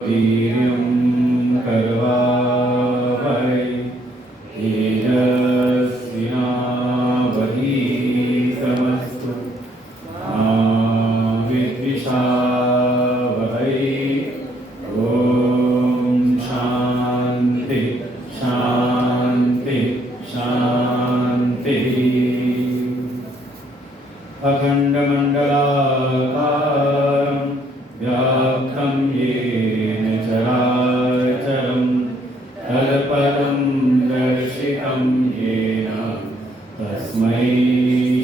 वीर्यं करवावहै तेजस्विनावधीतमस्तु मा विद्विषावहै। ॐ शान्ति शान्ति शान्तिः। अखण्डमण्डलाकारं व्याप्तं येन चराचरं तत्पदं दर्शितं येन तस्मै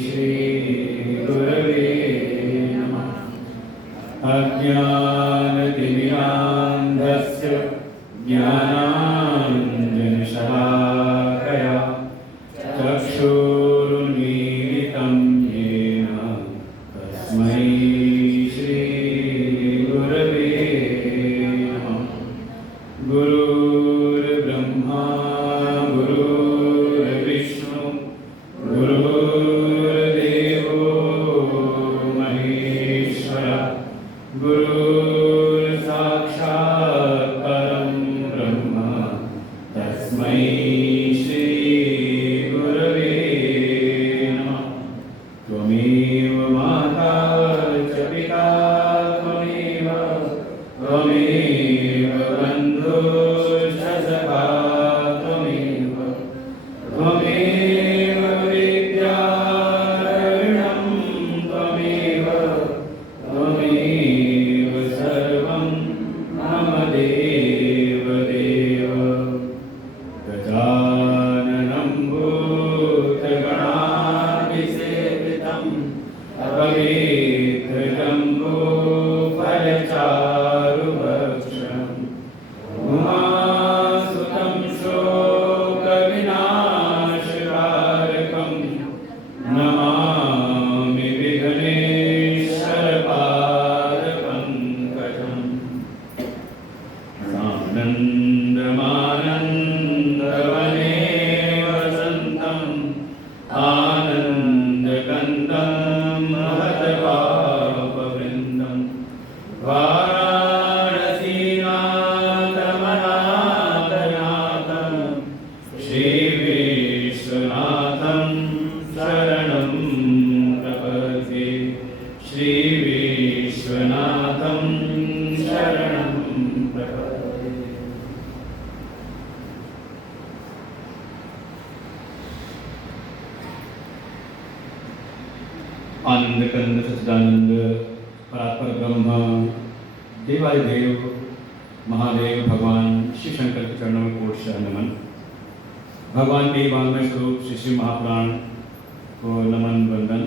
श्रीगुरवे नमः। अज्ञानतिमिरान्धस्य ज्ञानाञ्जनशलाकया चक्षुरुन्मीलितं येन तस्मै श्रीगुरवे नमः। गुरुर्ब्रह्मा गुरुर्विष्णु गुरुर्देवो महेश्वर गुरुर्साक्षात् परं ब्रह्म तस्मै श्रीगुरवे नमः। त्वमेव माता च पिता त्वमेव बन्धुश्च सखा त्वमेव विद्यारणं त्वमेव सर्वं मम देवदेव। गजाननं भूतगणाभिसेवितम् अपवेत्रजम्बूफलचारुभक्षम् उमासुतं शोकविनाशकारकं नमामि विघ्नेश्वरपादपङ्कजम्। सानन्दमानन्दवने वसन्तम् आनन्दकन्दं महत्पापवृन्दं वाराणसीनाथमनाथनाथं श्रीविश्वनाथं शरणं प्रपद्ये। श्रीविश्वनाथं शरणं प्रपद्ये। आनंद कंद सच्चिदानंद परात्पर ब्रह्म देवादिदेव महादेव भगवान शिव शंकर के चरणों में कोटशः नमन। भगवान के वाङ्मय स्वरूप श्री शिव महापुराण को नमन वंदन।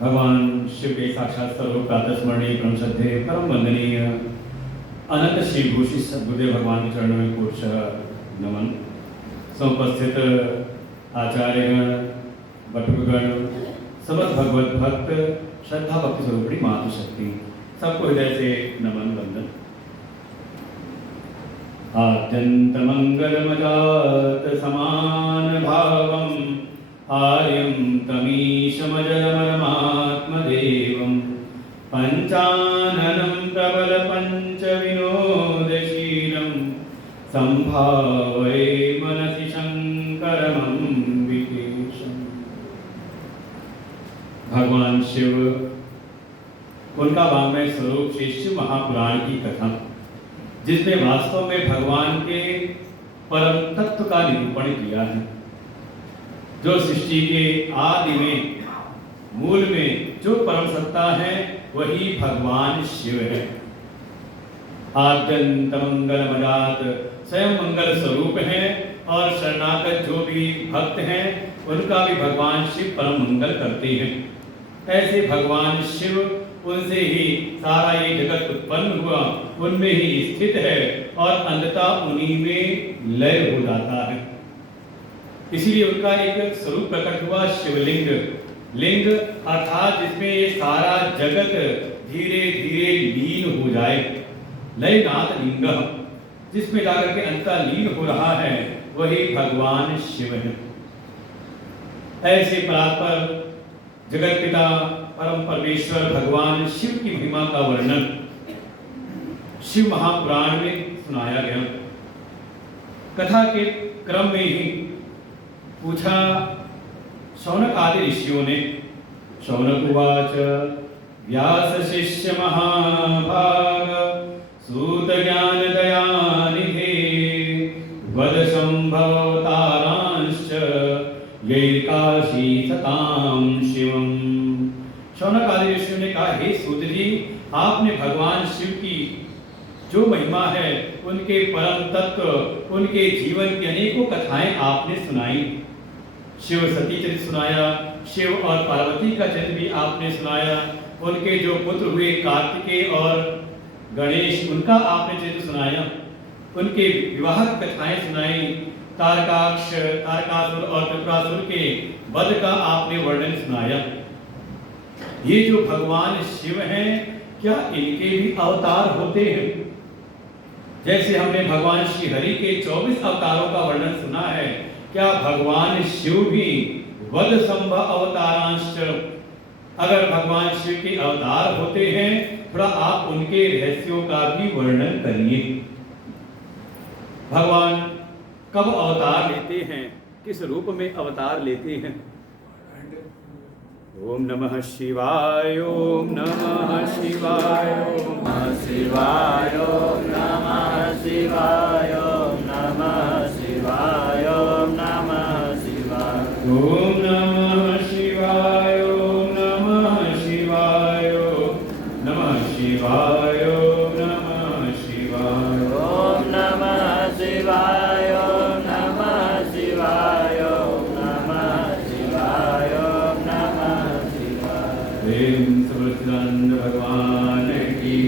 भगवान शिव के साक्षात स्वरूप प्रातस्मरणीय परम श्रद्धेय परम वंदनीय अनंत श्री भूषित सद्गुरुदेव भगवान के चरणों में कोटशः नमन। समुपस्थित आचार्यगण बटुकगण समस्त भगवत भक्त श्रद्धा भक्ति स्वरूपी मातृशक्ति सबको हृदय से नमन वंदन। आद्यंत मंगलमजात समान भावम आर्यं तमीशमजलमरमात्मदेवं पंचाननं प्रबल पंच विनोदशीलं संभावये मनसि शंकरमं विकेशम्। भगवान शिव उनका वाङ्मय स्वरूप श्री शिव महापुराण की कथा, जिसमें वास्तव में भगवान के परम तत्व का निरूपण किया है। जो सृष्टि के आदि में मूल में जो परम सत्ता है वही भगवान शिव है। आद्यंत मंगलमजात स्वयं मंगल स्वरूप है और शरणागत जो भी भक्त हैं उनका भी भगवान शिव परम मंगल करते हैं। ऐसे भगवान शिव उनसे ही सारा ये जगत उत्पन्न हुआ, उनमें ही स्थित है और अंततः उन्हीं में लय हो जाता है। इसीलिए उनका एक स्वरूप प्रकट हुआ शिवलिंग। लिंग अर्थात जिसमें ये सारा जगत धीरे धीरे लीन हो जाए। लयनाथ लिंग, जिसमें जाकर के अंततः लीन हो रहा है, वही भगवान शिव है। ऐसे परात्पर जगत पिता परम परमेश्वर भगवान शिव की महिमा का वर्णन शिव महापुराण में सुनाया गया। कथा के क्रम में ही पूछा शौनक आदि ऋषियों ने। शौनक उवाच व्यास शिष्य महाभाग सूत ज्ञान दयानिधे वद शंभवतारांश्च यैकाशी सतां शिवम। शौनक आदि ऋषियों ने कहा, हे सूत जी, आपने भगवान शिव की जो महिमा है, उनके परम तत्व, उनके जीवन की अनेकों कथाएं आपने सुनाई। शिव सती चरित्र सुनाया, शिव और पार्वती का चरित्र भी आपने सुनाया, उनके जो पुत्र हुए कार्तिकेय और गणेश, उनका आपने चरित्र सुनाया, उनके विवाह कथाएं सुनाई, तारकासुर और त्रिपुरासुर के वध का आपने वर्णन सुनाया। ये जो भगवान शिव हैं, क्या इनके भी अवतार होते हैं? जैसे हमने भगवान श्री हरि के 24 अवतारों का वर्णन सुना है, क्या भगवान शिव भी वद संभव अवतारांश? अगर भगवान शिव के अवतार होते हैं, थोड़ा आप उनके रहस्यों का भी वर्णन करिए। भगवान कब अवतार लेते हैं, किस रूप में अवतार लेते हैं? ओम नमः शिवाय, ओम नमः शिवाय, ओम नमः शिवाय, ओम नमः शिवाय, ओम नमः शिवाय, ओम नमः शिवाय, ओम नमः शिवाय, ओम नमः शिवाय, ओम नमः शिवाय, ओम नमः शिवाय, ओम नमः शिवाय, ओम नमः शिवाय, ओम नमः शिवाय, ओम नमः प्रेम सच्चिदानंद भगवान की,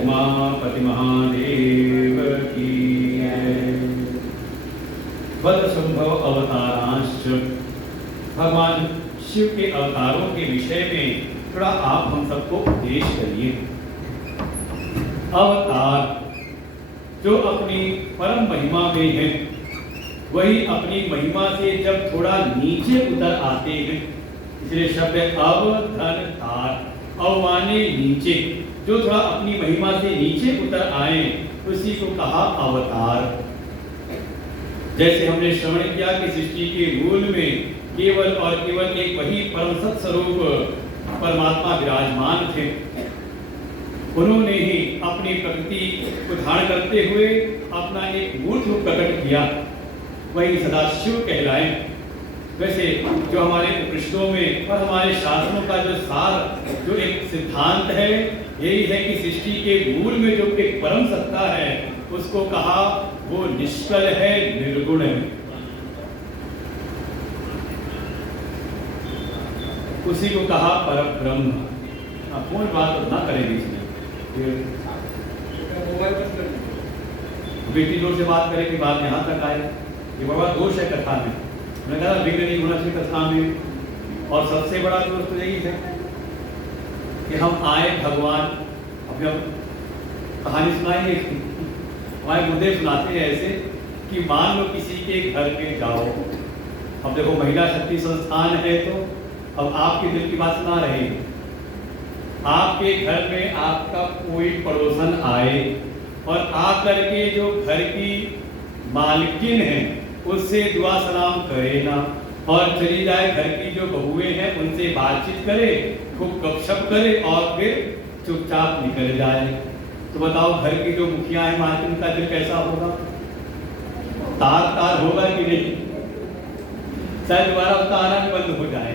उमापति महादेव की। वद संभव अवतारांश, भगवान शिव के अवतारों के विषय में थोड़ा आप हम सबको उपदेश करिए। अवतार जो अपनी परम महिमा में है, वही अपनी महिमा से जब थोड़ा नीचे उतर आते हैं, इसलिए शब्द अवधनतार, अवमाने नीचे, जो थोड़ा अपनी महिमा से नीचे उतर आए, उसी को कहा अवतार। जैसे हमने श्रवण किया कि सृष्टि के मूल में केवल और केवल एक वही परम सत स्वरूप परमात्मा विराजमान थे। उन्होंने ही अपनी प्रकृति को धारण करते हुए अपना एक मूर्त रूप प्रकट किया, वही सदाशिव कहलाए। वैसे जो हमारे उपनिषदों में और हमारे शास्त्रों का जो सार, जो एक सिद्धांत है, यही है कि सृष्टि के मूल में जो एक परम सत्ता है, उसको कहा वो निष्कल है, निर्गुण है। उसी को कहा परब्रह्म। पूर्ण बात तो ना करें बीच में, बेटी जोर से बात करें कि बात यहाँ तक आए, ये बड़ा दोष है कथा में। मैंने कहा विघ्न नहीं होना चाहिए कथा में। और सबसे बड़ा दोष तो यही है कि हम आए भगवान, अभी हम कहानी सुनाएंगे, हमारे मुद्दे सुनाते हैं ऐसे कि मान लो किसी के घर पे जाओ, अब देखो महिला शक्ति संस्थान है, तो अब आपके दिल की बात सुना रहे हैं। आपके घर में आपका कोई पड़ोसन आए और आकर के जो घर की मालकिन है उससे दुआ सलाम करे ना, और चली जाए घर की जो बहुएं हैं उनसे बातचीत करे, खूब गपशप करे और फिर चुपचाप निकल जाए, तो बताओ घर की जो मुखिया है मालकिन का दिल कैसा होगा? तार तार होगा कि नहीं? शायद दोबारा उसका आना बंद हो जाए।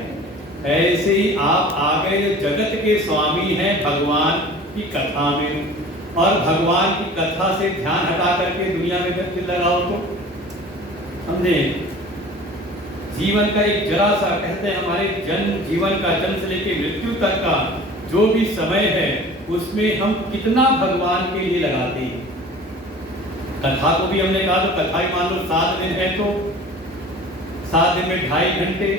ऐसे ही आप आ गए जगत के स्वामी हैं भगवान की कथा में, और भगवान की कथा से ध्यान हटा करके दुनिया में जब दिल लगाओ तो समझे, जीवन का एक जरा सा, कहते हैं हमारे जीवन का जन्म से लेकर मृत्यु तक का जो भी समय है, उसमें हम कितना भगवान के लिए लगाते हैं। कथा को भी हमने कहा, तो कथा ही मान लो 7 दिन है, तो 7 दिन में 2.5 घंटे,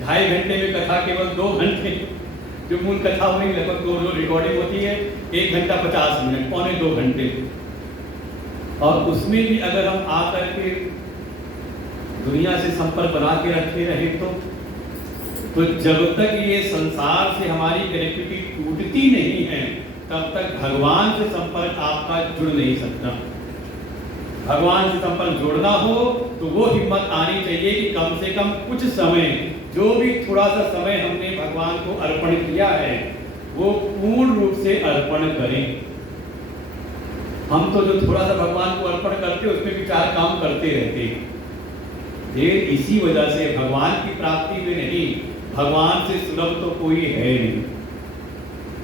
2.5 घंटे में कथा केवल 2 घंटे, जो मूल कथा हुई लगभग 2 रिकॉर्डिंग होती है, 1 घंटा 50 मिनट, पौने 2 घंटे। और उसमें भी अगर हम आकर के दुनिया से संपर्क बना के रखे रहे, तो जब तक ये संसार से हमारी कनेक्टिविटी टूटती नहीं है, तब तक भगवान से संपर्क आपका जुड़ नहीं सकता। भगवान से संपर्क जोड़ना हो तो वो हिम्मत आनी चाहिए कि कम से कम कुछ समय, जो भी थोड़ा सा समय हमने भगवान को अर्पण किया है वो पूर्ण रूप से अर्पण करें। हम तो जो थोड़ा सा भगवान को अर्पण करते उसमें भी 4 काम करते रहते हैं। देर इसी वजह से भगवान की प्राप्ति में नहीं, भगवान से सुलभ तो कोई है नहीं।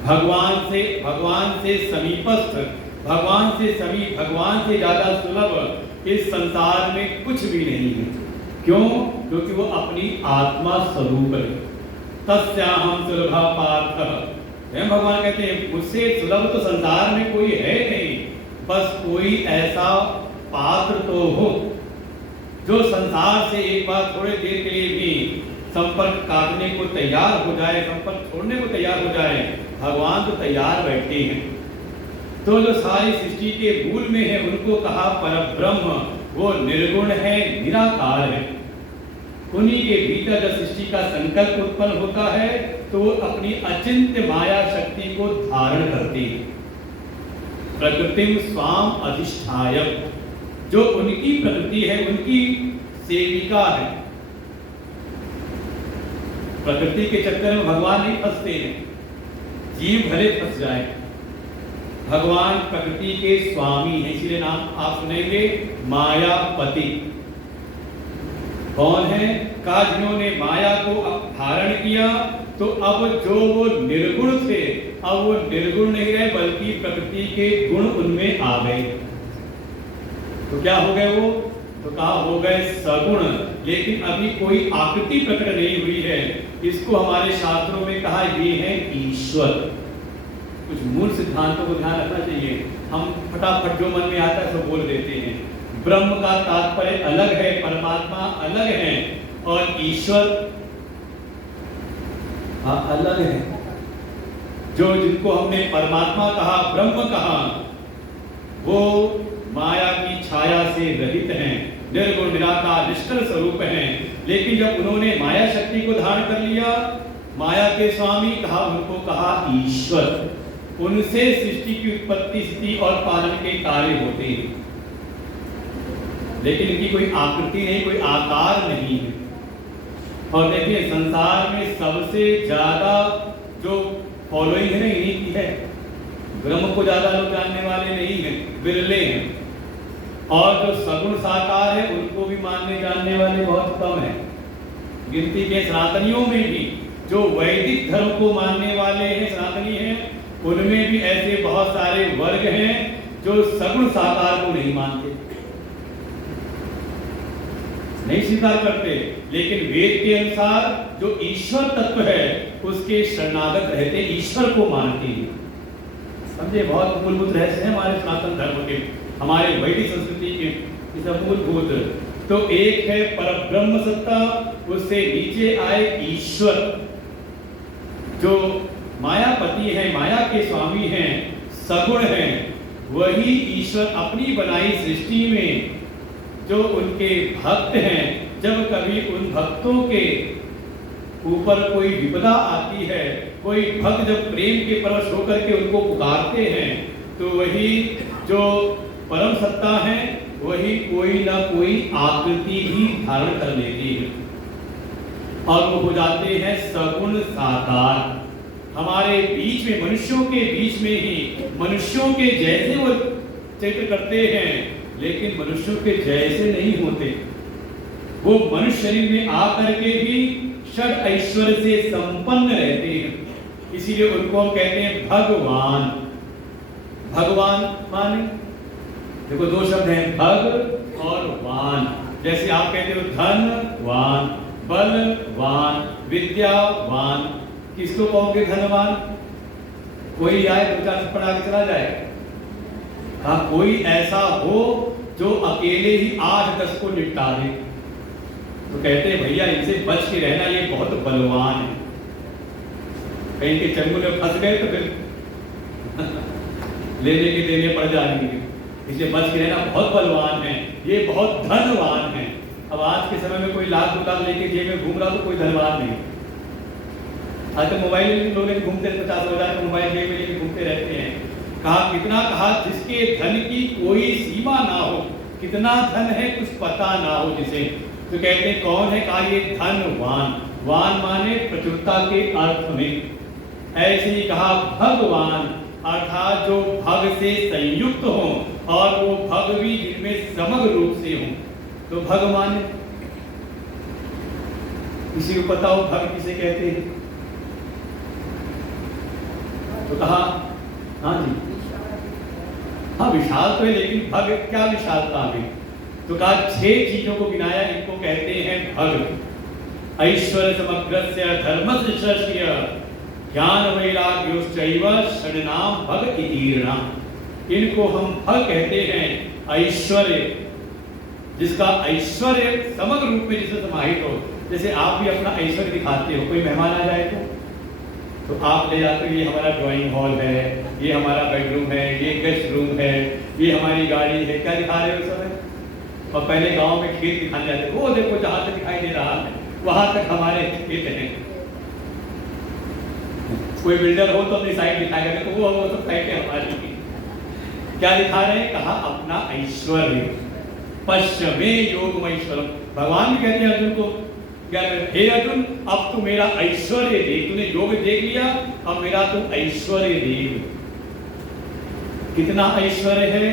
भगवान से समीपस्थ, भगवान से समीप, भगवान से ज्यादा सुलभ इस संसार में कुछ भी नहीं है। क्यों? क्योंकि वो अपनी आत्मा स्वरूप है। तस्याहं सुलभा पार्थ। भगवान कहते हैं मुझसे सुलभ तो संसार में कोई है नहीं, बस कोई ऐसा पात्र तो हो जो संसार से एक बार थोड़े देर के लिए भी संपर्क काटने को तैयार हो जाए, संपर्क छोड़ने को तैयार हो जाए। भगवान तो तैयार बैठे हैं। तो जो सारी सृष्टि के मूल में है उनको कहा परब्रह्म, वो निर्गुण है, निराकार है। उन्हीं के भीतर जब सृष्टि का संकल्प उत्पन्न होता है तो वो अपनी अचिंत्य माया शक्ति को धारण करती है। प्रकृतिम स्वाम अधिष्ठाय, जो उनकी प्रकृति है, उनकी सेविका है। प्रकृति के चक्कर में भगवान नहीं फंसते हैं, जीव भले फंस जाए। भगवान प्रकृति के स्वामी हैं, इसीलिए नाम आप सुनेंगे मायापति। कौन है? का जिन्होंने माया को धारण किया तो अब जो वो निर्गुण थे अब वो निर्गुण नहीं रहे, बल्कि प्रकृति के गुण उनमें आ गए। तो क्या हो गए वो? तो कहा हो गए सगुण। लेकिन अभी कोई आकृति प्रकट नहीं हुई है। इसको हमारे शास्त्रों में कहा ये है ईश्वर। कुछ मूल सिद्धांतों को ध्यान रखना चाहिए। हम फटाफट जो मन में आता है सब बोल देते हैं। ब्रह्म का तात्पर्य अलग है, परमात्मा अलग है, और ईश्वर अलग है। जो जिनको हमने परमात्मा कहा, ब्रह्म कहा, वो माया की छाया से रहित हैं, निर्गुण निराकार निष्कल स्वरूप हैं। लेकिन जब उन्होंने माया शक्ति को धारण कर लिया, माया के स्वामी कहा, उनको कहा ईश्वर। उनसे सृष्टि की उत्पत्ति, स्थिति और पालन के कार्य होते हैं। लेकिन इनकी कोई आकृति नहीं, कोई आकार नहीं है। और देखिए संसार में सबसे ज्यादा जो फॉलोइंग है ना इन्हीं की है। ब्रह्म को ज्यादा लोग जानने वाले नहीं हैं, बिरले हैं। और जो सगुण साकार है उनको भी मानने जानने वाले बहुत कम हैं। गिनती के सनातनियों में भी जो वैदिक धर्म को मानने वाले हैं, सनातनी हैं, उनमें भी ऐसे बहुत सारे वर्ग हैं जो सगुण साकार को नहीं मानते, नहीं स्वीकार करते। लेकिन वेद के अनुसार जो ईश्वर तत्व है उसके शरणागत रहते, ईश्वर को मानते हैं। समझे? बहुत मूलभूत रहस्य है हमारे सनातन धर्म के, हमारे वैदिक संस्कृति के सब मूलभूत। तो एक है परब्रह्म सत्ता, उससे नीचे आए ईश्वर जो मायापति है, माया के स्वामी हैं, सगुण हैं। वही ईश्वर अपनी बनाई सृष्टि में जो उनके भक्त हैं, जब कभी उन भक्तों के ऊपर कोई विपदा आती है, कोई भक्त जब प्रेम के परवश होकर के उनको पुकारते हैं, तो वही जो परम सत्ता है वही कोई ना कोई आकृति ही धारण कर लेती है और वो हो जाते हैं सगुण साकार। हमारे बीच में, मनुष्यों के बीच में ही मनुष्यों के जैसे वो चरित्र करते हैं, लेकिन मनुष्यों के जैसे नहीं होते। वो मनुष्य शरीर में आकर के भी षड ऐश्वर्य से संपन्न रहते हैं। इसीलिए उनको हम कहते हैं भगवान। भगवान माने देखो दो शब्द हैं, भग और वान। जैसे आप कहते हो धनवान, बलवान, विद्यावान। किसको कहोगे धनवान? कोई आए दो चार पढ़ा के चला जाए। हाँ, कोई ऐसा हो जो अकेले ही 8-10 को निपटा दे। तो कहते हैं भैया इनसे बच के रहना, ये बहुत बलवान है। कहीं के चंगुल में फंस गए तो फिर लेने के देने पड़ जाएंगे। इसलिए बच के रहना, बहुत बलवान है, ये बहुत धनवान है। अब आज के समय में कोई लाख 2 लाख लेके जेब में घूम रहा तो कोई धनवान नहीं। आज तो मोबाइल लोग घूमते 50,000 का मोबाइल जेब में लेके घूमते रहते हैं। कहा जिसके धन की कोई सीमा ना हो, कितना धन है कुछ पता ना हो जिसे, तो कहते हैं कौन है? कहा ये धनवान। वान माने प्रचुरता के अर्थ में। ऐसे ही कहा भगवान, अर्थात जो भग से संयुक्त हो और वो भग भी जिनमें समग्र रूप से हो, तो भगवान। किसी को पता हो भग किसे कहते हैं? तो कहा हाँ जी, हाँ विशाल तो है, लेकिन भग क्या विशालता है? तो कहा 6 चीजों को गिनाया, इनको कहते हैं भग। ऐश्वर्य समग्रस्य धर्मस्य शस्य ज्ञान वैराग्योश्चैव षड्नाम भग इतीर्णा। इनको हम भग कहते हैं। ऐश्वर्य, जिसका ऐश्वर्य समग्र रूप में जिसे समाहित हो। जैसे आप भी अपना ऐश्वर्य दिखाते हो, कोई मेहमान आ जाए तो आप ले जाते हो, ये हमारा ड्राइंग हॉल है, ये हमारा बेडरूम है, ये गेस्ट रूम है, ये हमारी गाड़ी है। क्या दिखा रहे हो उस समय? और पहले गांव में खेत दिखाने जाते, वो देखो जहां तक दिखाई दे रहा है वहां तक हमारे खेत हैं। कोई बिल्डर हो तो अपनी साइड दिखाएगा, देखो वो तो साइड है हमारी। क्या दिखा रहे हैं? कहा अपना ऐश्वर्य। पश्चिमे योगमैश्वरम। भगवान भी कहते हैं अर्जुन को, क्या हे अर्जुन, अब तू मेरा ऐश्वर्य देख। तूने योग देख लिया, अब मेरा तू ऐश्वर्य देख। कितना ऐश्वर्य है?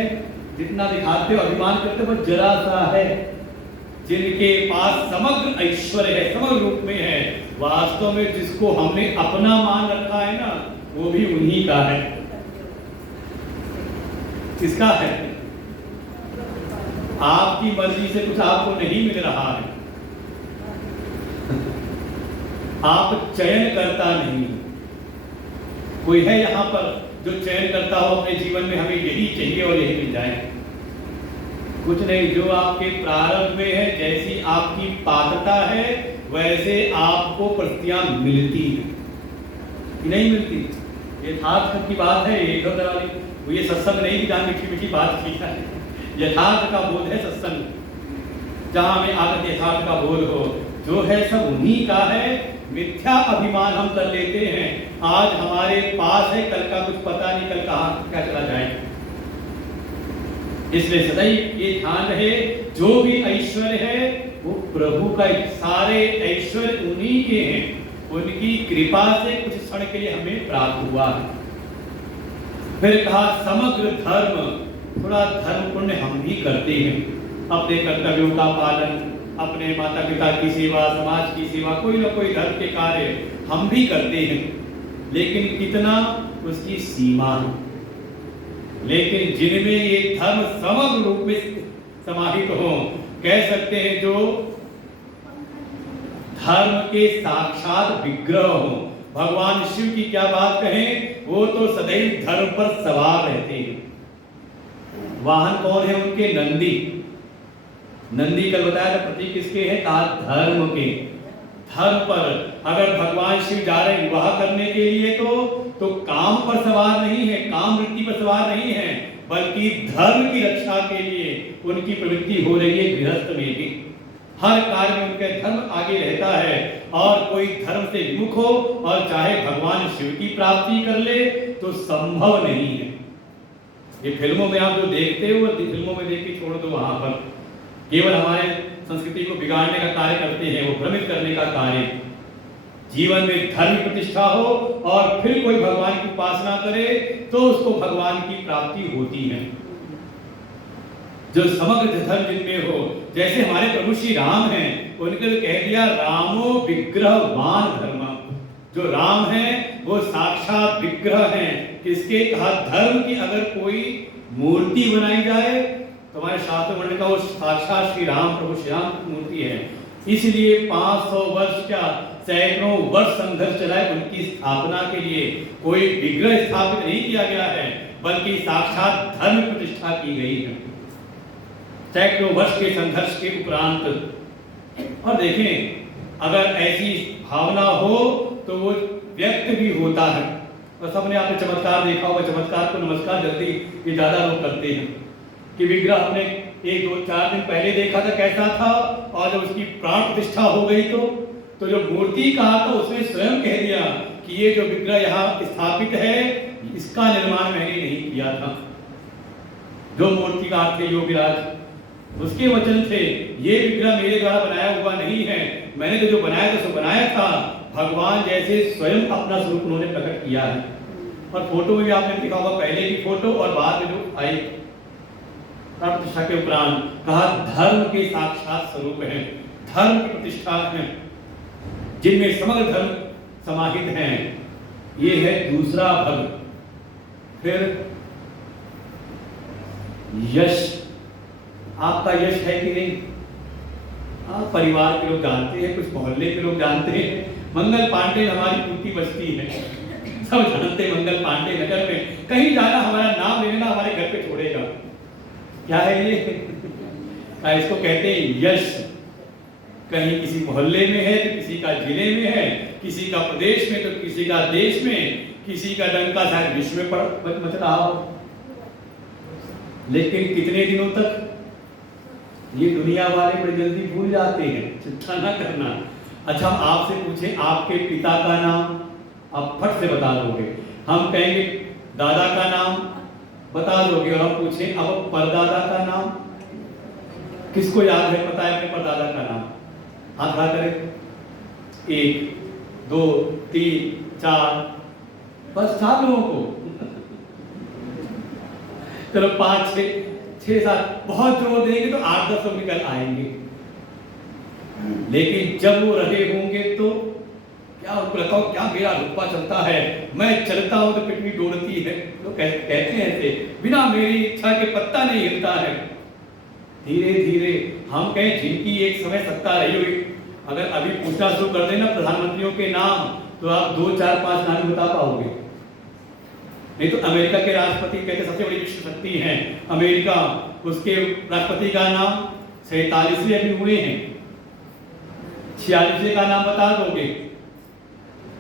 जितना दिखाते हो, अभिमान करते हो, जरा सा है। जिनके पास समग्र ऐश्वर्य है, समग्र रूप में है, वास्तव में जिसको हमने अपना मान रखा है ना, वो भी उन्हीं का है। किसका है? आपकी मर्जी से कुछ आपको नहीं मिल रहा है, आप चयन करता नहीं। कोई है यहाँ पर जो चयन करता हो अपने जीवन में, हमें यही चाहिए और यही मिल जाए? कुछ नहीं। जो आपके प्रारंभ में है, जैसी आपकी पात्रता है, वैसे आपको प्रतियां मिलती है कि नहीं मिलती? यथार्थ की बात है ये, इधर वाली ये सत्संग नहीं, जहाँ मीठी मीठी बात की है। यथार्थ का बोध है सत्संग, जहाँ हमें आदत यथार्थ का बोध हो। जो है सब उन्हीं का है। मिथ्या अभिमान हम कर लेते हैं, आज हमारे पास है, कल का कुछ पता नहीं, कल कहाँ क्या चला जाए। इसलिए सदैव ये ध्यान रहे, जो भी ऐश्वर्य है वो प्रभु का। सारे ऐश्वर्य उन्हीं के हैं, उनकी कृपा से कुछ क्षण के लिए हमें प्राप्त हुआ है। फिर कहा समग्र धर्म, थोड़ा धर्म पुण्य हम भी करते हैं, अपने कर्तव्यों का पालन, अपने माता पिता की सेवा, समाज की सेवा, कोई ना कोई धर्म के कार्य हम भी करते हैं, लेकिन कितना उसकी सीमा है। लेकिन जिनमें ये धर्म समग्र रूप में समाहित हो, कह सकते हैं जो धर्म के साक्षात विग्रह हो। भगवान शिव की क्या बात कहें, वो तो सदैव धर्म पर सवार रहते हैं। वाहन कौन है उनके? नंदी। नंदी कल बताया था प्रतीक किसके हैं? कहा धर्म के। धर्म पर अगर भगवान शिव जा रहे विवाह करने के लिए तो काम पर सवार नहीं है, काम वृत्ति पर सवार नहीं है, बल्कि धर्म की रक्षा के लिए उनकी प्रवृत्ति हो रही है। गृहस्थ में भी हर कार्य में उनका धर्म आगे रहता है, और कोई धर्म से विमुख हो और चाहे भगवान शिव की प्राप्ति कर ले तो संभव नहीं है। ये फिल्मों में आप जो देखते हो, फिल्मों में देख के छोड़ दो, वहां पर केवल हमारे संस्कृति को बिगाड़ने का कार्य करते हैं, वो भ्रमित करने का कार्य। जीवन में धर्म प्रतिष्ठा हो और फिर कोई भगवान की उपासना करे तो उसको भगवान की प्राप्ति होती है। जो समग्र धर्म जिनमें हो, जैसे हमारे प्रभु श्री राम हैं, उनके कह दिया रामो विग्रहवान धर्म। जो राम है वो साक्षात विग्रह हैं। किसके? कहा धर्म की अगर कोई मूर्ति बनाई जाए तो हमारे शास्त्र वर्णन का वो साक्षात श्री राम, प्रभु श्री राम की मूर्ति है। इसलिए 500 वर्ष क्या सैकड़ों वर्ष संघर्ष चलाए उनकी स्थापना के लिए। कोई विग्रह स्थापित नहीं किया गया है, बल्कि साक्षात धर्म प्रतिष्ठा की गई है सैकड़ों वर्ष के संघर्ष के उपरांत। और देखें, अगर ऐसी भावना हो तो वो व्यक्त भी होता है। और सबने आपने चमत्कार देखा होगा, चमत्कार को नमस्कार जल्दी ये ज्यादा लोग करते हैं कि विग्रह हमने 1, 2, 4 दिन पहले देखा था कैसा था, और जब उसकी प्राण प्रतिष्ठा हो गई तो जो मूर्ति कहा था उसने स्वयं कह दिया कि ये जो विग्रह यहाँ स्थापित है इसका निर्माण मैंने नहीं किया था। जो मूर्तिकार थे योगीराज, उसके वचन थे ये विग्रह मेरे द्वारा बनाया हुआ नहीं है, मैंने तो जो बनाया था सो बनाया था। भगवान जैसे स्वयं अपना स्वरूप उन्होंने प्रकट किया है। और फोटो में भी आपने देखा होगा, पहले की फोटो और बाद में जो आई प्रतिष्ठा के उपरांत कहा धर्म के साक्षात स्वरूप हैं, धर्म की प्रतिष्ठा है जिनमें समग्र धर्म समाहित हैं। ये है दूसरा भग। फिर यश, आपका यश है कि नहीं? आप परिवार के लोग जानते हैं, कुछ मोहल्ले के लोग जानते हैं। मंगल पांडे हमारी पूर्ति बस्ती है, सब जानते हैं। मंगल पांडे नगर में कहीं जाना हमारा नाम ले लेना हमारे घर पे छोड़ेगा। क्या है ये? इसको कहते हैं यश। कहीं किसी मोहल्ले में है तो किसी का जिले में है, किसी का प्रदेश में तो किसी का देश में, किसी का डंका शायद विश्व में मच रहा हो। लेकिन कितने दिनों तक? ये दुनिया वाले बड़ी जल्दी भूल जाते हैं, चिंता ना करना। अच्छा, हम आपसे पूछे आपके पिता का नाम, आप फट से बता दोगे। हम कहेंगे दादा का नाम, बता दोगे। और हम पूछे अब परदादा का नाम, किसको याद है, पता है अपने परदादा का नाम? हाथ खड़ा करें। 1 2 3 4, बस 4 लोगों को। चलो 5 6 7, बहुत जोर देंगे तो 8-10 लोग निकल आएंगे। लेकिन जब वो रहे होंगे तो क्या उनको लगता हो क्या मेरा रुपा चलता है, मैं चलता हूं तो पिटवी दौड़ती है। लोग कहते हैं ऐसे, बिना मेरी इच्छा के पत्ता नहीं हिलता है। धीरे धीरे हम कहें जिनकी एक समय सत्ता रही हुई, अगर अभी पूछना शुरू कर देना प्रधानमंत्रियों के नाम तो आप 2 4 5 नाम बता पाओगे। नहीं तो अमेरिका के राष्ट्रपति कहते सबसे बड़ी विश्व शक्ति है अमेरिका, उसके राष्ट्रपति का नाम 47वें अभी हुए हैं, 46वें का नाम बता दोगे?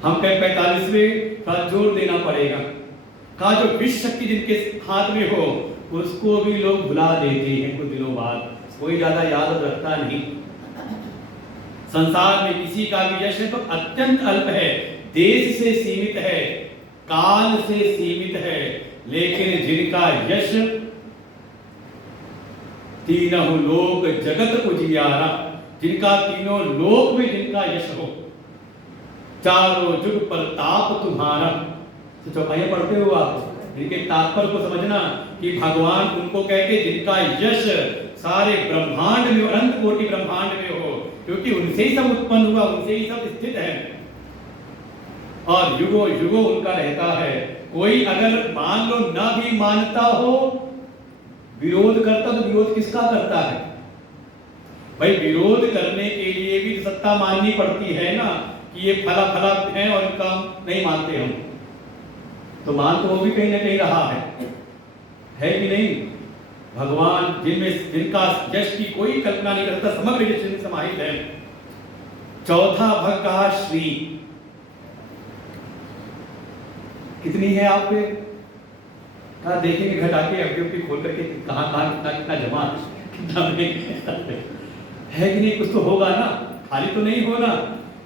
हम कहें 45वें का जोर देना पड़ेगा। कहा जो विश्व शक्ति जिनके हाथ में हो उसको भी लोग भुला देते हैं कुछ दिनों बाद, कोई ज्यादा याद रखता नहीं। संसार में किसी का भी यश तो अत्यंत अल्प है, देश से सीमित है, काल से सीमित है। लेकिन जिनका यश तीनों लोक जगत उजियारा, जिनका तीनों लोक में जिनका यश हो, चारों जुग प्रताप तुम्हारा। तो चौपाइयां पढ़ते हो आप, इनके तात्पर्य को समझना कि भगवान उनको कहते जिनका यश सारे ब्रह्मांड में, अनंत कोटि ब्रह्मांड में हो, क्योंकि उनसे ही सब उत्पन्न हुआ, उनसे ही सब स्थित है और युगों युगों उनका रहता है। कोई अगर मान लो ना भी मानता हो, विरोध करता तो विरोध किसका करता है भाई? विरोध करने के लिए भी सत्ता माननी पड़ती है ना कि ये फला फला है और इनका नहीं मानते हम, तो मान तो वो भी कहीं ना कहीं रहा है कि नहीं? भगवान जिनमें जिनका यश की कोई कल्पना नहीं करता, समग्र यश में समाहित है। चौथा भग कहा श्री। कितनी है आप पे? कहा देखेंगे घटा के अपनी खोल करके कहां कितना कितना जमा कितना है कि नहीं? कुछ तो होगा ना, खाली तो नहीं होना।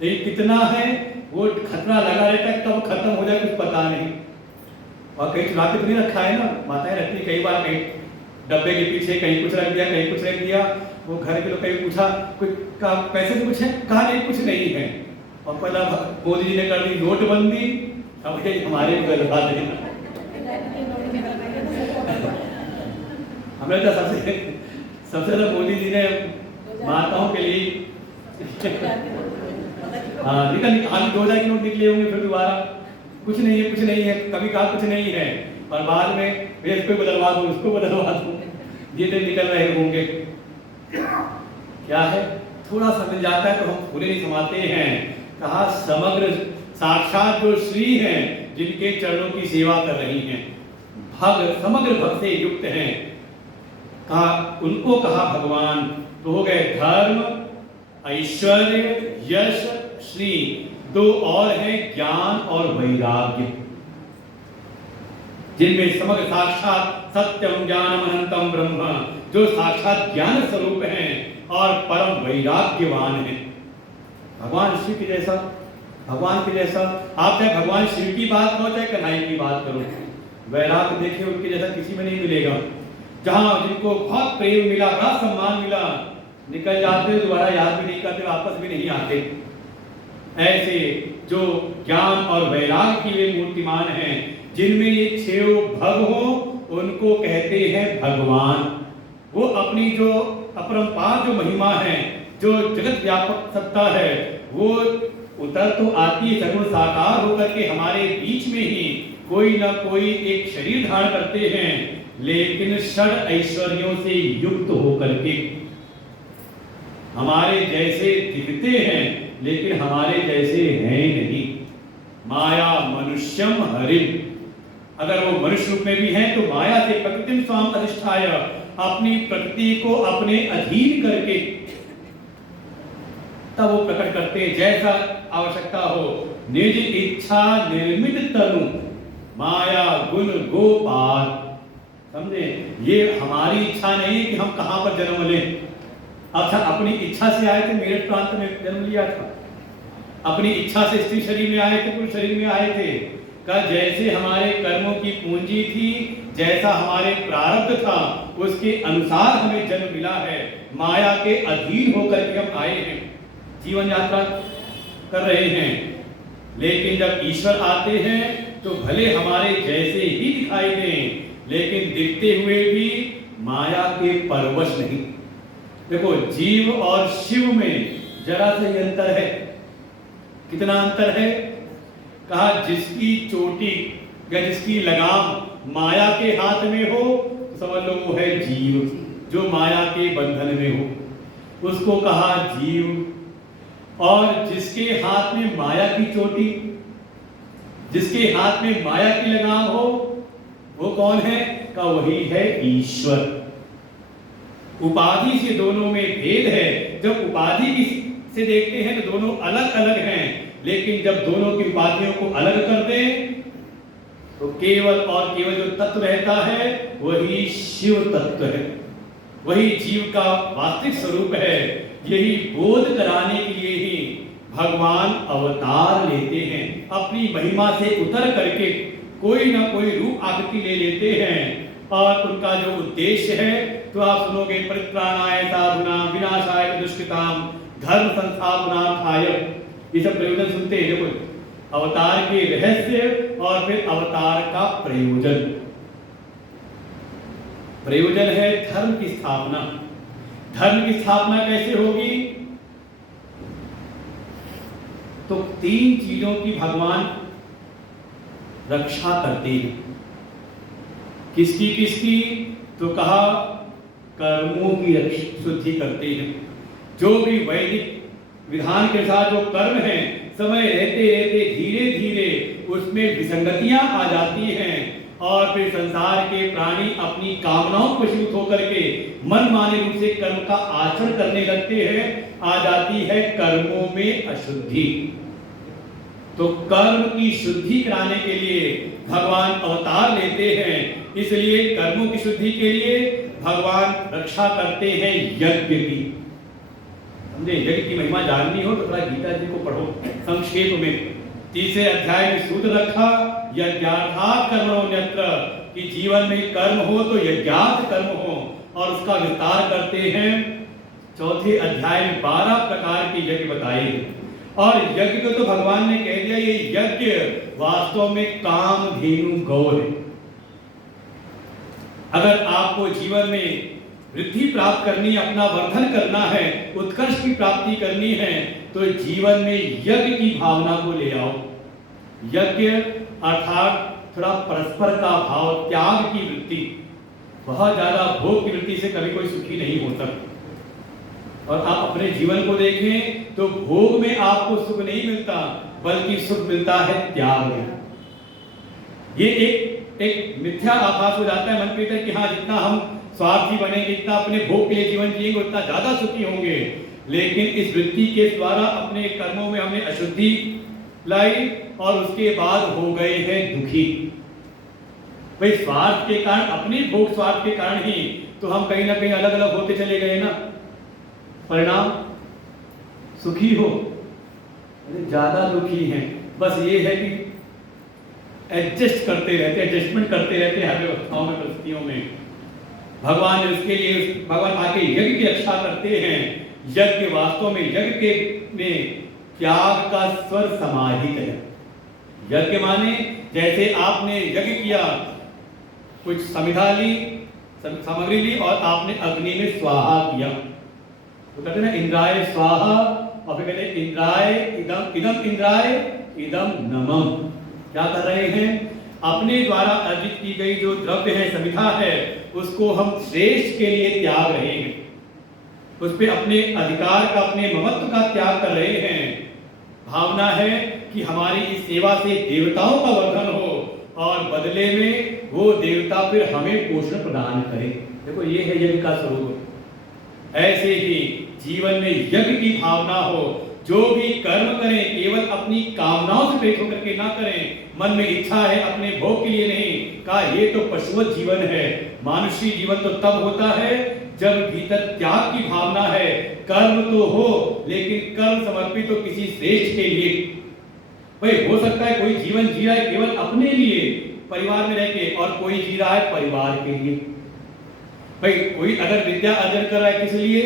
लेकिन कितना है वो खतरा लगा रहता है, कब खत्म हो जाए कुछ पता नहीं। और कहीं चुरा के तो नहीं रखा है ना, माताएं रखती कई बार, कहीं डब्बे के पीछे कहीं कुछ रख दिया, कहीं कुछ रख दिया। वो घर के लोग कहीं पूछा कुछ पैसे तो कुछ है, कहा नहीं कुछ नहीं है। और पहला मोदी जी ने कर दी नोटबंदी, अब हमारे गलबा देना हमें तो सबसे ज्यादा मोदी जी ने माताओं के लिए हाँ निकल आगे 2000 के नोट निकले होंगे, फिर दोबारा कुछ नहीं है, कुछ नहीं है, कभी कहा कुछ नहीं है, और बाद में इसको बदलवा दो, उसको बदलवा दो, ये दिन निकल रहे होंगे। क्या है? थोड़ा सा मिल जाता है तो हम पूरे नहीं समाते हैं। कहा समग्र साक्षात जो श्री हैं, जिनके चरणों की सेवा कर रही हैं, भग समग्र भक्त से युक्त हैं, कहा उनको कहा भगवान। तो हो गए धर्म, ऐश्वर्य, यश, श्री। 2 और हैं ज्ञान और वैराग्य, जिनमें समग्र साक्षात सत्यम ज्ञानम अनंतम ब्रह्म, जो साक्षात ज्ञान स्वरूप हैं और परम वैराग्यवान हैं। भगवान शिव के जैसा, भगवान के जैसा। आप चाहे भगवान शिव की बात करो चाहे कन्हैया की बात करो, वैराग्य देखिए उनके जैसा किसी में नहीं मिलेगा। जहां जिनको बहुत प्रेम मिला, बड़ा सम्मान मिला, निकल जाते दोबारा याद भी नहीं करते, वापस भी नहीं आते। ऐसे जो ज्ञान और वैराग्य की वे मूर्तिमान हैं, जिनमें ये छह भग हो, उनको कहते हैं भगवान। वो अपनी जो अपरंपार जो महिमा है, जो जगत व्यापक सत्ता है, वो उतर तो आती है सगुण साकार होकर के हमारे बीच में ही कोई ना कोई एक शरीर धारण करते हैं, लेकिन षड ऐश्वर्यों से युक्त होकर के हमारे जैसे दिखते हैं, लेकिन हमारे जैसे हैं नहीं। माया मनुष्यम हरिम, अगर वो मनुष्य रूप में भी हैं तो माया से प्रकृति स्वाम अधिष्ठाय, अपनी प्रकृति को अपने अधीन करके तब वो प्रकट करते हैं जैसा आवश्यकता हो। निज इच्छा निर्मित तनु माया गुण गोपाल, समझे? ये हमारी इच्छा नहीं कि हम कहां पर जन्म लें। अच्छा, अपनी इच्छा से आए थे, मेरठ प्रांत में जन्म लिया था, अपनी इच्छा से स्त्री शरीर में आए थे, पुरुष शरीर में आए थे। का जैसे हमारे कर्मों की पूंजी थी, जैसा हमारे प्रारब्ध था, उसके अनुसार हमें जन्म मिला है। माया के अधीन होकर के हम आए हैं, जीवन यात्रा कर रहे हैं। लेकिन जब ईश्वर आते हैं तो भले हमारे जैसे ही दिखाई दें, लेकिन दिखते हुए भी माया के परवश नहीं। देखो, जीव और शिव में जरा सा ही अंतर है। कितना अंतर है? कहा जिसकी चोटी या जिसकी लगाम माया के हाथ में हो, तो समझ लो वो है जीव, जो माया के बंधन में हो, उसको कहा जीव। और जिसके हाथ में माया की चोटी, जिसके हाथ में माया की लगाम हो, वो कौन है? का वही है ईश्वर। उपाधि से दोनों में भेद है। जब उपाधि से देखते हैं तो दोनों अलग अलग हैं, लेकिन जब दोनों की उपाधियों को अलग कर दें तो केवल और केवल जो तत्व रहता है वही शिव तत्व है, वही जीव का वास्तविक स्वरूप है। यही बोध कराने के लिए ही भगवान अवतार लेते हैं, अपनी महिमा से उतर करके कोई ना कोई रूप आकृति ले लेते हैं। और उनका जो उद्देश्य है तो आप सुनोगे, परित्राणाय साधुनां विनाशाय दुष्कृताम धर्म संस्थापनार्थाय, ये सब प्रयोजन सुनते हैं। देखो, अवतार के रहस्य और फिर अवतार का प्रयोजन। प्रयोजन है धर्म की स्थापना। धर्म की स्थापना कैसे होगी? तो तीन चीजों की भगवान रक्षा करते हैं। किसकी किसकी? तो कहा कर्मों की शुद्धि करते हैं। जो भी वैदिक विधान के साथ जो कर्म हैं, समय रहते रहते धीरे धीरे उसमें विसंगतियां आ जाती हैं, और फिर संसार के प्राणी अपनी कामनाओं को वशीभूत होकर के मनमाने रूप से कर्म का आचरण करने लगते हैं। आ जाती है कर्मों में अशुद्धि। तो कर्म की शुद्धि कराने के लिए भगवान अवतार लेते हैं। इसलिए कर्मों की शुद्धि के लिए भगवान रक्षा करते हैं यज्ञ की। समझे? यज्ञ की महिमा जाननी हो तो थोड़ा गीता जी को पढ़ो संक्षेप में। 3 अध्याय में सूत्र रखा, यज्ञार्थात् कर्मण्यत्र, कि जीवन में कर्म हो तो यज्ञार्थ कर्म हो, और उसका विस्तार करते हैं 4 अध्याय में 12 प्रकार के यज्ञ बताए। और यज्ञ को तो भगवान ने कह दिया, ये यज्ञ वास्तव में कामधेनु गौ है। अगर आपको जीवन में वृद्धि प्राप्त करनी, अपना वर्धन करना है, उत्कर्ष की प्राप्ति करनी है, तो जीवन में यज्ञ की भावना को ले आओ। यज्ञ अर्थात थोड़ा परस्पर का भाव, त्याग की वृत्ति। बहुत ज्यादा भोग की वृत्ति से कभी कोई सुखी नहीं हो सकता। और आप अपने जीवन को देखें तो भोग में आपको सुख नहीं मिलता, बल्कि सुख मिलता है त्याग में। ये एक मिथ्या आभास हो जाता है मन पे कि हाँ, जितना हम स्वार्थी बनेंगे, जितना अपने भोग के लिए जीवन जिएंगे, उतना ज्यादा सुखी होंगे। लेकिन इस वृत्ति के द्वारा अपने कर्मों में हमने अशुद्धि लाई, और उसके बाद हो गए हैं दुखी। भाई, स्वार्थ के कारण, अपनी भोग स्वार्थ के कारण ही तो हम कहीं ना कहीं अलग अलग होते चले गए ना। परिणाम सुखी हो ज़्यादा दुखी हैं। बस ये है कि एडजस्ट करते रहते, एडजस्टमेंट करते रहते हैं हर व्यवस्थाओं में, परिस्थितियों में। भगवान उसके लिए भगवान आके यज्ञ की रक्षा करते हैं। यज्ञ वास्तव में यज्ञ के में त्याग का स्वर समाहित है। यज्ञ माने जैसे आपने यज्ञ किया, कुछ समिधा ली, सामग्री ली और आपने अग्नि में स्वाहा किया, तो कहते हैं ना इंद्राय स्वाहा, और फिर कहते हैं इंद्राय इदम, इदम इंद्राय इदम नमः। क्या कर रहे हैं? अपने द्वारा अर्जित की गई जो द्रव्य है, समिधा है, उसको हम श्रेष्ठ के लिए त्याग रहे हैं, उस पे अपने अधिकार का, अपने ममत्व का त्याग कर रहे हैं। भावना है कि हमारी इस सेवा से देवताओं का वर्धन हो और बदले में वो देवता फिर हमें पोषण प्रदान करें। देखो ये है यज्ञ का स्वरूप। ऐसे ही जीवन में यज्ञ की भावना हो, जो भी कर्म करें केवल अपनी कामनाओं से प्रेरित होकर के ना करें। मन में इच्छा है अपने भोग के लिए नहीं, कहा ये तो पशुवत जीवन है। मानुषी जीवन तो तब होता है जब भीतर त्याग की भावना है। कर्म तो हो, लेकिन कर्म समर्पित तो किसी श्रेष्ठ के लिए। भाई हो सकता है कोई जीवन जी रहा है केवल अपने लिए परिवार में रह के, और कोई जी रहा है परिवार के लिए। भाई कोई अगर विद्या अर्जन कर रहा है किस लिए?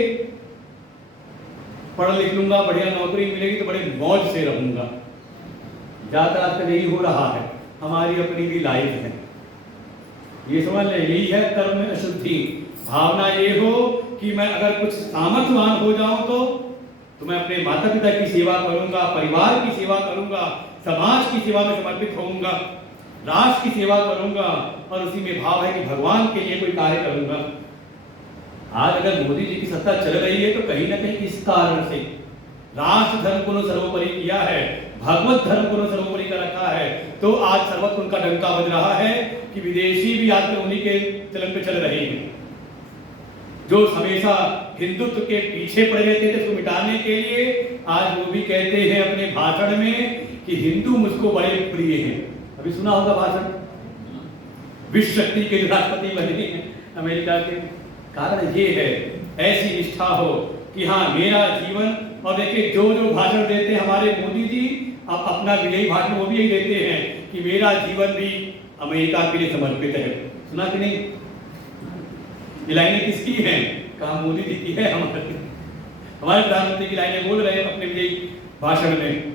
पढ़ लिख लूंगा, बढ़िया नौकरी मिलेगी तो बड़े मौज से रहूंगा। ज्यादा आजकल यही हो रहा है, हमारी अपनी भी लाइफ है। ये समझ लें, यही है कर्म में अशुद्धि। भावना ये हो कि मैं अगर कुछ सामर्थ्यवान हो जाऊं तो मैं अपने माता पिता की सेवा करूंगा, परिवार की सेवा करूंगा, समाज की सेवा में समर्पित होऊंगा, राष्ट्र की सेवा करूंगा, और उसी में भाव है कि भगवान के लिए कोई कार्य करूंगा। आज अगर मोदी जी की सत्ता चल रही है तो कहीं ना कहीं इस कारण से राष्ट्र धर्म को सर्वोपरि किया है, भगवत धर्म को सर्वोपरि कर रखा है। तो आज सर्वत्र उनका डंका बज रहा है कि विदेशी भी आज उन्हीं के चलन पे चल रहे हैं, जो हमेशा हिंदुत्व के पीछे पड़े रहते थे, उसको मिटाने के लिए आज वो भी कहते हैं अपने भाषण में कि हिंदू मुझको बड़े प्रिय हैं। अभी सुना होगा भाषण, विश्व शक्ति के राष्ट्रपति बने हैं अमेरिका के। कारण ये है, ऐसी निष्ठा हो कि हाँ मेरा जीवन, और देखिए जो जो भाषण देते हैं हमारे मोदी जी, अब अपना विजयी भाषण वो भी यही देते हैं कि मेरा जीवन भी अमेरिका के लिए समर्पित है। सुना कि नहीं? ये लाइनें किसकी हैं? कहा मोदी जी की है। हमारे प्रधानमंत्री की लाइनें बोल रहे हैं अपने विजयी भाषण में,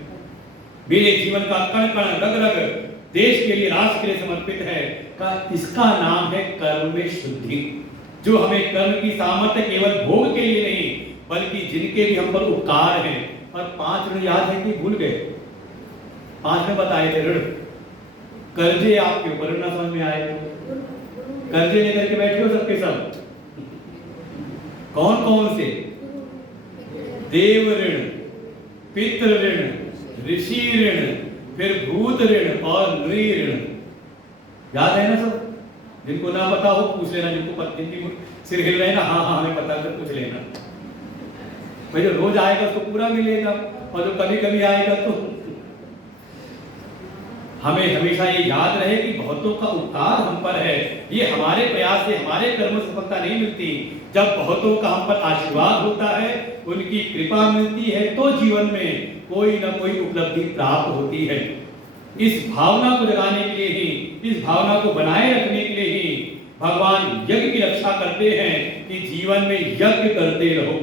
मेरे जीवन का कण कण रग रग देश के लिए, राष्ट्र के लिए समर्पित है। का इसका नाम है कर्म में शुद्धि, जो हमें कर्म की सामर्थ्य केवल भोग के लिए नहीं, बल्कि जिनके भी हम पर उपकार हैं। और 5 ऋण याद है कि भूल गए? 5 में बताए थे ऋण। कर्जे आपके ऊपर ना समझ में आए तो कर्जे लेकर के बैठे हो सबके सब। कौन कौन से? देव ऋण, पितृ ऋण, ऋषि ऋण, फिर भूत ऋण और नृ ऋण। याद है ना सब? जिनको ना पता हो पूछ लेना, जिनको सिर हिल रहे हैं ना, हाँ हाँ हमें पता, तो पूछ लेना। भाई जो रोज आएगा उसको पूरा मिलेगा, और जो कभी कभी आएगा तो हमें हमेशा ये याद रहे कि बहुतों का उपकार हम पर है। ये हमारे प्रयास से, हमारे कर्म से सफलता नहीं मिलती। जब बहुतों का हम पर आशीर्वाद होता है, उनकी कृपा मिलती है, तो जीवन में कोई ना कोई उपलब्धि प्राप्त होती है। इस भावना को जगाने के लिए ही, इस भावना को बनाए रखने के लिए ही भगवान यज्ञ की रक्षा करते हैं कि जीवन में यज्ञ करते रहो,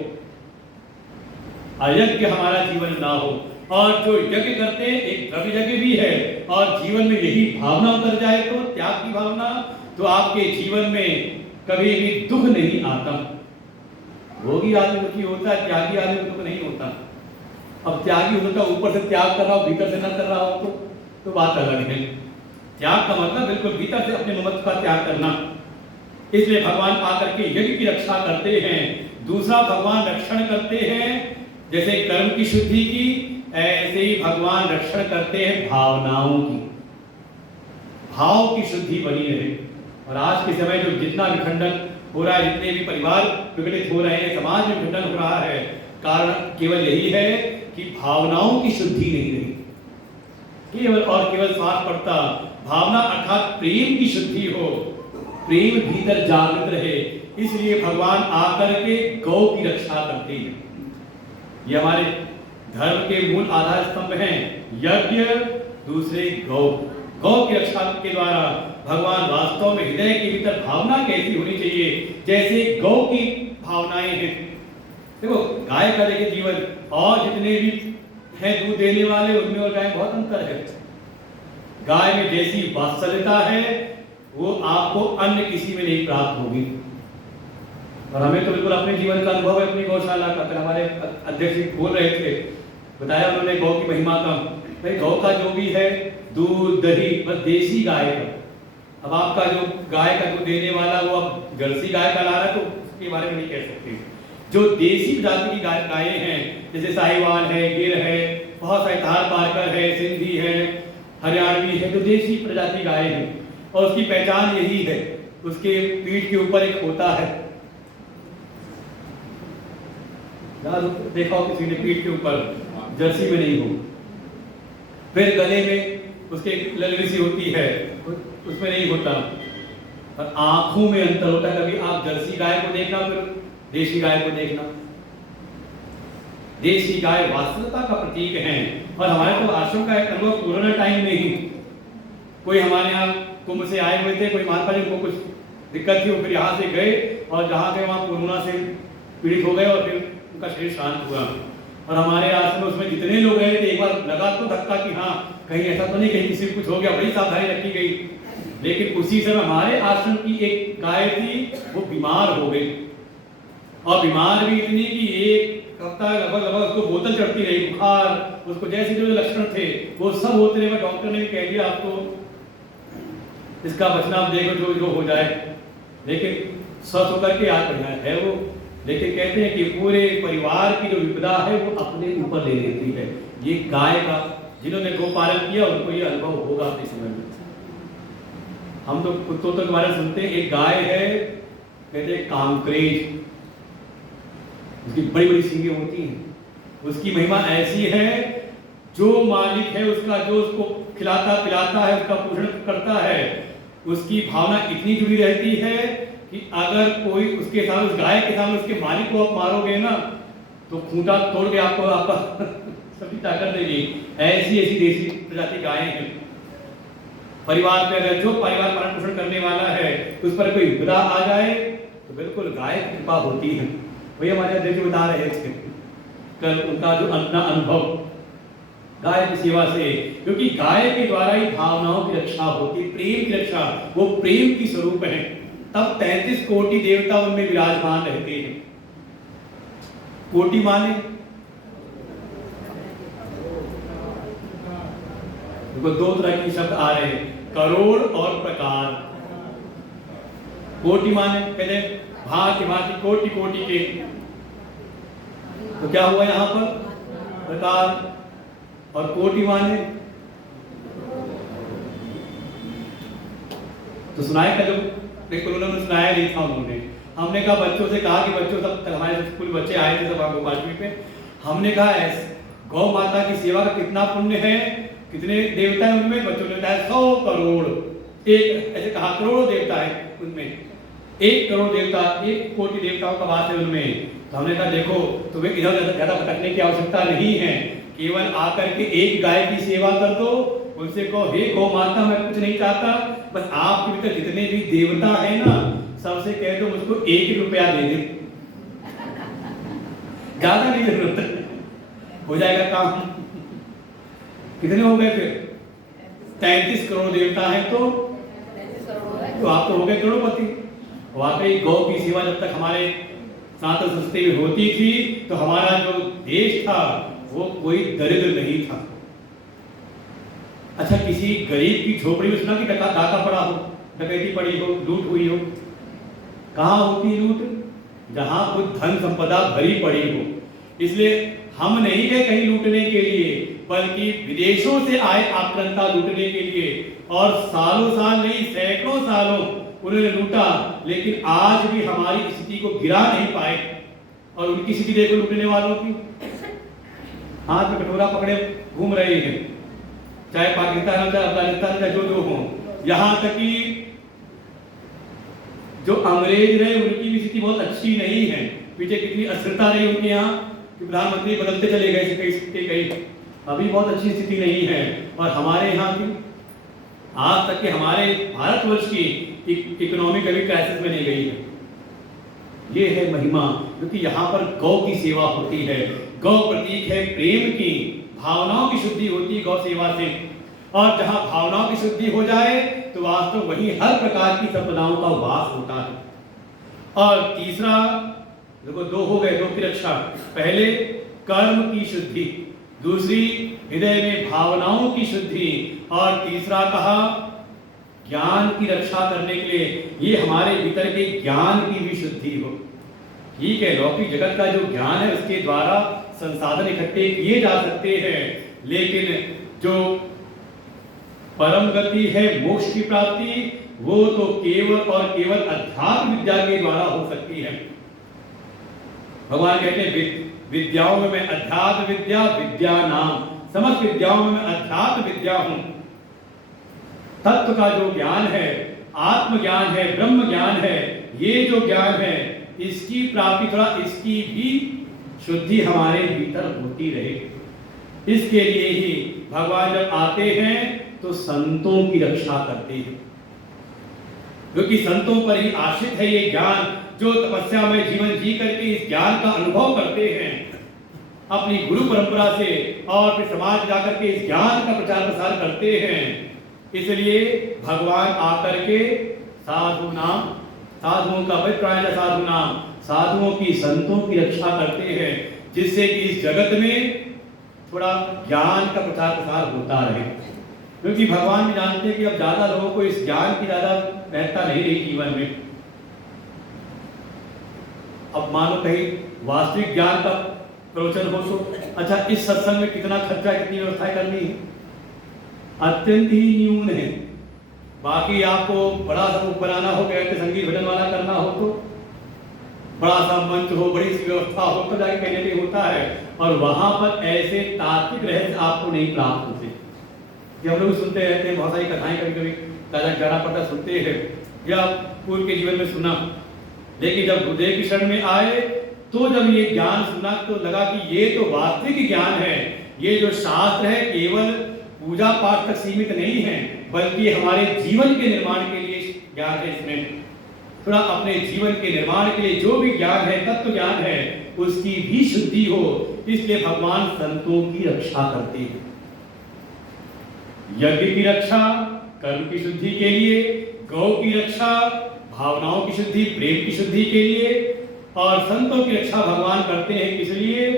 अयज्ञ हमारा जीवन ना हो। और जो यज्ञ करते हैं एक द्रव्य यज्ञ भी है, और जीवन में यही भावना उतर जाए तो त्याग की भावना, तो आपके जीवन में कभी भी दुख नहीं आता। भोगी आदमी दुखी होता है, त्यागी आदमी दुख नहीं होता। अब त्यागी होता ऊपर से त्याग कर रहा हो, भीतर से न कर रहा हो तो बात अलग है। त्याग का मतलब बिल्कुल भीतर से अपने ममत्व का त्याग करना। इसलिए भगवान आकर के यज्ञ की रक्षा करते हैं। दूसरा, भगवान रक्षण करते हैं, जैसे कर्म की शुद्धि की, ऐसे ही भगवान रक्षण करते हैं भावनाओं की। भाव की शुद्धि बनी रहे। और आज के समय जो जितना विखंडन हो रहा है, जितने भी परिवार विघटित हो रहे हैं, समाज में विखंडन हो रहा है, कारण केवल यही है कि भावनाओं की शुद्धि नहीं रही। केवल और केवल स्वार्थ पड़ता, भावना अर्थात प्रेम की शुद्धि हो, प्रेम भीतर जागृत रहे। इसलिए भगवान आकर के गौ की रक्षा करते हैं। ये हमारे धर्म के मूल आधार स्तंभ हैं यज्ञ, दूसरे गौ। गौ की रक्षा के द्वारा भगवान वास्तव में हृदय के भीतर भावना कैसी होनी चाहिए, जैसे गौ की भावनाएं हैं। देखो गाय का देखिए जीवन, और जितने भी हैं दूध देने वाले उनमें और गाय बहुत अंतर है। गाय में जैसी वात्सल्यता है वो आपको अन्य किसी में नहीं प्राप्त होगी। और हमें तो बिल्कुल अपने जीवन का अनुभव है अपनी गौशाला का। फिर हमारे अध्यक्ष जी बोल रहे थे, बताया उन्होंने गौ की महिमा का। भाई गौ का जो भी है दूध दही बस देसी गाय का। अब आपका जो गाय का दूध देने वाला वो अब जर्सी गाय का ला रहा है तो उसके बारे में नहीं कह सकते। जो देसी प्रजाति की गायें हैं जैसे साहिवाल है, गिर है, बहुत सारे धार पारकर है, सिंधी है, हरियाणवी है, जो देसी प्रजाति गाय है। और उसकी पहचान यही है, उसके पीठ के ऊपर एक होता है, देखा हो किसी ने पीठ के ऊपर, जर्सी में नहीं हो। फिर गले में उसके ललवी सी होती है, उसमें नहीं होता। और आंखों में अंतर होता है। कभी आप जर्सी गाय को देखना, फिर देशी गाय को देखना। देशी गाय वास्तवता का प्रतीक है। और हमारे तो आश्रम का एक अनुभव कोरोना टाइम में ही, कोई हमारे यहाँ कुंभ से आए हुए थे, कोई माता जी को कुछ दिक्कत थी, वो फिर यहाँ से गए और जहाँ गए वहाँ कोरोना से पीड़ित हो गए और फिर उनका शरीर शांत हुआ। और हमारे आश्रम में उसमें जितने लोग गए थे, एक बार लगा तो धक्का कि हाँ कहीं ऐसा तो नहीं कहीं किसी को कुछ हो गया, बड़ी सावधानी रखी गई। लेकिन उसी समय हमारे आश्रम की एक गाय थी, वो बीमार हो गई। और बीमार भी इतनी कि एक हफ्ता लगभग उसको बोतल चढ़ती रही, बुखार, उसको जैसे जो लक्षण थे वो सब होते रहे। डॉक्टर ने भी कह दिया आपको इसका बचना, आप देखो जो हो जाए। लेकिन स्वस्थ होकर के याद बढ़िया है वो। लेकिन कहते हैं कि पूरे परिवार की जो विपदा है वो अपने ऊपर ले लेती है। ये गाय का, जिन्होंने गोपालन किया उनको ये अनुभव होगा अपने समय में। हम तो कुत्तों के बारे में सुनते हैं, एक गाय है कहते हैं कांकरेज, उसकी बड़ी बड़ी सींगें होती हैं। उसकी महिमा ऐसी है, जो मालिक है उसका, जो उसको खिलाता पिलाता है, उसका पोषण करता है, उसकी भावना इतनी जुड़ी रहती है कि अगर कोई उसके सामने, उस गाय के सामने उसके मालिक को आप मारोगे ना तो खूंटा तोड़ के आपको आपका सभी ताकत देगी। ऐसी ऐसी देसी प्रजाति गायें हैं। परिवार पे अगर जो परिवार पालन पोषण करने वाला है उस पर कोई विपदा आ जाए तो बिल्कुल गाय की कृपा होती है। वही हमारे अध्यक्ष बता रहे थे कल उनका जो अपना अनुभव गाय की सेवा से, क्योंकि गाय के द्वारा ही भावनाओं की रक्षा होती, प्रेम की रक्षा, वो प्रेम की स्वरूप है। तब 33 कोटि देवता उनमें विराजमान रहते हैं। कोटि माने दो तरह के शब्द आ रहे हैं, करोड़ और प्रकार। कोटि माने कहते भांति भांति कोटि कोटि के, तो क्या हुआ यहाँ पर प्रकार। और कोटि माने तो सुनाए का, जो उन्होंने सुनाया नहीं था उन्होंने। हमने कहा बच्चों से कहा कि बच्चों सब हमारे स्कूल बच्चे आए थे सब गोपाष्टमी पे, हमने कहा गौ माता की सेवा का कितना पुण्य है, कितने देवता है उनमें। बच्चों ने बताया 100 करोड़, एक ऐसे कहा करोड़ों देवता है उनमें, 1 करोड़ देवता, 1 कोटि देवताओं का बात है उनमें। तो हमने कहा देखो तुम्हें इधर ज्यादा भटकने की आवश्यकता नहीं है, केवल आकर के एक गाय की सेवा कर दो, उनसे कहो हे गौ माता मैं कुछ नहीं चाहता, बस आपके भीतर जितने भी देवता है ना सबसे कह दो मुझको 1 रुपया दे दे, ज्यादा नहीं जरूरत, हो जाएगा काम। कितने हो गए फिर 33 करोड़ देवता है तो आप तो हो गए करोड़पति। वाकई गौ की सेवा जब तक हमारे सनातन संस्कृति में होती थी तो हमारा जो देश था वो कोई दरिद्र नहीं था। अच्छा किसी गरीब की झोपड़ी में सुना कि डाका पड़ा हो, डकैती पड़ी हो, लूट हुई हो? कहाँ होती लूट? जहां कुछ धन संपदा भरी पड़ी हो। इसलिए हम नहीं गए कहीं लूटने के लिए, बल्कि विदेशों से आए आक्रांता लूटने के लिए, और सालों साल नहीं सैकड़ों सालों उन्होंने लूटा, लेकिन आज भी हमारी स्थिति को गिरा नहीं पाए। और उनकी स्थिति देखो लूटने वालों की, हाथ में कटोरा पकड़े घूम रहे हैं, चाहे पाकिस्तान हो चाहे अफगानिस्तान का जो हो। यहाँ तक कि जो अंग्रेज रहे उनकी भी स्थिति बहुत अच्छी नहीं है। पीछे कितनी अस्थिरता रही उनके यहाँ कि प्रधानमंत्री बदलते चले गए, कई कई अभी बहुत अच्छी स्थिति नहीं है। और हमारे यहाँ की आज तक के हमारे भारतवर्ष की इकोनॉमी कभी क्राइसिस में नहीं गई है। ये है महिमा, क्योंकि यहाँ पर गौ की सेवा होती है। गौ प्रतीक है प्रेम की, भावनाओं की शुद्धि होती है गौ सेवा से। और जहाँ भावनाओं की शुद्धि हो जाए तो वास्तव वहीं हर प्रकार की संपदाओं का वास होता है। और तीसरा, देखो दो हो गए, दो की रक्षा। पहले कर्म की शुद्धि, दूसरी हृदय में भावनाओं की शुद्धि, और तीसरा कहा ज्ञान की रक्षा करने के लिए ये हमारे भीतर के ज्ञान की भी शुद्धि हो। ठीक है, लौकिक जगत का जो ज्ञान है उसके द्वारा संसाधन इकट्ठे किए जा सकते हैं, लेकिन जो परम गति है मोक्ष की प्राप्ति, वो तो केवल और केवल अध्यात्म विद्या के द्वारा हो सकती है। भगवान कहते हैं विद्याओं में मैं अध्यात्म विद्या विद्या नाम, समस्त विद्याओं में मैं अध्यात्म विद्या हूं। तत्व का जो ज्ञान है, आत्मज्ञान है, ब्रह्म ज्ञान है, ये जो ज्ञान है इसकी प्राप्ति, थोड़ा इसकी भी शुद्धि हमारे भीतर होती रहे। इसके लिए ही भगवान जब आते हैं तो संतों की रक्षा करते हैं, क्योंकि संतों पर ही आश्रित है ये ज्ञान। जो तपस्या में जीवन जी करके इस ज्ञान का अनुभव करते हैं अपनी गुरु परंपरा से, और फिर समाज जाकर के इस ज्ञान का प्रचार प्रसार करते हैं। इसलिए भगवान आकर के साधु नाम, साधुओं का अभिप्राय है साधु नाम, साधुओं की संतों की रक्षा करते हैं, जिससे कि इस जगत में थोड़ा ज्ञान का प्रचार प्रसार होता रहे। क्योंकि भगवान भी जानते हैं कि अब ज्यादा लोगों को इस ज्ञान की ज्यादा महत्ता नहीं रही जीवन में। अब मानो कहीं वास्तविक ज्ञान का प्रवचन हो तो अच्छा, इस सत्संग में कितना खर्चा, कितनी व्यवस्था करनी है, अत्यंत ही न्यून है। बाकी आपको बड़ा सा बनाना हो, कहते संगीत भजन वाला करना हो तो बड़ा सा मंच हो, बड़ी सी व्यवस्था हो तो जाके कहने के होता है। और वहां पर ऐसे तात्विक रहस्य आपको नहीं प्राप्त होते। हम लोग सुनते रहते हैं बहुत सारी कथाएं, कभी कभी दादा ग्यारह पता सुनते हैं या पूर्व के जीवन में सुना, लेकिन जब गुरुदेव की शरण में आए तो जब ये ज्ञान सुना तो लगा कि ये तो वास्तविक ज्ञान है। ये जो शास्त्र है केवल पूजा पाठ तक सीमित नहीं है, बल्कि हमारे जीवन के निर्माण के लिए ज्ञान है। इसमें थोड़ा अपने जीवन के निर्माण के लिए जो भी ज्ञान है, तत्व ज्ञान है, उसकी भी शुद्धि हो, इसलिए भगवान संतों की रक्षा करते हैं। यज्ञ की रक्षा कर्म की शुद्धि के लिए, गौ की रक्षा भावनाओं की शुद्धि, प्रेम की शुद्धि के लिए, और संतों की रक्षा भगवान करते हैं किस लिए?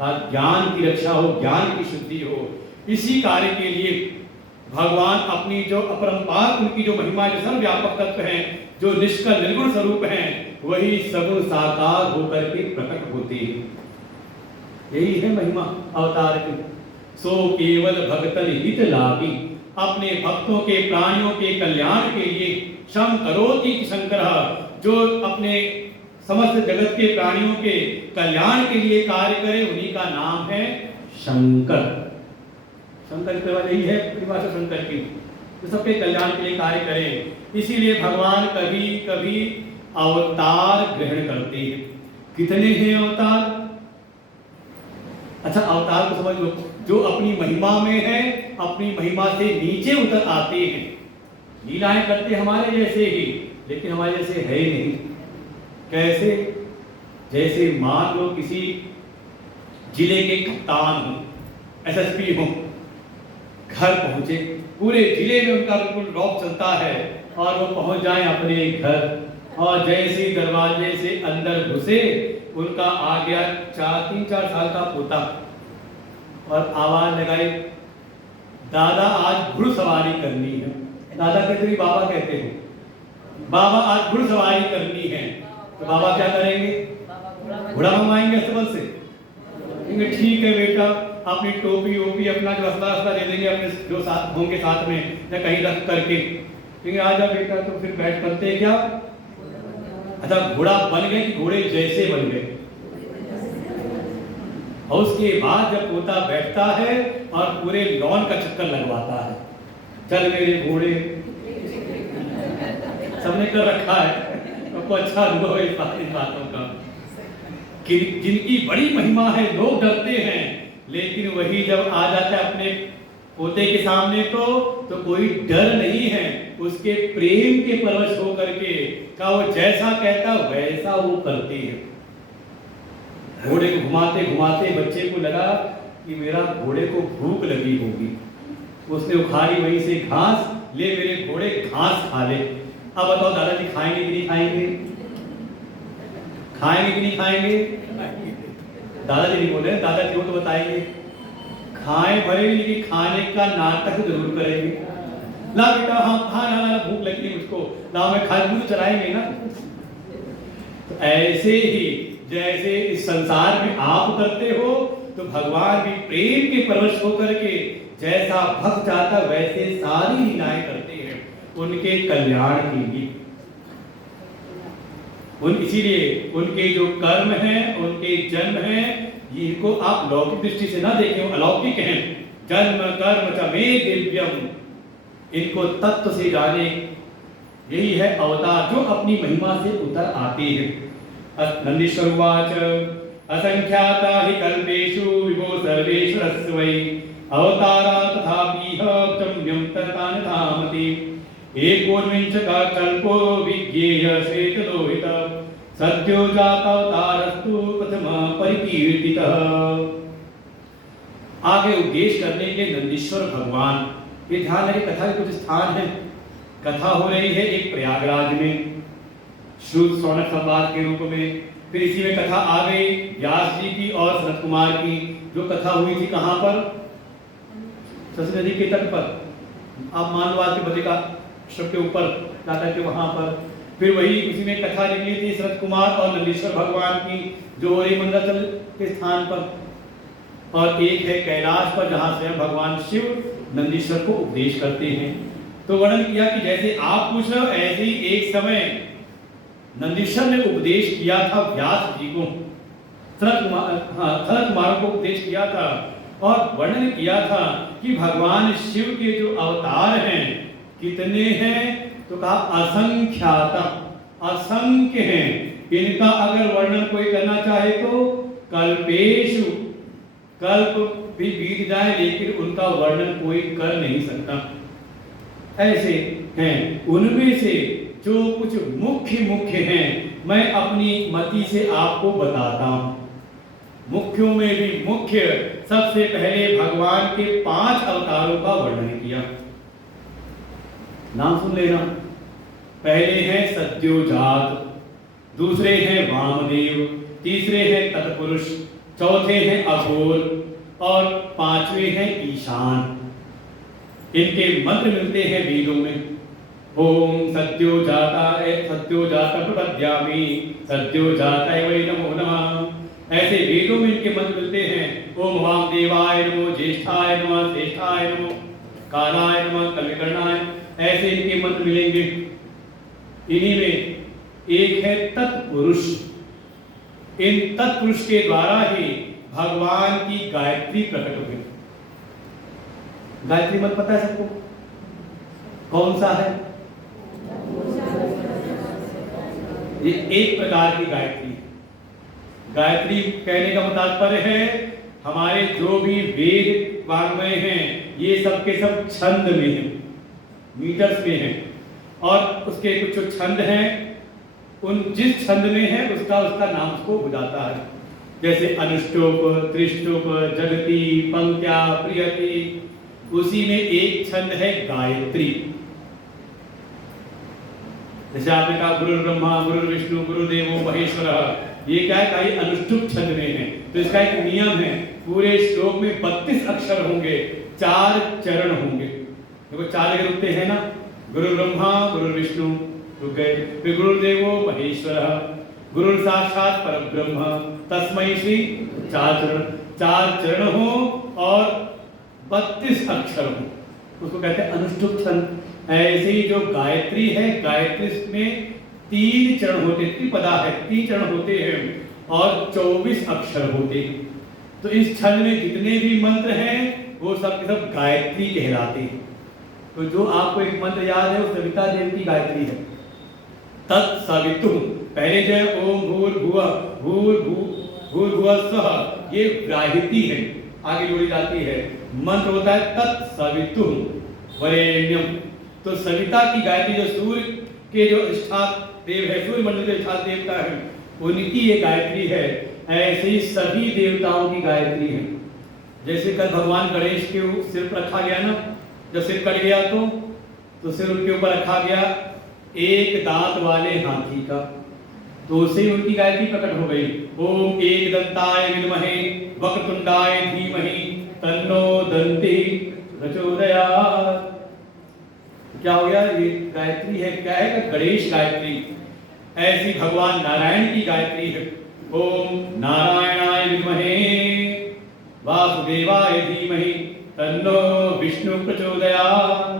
ज्ञान की रक्षा हो, ज्ञान की शुद्धि हो। इसी कार्य के लिए भगवान अपनी जो अपरंपार, उनकी जो महिमा, जो सर्वव्यापक तत्व हैं, जो निष्कल निर्गुण स्वरूप हैं, वही सगुण साकार होकर के प्रकट होते हैं। यही है महिमा अवतार की। सो केवल भक्तन हित लागी, अपने भक्तों के प्राणियों के कल्याण के लिए क्षम करोति शंकर, जो अपने समस्त जगत के प्राणियों के कल्याण के लिए कार्य करे, उन्हीं का नाम है शंकर। शंकर की यही है परिभाषा शंकर की, जो सबके कल्याण के लिए कार्य करें। इसीलिए भगवान कभी कभी अवतार ग्रहण करते हैं। कितने हैं अवतार? अच्छा, अवतार को समझ लो, जो अपनी महिमा में है, अपनी महिमा से नीचे उतर आते हैं। लीलाएं करते हमारे जैसे ही, लेकिन हमारे जैसे है ही नहीं। कैसे? जैसे मान लो किसी जिले के कप्तान हो, एसएसपी हो, घर पहुंचे, पूरे जिले में उनका बिल्कुल रौब चलता है, और वो पहुंच जाए अपने घर, और जैसे दरवाजे से अंदर घुसे, उनका आ गया 3-4 साल का पोता, और आवाज लगाई, दादा आज घुड़सवारी करनी है। दादा कहते हैं, बाबा कहते हैं, बाबा आज घुड़सवारी करनी है। तो बाबा क्या करेंगे? घोड़ा मंगवाएंगे अस्तबल से। ठीक है बेटा, अपनी टोपी वोपी अपना जो असला दे देंगे, अपने जो साथ होंगे साथ में या कहीं रख करके, ठीक है आ जा बेटा। तो फिर बैठ करते क्या? अच्छा, घोड़ा बन गए कि घोड़े जैसे बन गए? और उसके बाद जब पोता बैठता है और पूरे लॉन का चक्कर लगवाता है, चल मेरे घोड़े, सबने कर रखा है, आपको अच्छा अनुभव है इन बातों का। जिनकी बड़ी महिमा है लोग डरते हैं, लेकिन वही जब आ जाता है अपने पोते के सामने तो कोई डर नहीं है। उसके प्रेम के परवश होकर के का वो जैसा कहता वैसा वो करते हैं। घोड़े को घुमाते घुमाते बच्चे को लगा कि मेरा घोड़े को भूख लगी होगी, उसने उखाड़ी वहीं से घास, ले मेरे घोड़े घास खा ले। अब बताओ दादाजी खाएंगे कि नहीं खाएंगे? खाएंगे कि नहीं खाएंगे? दादाजी नहीं बोल रहे, दादाजी वो तो बताएंगे। खाएं भले, लेकिन खाने का नाटक जरूर करेंगे। ला बेटा, हाँ हाँ ना, भूख लगी मुझको, ला मैं खा लूं, चलाएंगे ना। तो ऐसे ही जैसे इस संसार में आप करते हो, तो भगवान भी प्रेम के परवश होकर के जैसा भक्त चाहता वैसे सारी लीलाएं करते हैं उनके कल्याण के लिए। इसीलिए उनके जो कर्म हैं, उनके जन्म हैं, इनको आप लौकिक दृष्टि से ना देखें, अलौकिक हैं। जन्म कर्म च मे दिव्यम, इनको तत्व से जाने, यही है अवतार जो अपनी महिमा से उतर आते हैं। नंदीश्वर उवाच असंख्याता हि कल्पेषु विभो सर्वेश्वरस्य वै अवतारा तथापीह चम्यं ततानतामति एकोनविंश का कल्पो विज्ञेय श्वेतलोहित सद्यो जातावतारस्तु प्रथम परिकीर्तितः। आगे उपदेश करने के नंदीश्वर भगवान, ये ध्यान रहे कथा के कुछ स्थान है। कथा हो रही है एक प्रयागराज में श्रुत सौनक संवाद के रूप में, फिर इसी में कथा आ गई व्यास जी की और सनत कुमार की, जो कथा हुई थी कहाँ पर? सरस्वती नदी के तट पर, आप मान लो आज के बजे का के ऊपर जाकर के वहां पर। फिर वही उसी में कथा निकली थी सनत कुमार और नंदीश्वर भगवान की, जो हो रही मंदराचल के स्थान पर। और एक है कैलाश पर, जहां स्वयं भगवान शिव नंदीश्वर को उपदेश करते हैं। तो वर्णन किया कि जैसे आप पूछ रहे हो, ऐसे ही एक समय नंदीश्वर ने उपदेश किया था व्यास जी को, सनत कुमार को उपदेश किया था और वर्णन किया था कि भगवान शिव के जो अवतार हैं कितने हैं, तो कहा असंख्याता, असंख्य हैं। इनका अगर वर्णन कोई करना चाहे तो कल्पेषु, कल्प भी बीत जाए लेकिन उनका वर्णन कोई कर नहीं सकता। ऐसे हैं, उनमें से जो कुछ मुख्य हैं मैं अपनी मति से आपको बताता हूं। मुख्यों में भी मुख्य, सबसे पहले भगवान के 5 अवतारों का वर्णन किया। नाम सुन लेना। पहले हैं सद्योजात, दूसरे हैं वामदेव, तीसरे हैं तत्पुरुष, चौथे हैं अघोर और 5वें हैं ईशान। इनके मंत्र मिलते हैं वेदों में। ओम सद्योजाताय सद्योजात प्रपद्यामि सद्योजाताय वै नमो नमः। ऐसे वेदों में इनके मंत्र मिलते हैं। ओम वामदेवाय नमो, ज्येष्ठाय नमः, श्रेष्ठाय नमो, कालाय नमः, कल्विकर्णाय, ऐसे इनके मंत्र मिलेंगे। इन्हीं में एक है तत्पुरुष। इन तत्पुरुष के द्वारा ही भगवान की गायत्री प्रकट हुई। गायत्री मंत्र पता है सबको? कौन सा है? ये एक प्रकार की गायत्री। गायत्री कहने का तात्पर्य है हमारे जो भी वेद वाङ्मय हैं ये सब के सब छंद में हैं, मीटर्स में हैं, और उसके कुछ छंद हैं, उन जिस छंद में है उसका नाम उसको हो जाता है। जैसे अनुष्टुप, त्रिष्टुप, जगति, पंक्त्या, प्रियति, उसी में एक छंद है गायत्री। जैसे आपने कहा गुरु ब्रह्मा गुरु विष्णु गुरुदेवो महेश्वर, ये क्या है? ये अनुष्टुप छंद में है। तो इसका एक नियम है, पूरे श्लोक में 32 अक्षर होंगे, 4 चरण होंगे। देखो 4 जगह रुकते हैं ना, गुरु ब्रह्मा गुरु विष्णु रुक गए, फिर गुरुदेवो महेश्वर, गुरु साक्षात परब्रह्म तस्मै श्री, 4 चरण हो और 32 अक्षर हो, उसको कहते हैं अनुष्टुप छंद। ऐसे ही जो गायत्री है, गायत्री में 3 चरण होते, त्रिपदा है, 3 चरण होते हैं और 24 अक्षर होते हैं। तो इस छंद में जितने भी मंत्र हैं वो सब के सब गायत्री कहलाते हैं। तो जो आपको एक मंत्र याद है वो सविता देवी की गायत्री है। तत्सवितुः, पहले जो है ओम भूर्भुवः भूर्भुवः भूर्भुवः स्वः ये व्राहिति है, आगे जोड़ी जाती है। मंत्र होता है तत्सवितुर्वरेण्यम। तो सविता की गायत्री जो सूर्य के जो अधिष्ठाता देव है, सूर्य मंडल के अधिष्ठाता देवता है, उनकी ये गायत्री है। ऐसे ही सभी देवताओं की गायत्री है। जैसे कल भगवान गणेश के सिर पर रखा गया ना, जब सिर कट गया तो सिर उनके ऊपर रखा गया एक दांत वाले हाथी का, तो उससे उनकी गायत्री प्रकट हो गई। ओम एक दंताय विद्महे वक्रतुंडाय धीमहि तन्नो दंती प्रचोदयात्। क्या हो गया? ये गायत्री है, क्या है? गणेश गायत्री। ऐसी भगवान नारायण की गायत्री है। ओम नारायणाय विद्महे वासुदेवाय धीमहि तन्नो विष्णु प्रचोदयात्।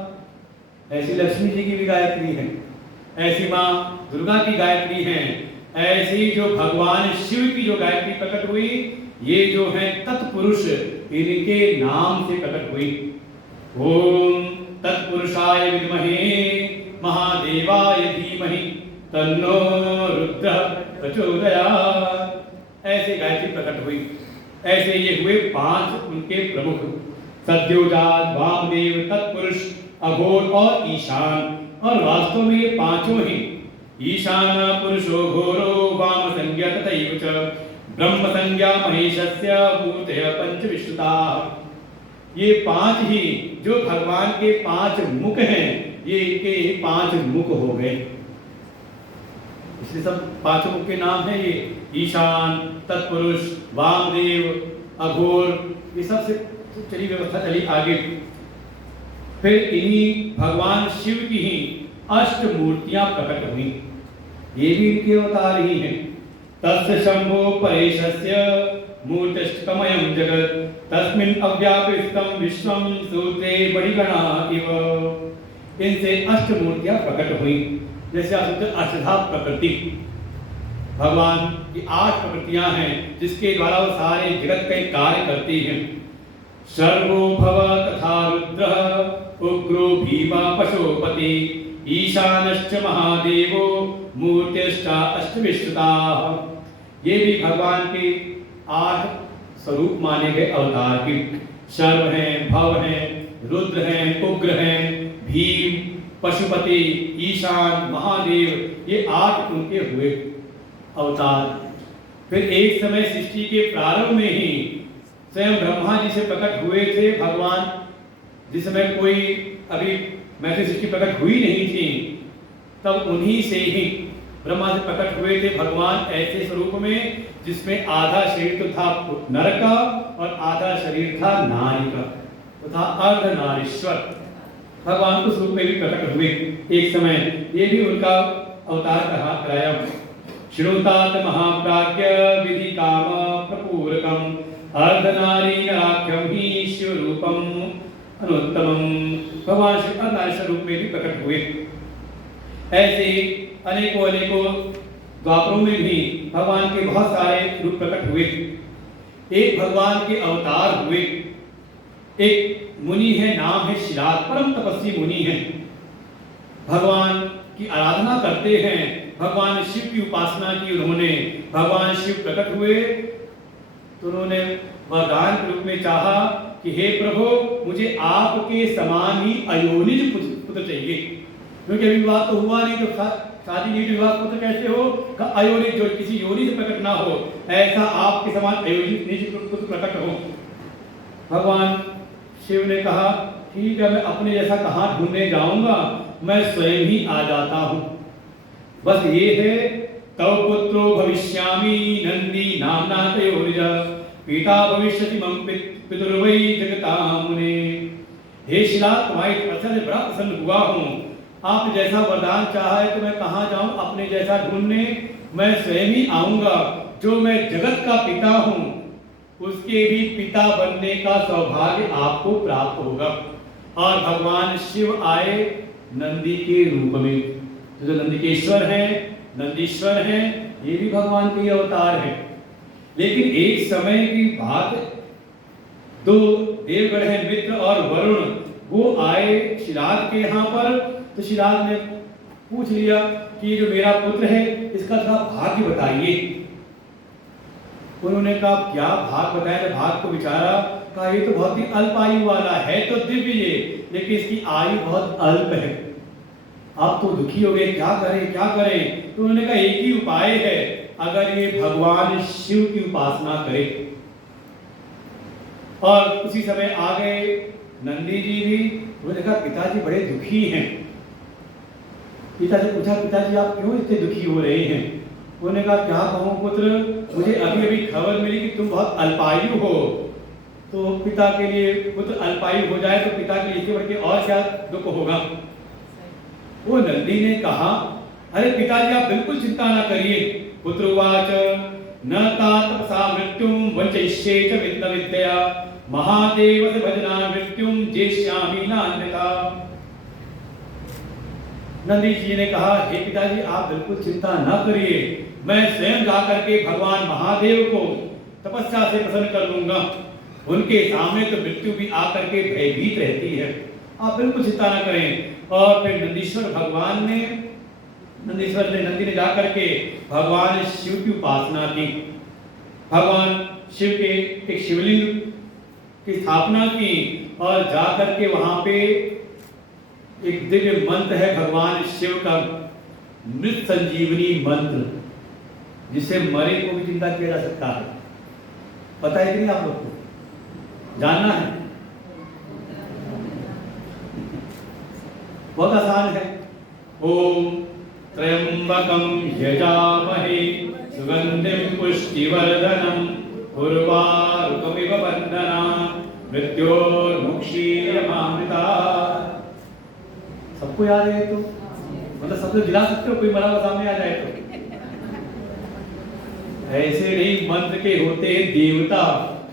ऐसी लक्ष्मी जी की भी गायत्री है, ऐसी माँ दुर्गा की गायत्री है। ऐसी जो भगवान शिव की जो गायत्री प्रकट हुई, ये जो है तत्पुरुष, इनके नाम से प्रकट हुई। ओम तत्पुरुषाय विद्महे महादेवाय धीमहि तन्नो रुद्र प्रचोदयात्। ऐसे गायत्री प्रकट हुई। ऐसे ये हुए 5 उनके प्रमुख, सद्योजात, वामदेव, तत्पुरुष, अघोर और ईशान। और वास्तव में ये पांचों ही ईशान पुरुषो घोरो वाम संज्ञा तथैव च ब्रह्म संज्ञा महेशस्य मूर्तयः पंचविश्रुताः। ये 5 ही जो भगवान के 5 मुख हैं, ये इनके 5 मुख हो गए। इसलिए सब 5 मुख के नाम है ये, ईशान, तत्पुरुष, वामदेव, अघोर, ये सब से चली व्यवस्था चली आगे। फिर इन्हीं भगवान शिव की ही 8 मूर्तियां प्रकट हुई, ये भी इनके अवतार ही हैं। तस्य शंभो परेशस्य मूर्तिष्ठमयं जगत् तस्मिन् अव्यापितं विश्वं सूत्रे बड़िगणा इव। इनसे 8 मूर्तियां प्रकट हुई। जैसे आप सोचते अष्टधा प्रकृति, भगवान की 8 प्रकृतियां हैं जिसके द्वारा वो सारे जगत के कार्य करती हैं। सर्वो भव तथा रुद्रः उग्रो भीमा पशुपति ईशानश्च महादेवो मूर्तिश्च अष्टविश्रुताः। ये भी भगवान के 8 स्वरूप माने गए अवतार की। सर्व हैं, भव हैं, रुद्र हैं, उग्र हैं, भीम, पशुपति, ईशान, महादेव, ये 8 उनके हुए अवतार। फिर एक समय सृष्टि के प्रारंभ में ही स्वयं ब्रह्मा जी से प्रकट हुए थे भगवान। जिस समय कोई अभी मैथिली सृष्टि प्रकट हुई नहीं थी, तब उन्हीं से ही ब्रह्मा से प्रकट हुए थे भगवान, ऐसे स्वरूप में जिसमें आधा शरीर तो था नर का और आधा शरीर था नारी का, तो था अर्धनारीश्वर। भगवान उस रूप में भी प्रकट हुए एक समय, ये भी उनका अवतार कहा कराया। श्रोतात महाप्राज्ञ विधि काम प्रपूरकम अर्धनारी नराख्यम ही शिवरूपम अनुत्तमम। भगवान शिव अर्धनारीश्वर रूप में भी प्रकट हुए। ऐसे अनेकों द्वापरों में भी भगवान के बहुत सारे रूप प्रकट हुए। एक भगवान के अवतार हुए, एक मुनि है, नाम है शिलाद, परम तपस्वी मुनि है। भगवान की आराधना करते हैं, भगवान शिव की उपासना की उन्होंने। भगवान शिव प्रकट हुए तो उन्होंने वरदान के रूप में चाहा कि हे प्रभु, मुझे आपके समान ही अयोनिज पुत्र चाहिए, क्योंकि अभी विवाह तो हुआ नहीं, तो शादी नहीं, विवाह पुत्र कैसे हो? अयोनिज, जो किसी योनि से प्रकट ना हो, ऐसा आपके समान अयोनिज पुत्र प्रकट हो। भगवान शिव ने कहा ठीक है, मैं अपने जैसा कहाँ ढूंढने जाऊंगा, मैं स्वयं ही आ जाता हूँ। बस ये है, तव पुत्रो भविष्यामि नंदी नामना तयोनिजः पिता भविष्यति मम पितुर्वै जगतां मुने। हे शिलाद, तुम्हारी तपस्या से बड़ा प्रसन्न हुआ हूँ। आप जैसा वरदान चाहा है तो मैं कहाँ जाऊँ अपने जैसा ढूंढने? मैं स्वयं ही आऊंगा। जो मैं जगत का पिता हूँ, उसके भी पिता बनने का सौभाग्य आपको प्राप्त होगा। और भगवान शिव आए नंदी के रूप में, जो नंदिकेश्वर हैं, नंदीश्वर हैं, ये भी भगवान के अवतार हैं। लेकिन एक समय की बात, 2 देवगण हैं, मित्र और वरुण, वो आए शिलाद के यहाँ पर। तो शिलाद ने पूछ लिया कि जो मेरा पुत्र है, इसका थोड़ा भाग्य बताइए। उन्होंने कहा क्या भाग बताया? तो भाग को विचारा, कहा ये तो बहुत ही अल्प आयु वाला है, तो दिव्य ये, लेकिन इसकी आयु बहुत अल्प है। आप तो दुखी हो गए, क्या करें क्या करें? तो उन्होंने कहा एक ही उपाय है, अगर ये भगवान शिव की उपासना करे। और उसी समय आ गए नंदी जी भी। उन्होंने कहा पिताजी बड़े दुखी हैं। पिताजी पूछा पिताजी आप क्यों इतने दुखी हो रहे हैं? उन्होंने कहा क्या कहूँ पुत्र, मुझे अभी अभी खबर मिली कि तुम बहुत अल्पायु हो। तो पिता के लिए पुत्र अल्पायु हो जाए तो पिता के लिए इसके बढ़ के और क्या दुख होगा। वो नंदी ने कहा अरे पिताजी आप बिल्कुल चिंता ना करिए। पुत्रवाच न तपसा मृत्युम वंचयिष्ये च विद्या महादेव से भजना मृत्युम जेष्यामि न अन्यथा। नंदी जी ने कहा हे पिताजी आप बिल्कुल चिंता न करिए, मैं स्वयं जाकर के भगवान महादेव को तपस्या से प्रसन्न कर लूंगा। उनके सामने तो मृत्यु भी आकर के भयभीत रहती है, आप बिल्कुल चिंता न करें। और फिर नंदी ने जाकर के भगवान शिव की उपासना की। भगवान शिव के एक शिवलिंग की स्थापना की और जाकर के वहां पे एक दिव्य मंत्र है भगवान शिव का, मृत संजीवनी मंत्र, जिससे मरे को भी जिंदा किया जा सकता है। पता है कि नहीं आप लोग को? जानना है? बहुत आसान है। ओम त्र्यंबकम यजामहे सुगंधिम पुष्टिवर्धनम उर्वारुकमिव बंधना मृत्योर्मुक्षीयमामृता। सबको याद है तो? मतलब सबको दिला सकते हो? कोई मरा हुआ सामने आ जाए तो? ऐसे नहीं, मंत्र के होते हैं देवता,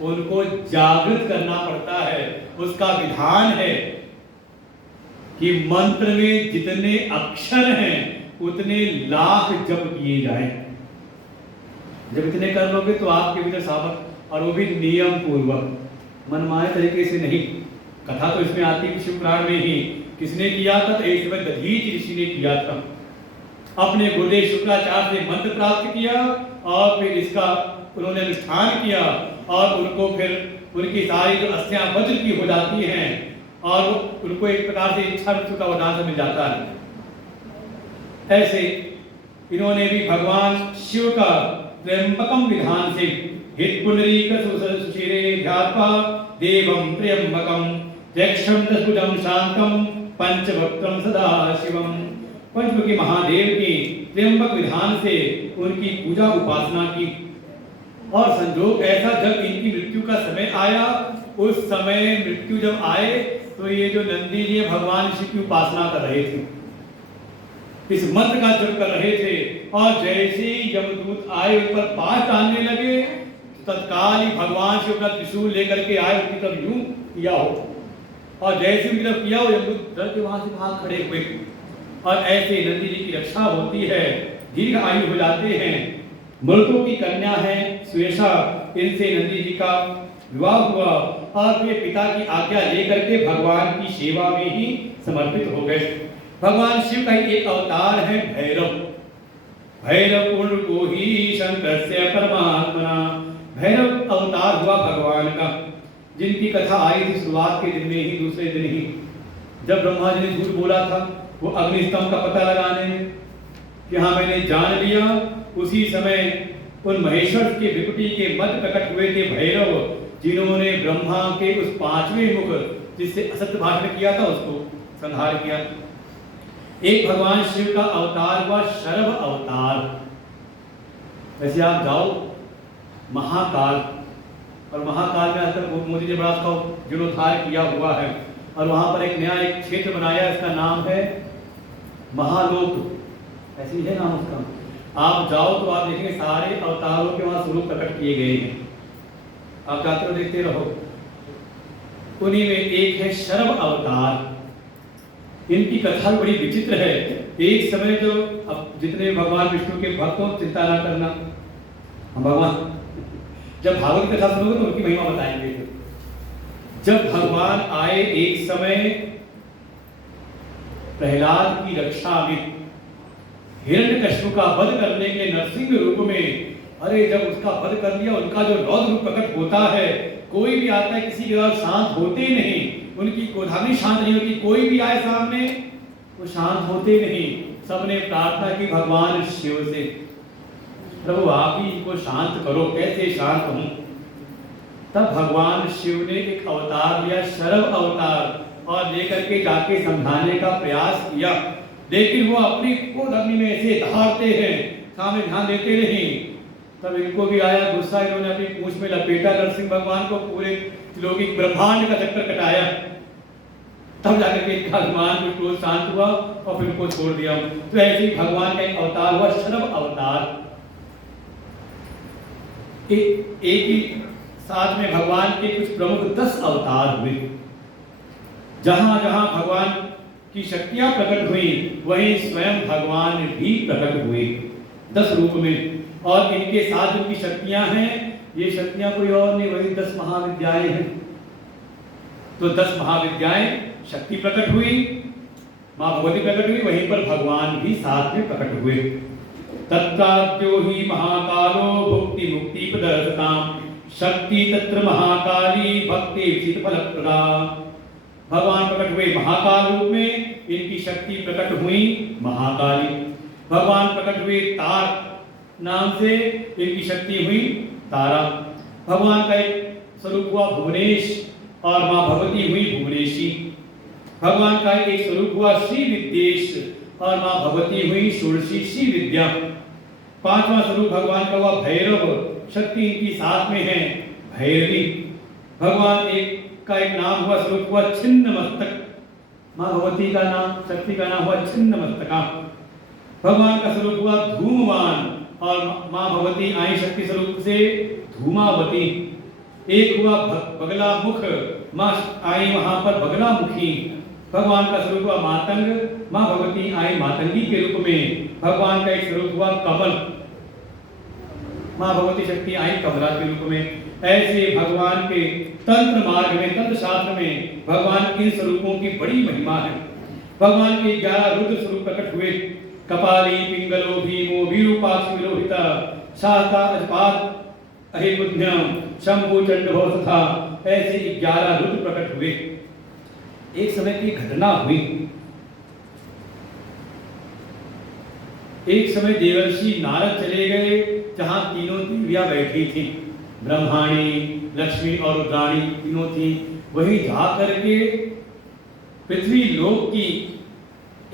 उनको जागृत करना पड़ता है। उसका विधान है कि मंत्र में जितने अक्षर हैं उतने लाख जप किए जाएं। जब इतने कर लोगे तो आपके भीतर सामर्थ, और वो भी नियम पूर्वक, मनमाने तरीके से नहीं। कथा तो इसमें आती है शिव पुराण में ही। किसने किया था? तो एक समय दधीच ऋषि ने किया था। अपने गुरुदेव शुक्राचार्य से मंत्र प्राप्त किया और फिर इसका उन्होंने अनुष्ठान किया और उनको फिर उनकी सारी जो अस्थियां वज्र की हो जाती हैं और उनको एक प्रकार से इच्छा मृत्यु का वरदान मिल जाता है। ऐसे इन्होंने भी भगवान शिव का त्र्यंबकम विधान से हित पुंडरीक सुशिरे ध्यात्वा देवम त्र्यंबकम यक्षम दशभुजम शांतम पंचभक्त्रम सदा शिवम। पंचमुखी महादेव की त्र्यंबक विधान से उनकी पूजा उपासना की। और संजोग ऐसा जब इनकी मृत्यु का समय आया, उस समय मृत्यु जब आए तो ये जो नंदी जी भगवान शिव की उपासना कर रहे थे, इस मंत्र का जप कर रहे थे, और जैसे ही यमदूत आए उन पर पांच डालने लगे, तत्काल ही भगवान शिव का त्रिशूल लेकर के आए, उनकी तरफ यूं किया हो, और जैसे उनकी तरफ किया हो यमदूत डर के वहां से भाग खड़े हुए। और ऐसे नंदी जी की रक्षा होती है, दीर्घ आयु हो जाते हैं। मृतों की कन्या है सुयशा, इनसे नंदी जी का विवाह हुआ और वे पिता की आज्ञा लेकर के भगवान की सेवा में ही समर्पित हो गए। भगवान शिव का एक अवतार है भैरव। भैरव कुंड को ही शंकर से परमात्मा, भैरव अवतार हुआ भगवान का, जिनकी कथा आई थी शुरुआत के दिन में ही, दूसरे दिन ही, जब ब्रह्मा जी ने झूठ बोला था वो अग्निस्तंभ का पता लगाने में कि हाँ मैंने जान लिया। उसी समय उन महेश्वर के विकुटी के मध्य प्रकट हुए थे भैरव, जिन्होंने ब्रह्मा के उस पांचवें मुख जिससे असत्य भाषण किया था उसको संहार किया। एक भगवान शिव का अवतार हुआ शरभ अवतार। वैसे आप जाओ महाकाल, और महाकाल में आजकल मोदी ने बड़ा उसका जीर्णोद्धार किया हुआ है, और वहां पर एक नया एक क्षेत्र बनाया, इसका नाम है महालोक, ऐसी है नाम उसका। आप जाओ तो आप देखेंगे सारे अवतारों के वहां स्वरूप प्रकट किए गए हैं, आप जाते हो देखते रहो। उन्हीं में एक है शरभ अवतार। इनकी कथा बड़ी विचित्र है। एक समय जो अब जितने भगवान विष्णु के भक्त हो चिंता ना करना, हम भगवान जब भागवत की कथा सुनोगे तो उनकी महिमा बताएंगे। जब भगवान आए एक समय प्रहलाद की रक्षा में, हिरण्यकश्यप का वध करने के नरसिंह रूप में अरे जब उसका वध कर लिया, उनका जो रौद्र रूप प्रकट होता है, कोई भी आता है किसी के साथ शांत होते नहीं, उनकी क्रोधाग्नि शांत नहीं होती, कोई भी आए सामने वो शांत होते नहीं। सबने प्रार्थना की भगवान शिव से, प्रभु आप ही इनको शांत करो, कैसे शांत हूं। तब भगवान शिव ने एक अवतार लिया, शरव अवतार, और लेकर के जाके समझाने का प्रयास किया, लेकिन वो अपनी क्रोधाग्नि में ऐसे धारते हैं, सामने ध्यान देते नहीं। तब इनको भी आया गुस्सा, इन्होंने अपनी पूंछ में लपेटा नरसिंह भगवान को, पूरे लौकिक ब्रह्मांड का चक्कर कटाया। तब जाकर के इनका अभिमान को क्रोध शांत हुआ और फिर उनको छोड़ दिया। तो ऐसे ही भगवान का एक अवतार हुआ, शरव अवतार। एक ही साथ में भगवान के कुछ प्रमुख 10 अवतार हुए। जहां जहां भगवान की शक्तियां प्रकट हुई, वहीं स्वयं भगवान भी प्रकट हुए 10 रूप में। और इनके साथ उनकी शक्तियां हैं, ये शक्तियां कोई और नहीं, वही 10 महाविद्याएं हैं। तो 10 महाविद्याएं शक्ति प्रकट हुई, मां भगवती प्रकट हुई, वहीं पर भगवान भी साथ में प्रकट हुए। तत्राद्यो ही महाकालो भुक्ति मुक्ति प्रदर्शताम, शक्ति तत्र महाकाली भक्ति चित फल प्रदा। भगवान प्रकट हुए महाकाल रूप में, इनकी शक्ति प्रकट हुई महाकाली। भगवान प्रकट हुए तार नाम से, इनकी शक्ति हुई तारा। भगवान का एक स्वरूप हुआ भुवनेश, और मां भगवती हुई भुवनेशी। भगवान का एक स्वरूप हुआ श्री विद्येश, और मां भगवती हुई षोडशी श्री विद्या। 5वां स्वरूप भगवान का हुआ भैरव, शक्ति इनकी साथ में है भैरवी। भगवान का एक नाम हुआ, स्वरूप हुआ छिन्न मस्तक, मां भगवती का नाम, शक्ति का नाम हुआ छिन्न मस्तका। भगवान का स्वरूप हुआ धूमवान, और मां भगवती आई शक्ति स्वरूप से धूमावती। एक हुआ बगला मुख, मां आई वहां पर बगला मुखी। भगवान का स्वरूप हुआ मातंग, मां भगवती आई मातंगी के रूप में। भगवान का एक स्वरूप हुआ कमल, मां भगवती शक्ति आई कमला के रूप में। ऐसे भगवान के तंत्र मार्ग में, तंत्र शास्त्र में भगवान इन स्वरूपों की बड़ी महिमा है। भगवान के 11 रुद्र स्वरूप प्रकट हुए, कपाली पिंगलो भीमो विरूपाक्ष विलोहिता, शास्ता अजपात अहिबुध्यम शंभु चंडभो तथा। ऐसे 11 रुद्र प्रकट हुए। एक समय की घटना हुई, एक समय देवर्षि नारद चले गए जहां तीनों देवियां बैठी थी, ब्रह्माणी, लक्ष्मी और रुद्राणी तीनों थी। वहीं जाकर के पृथ्वी लोक की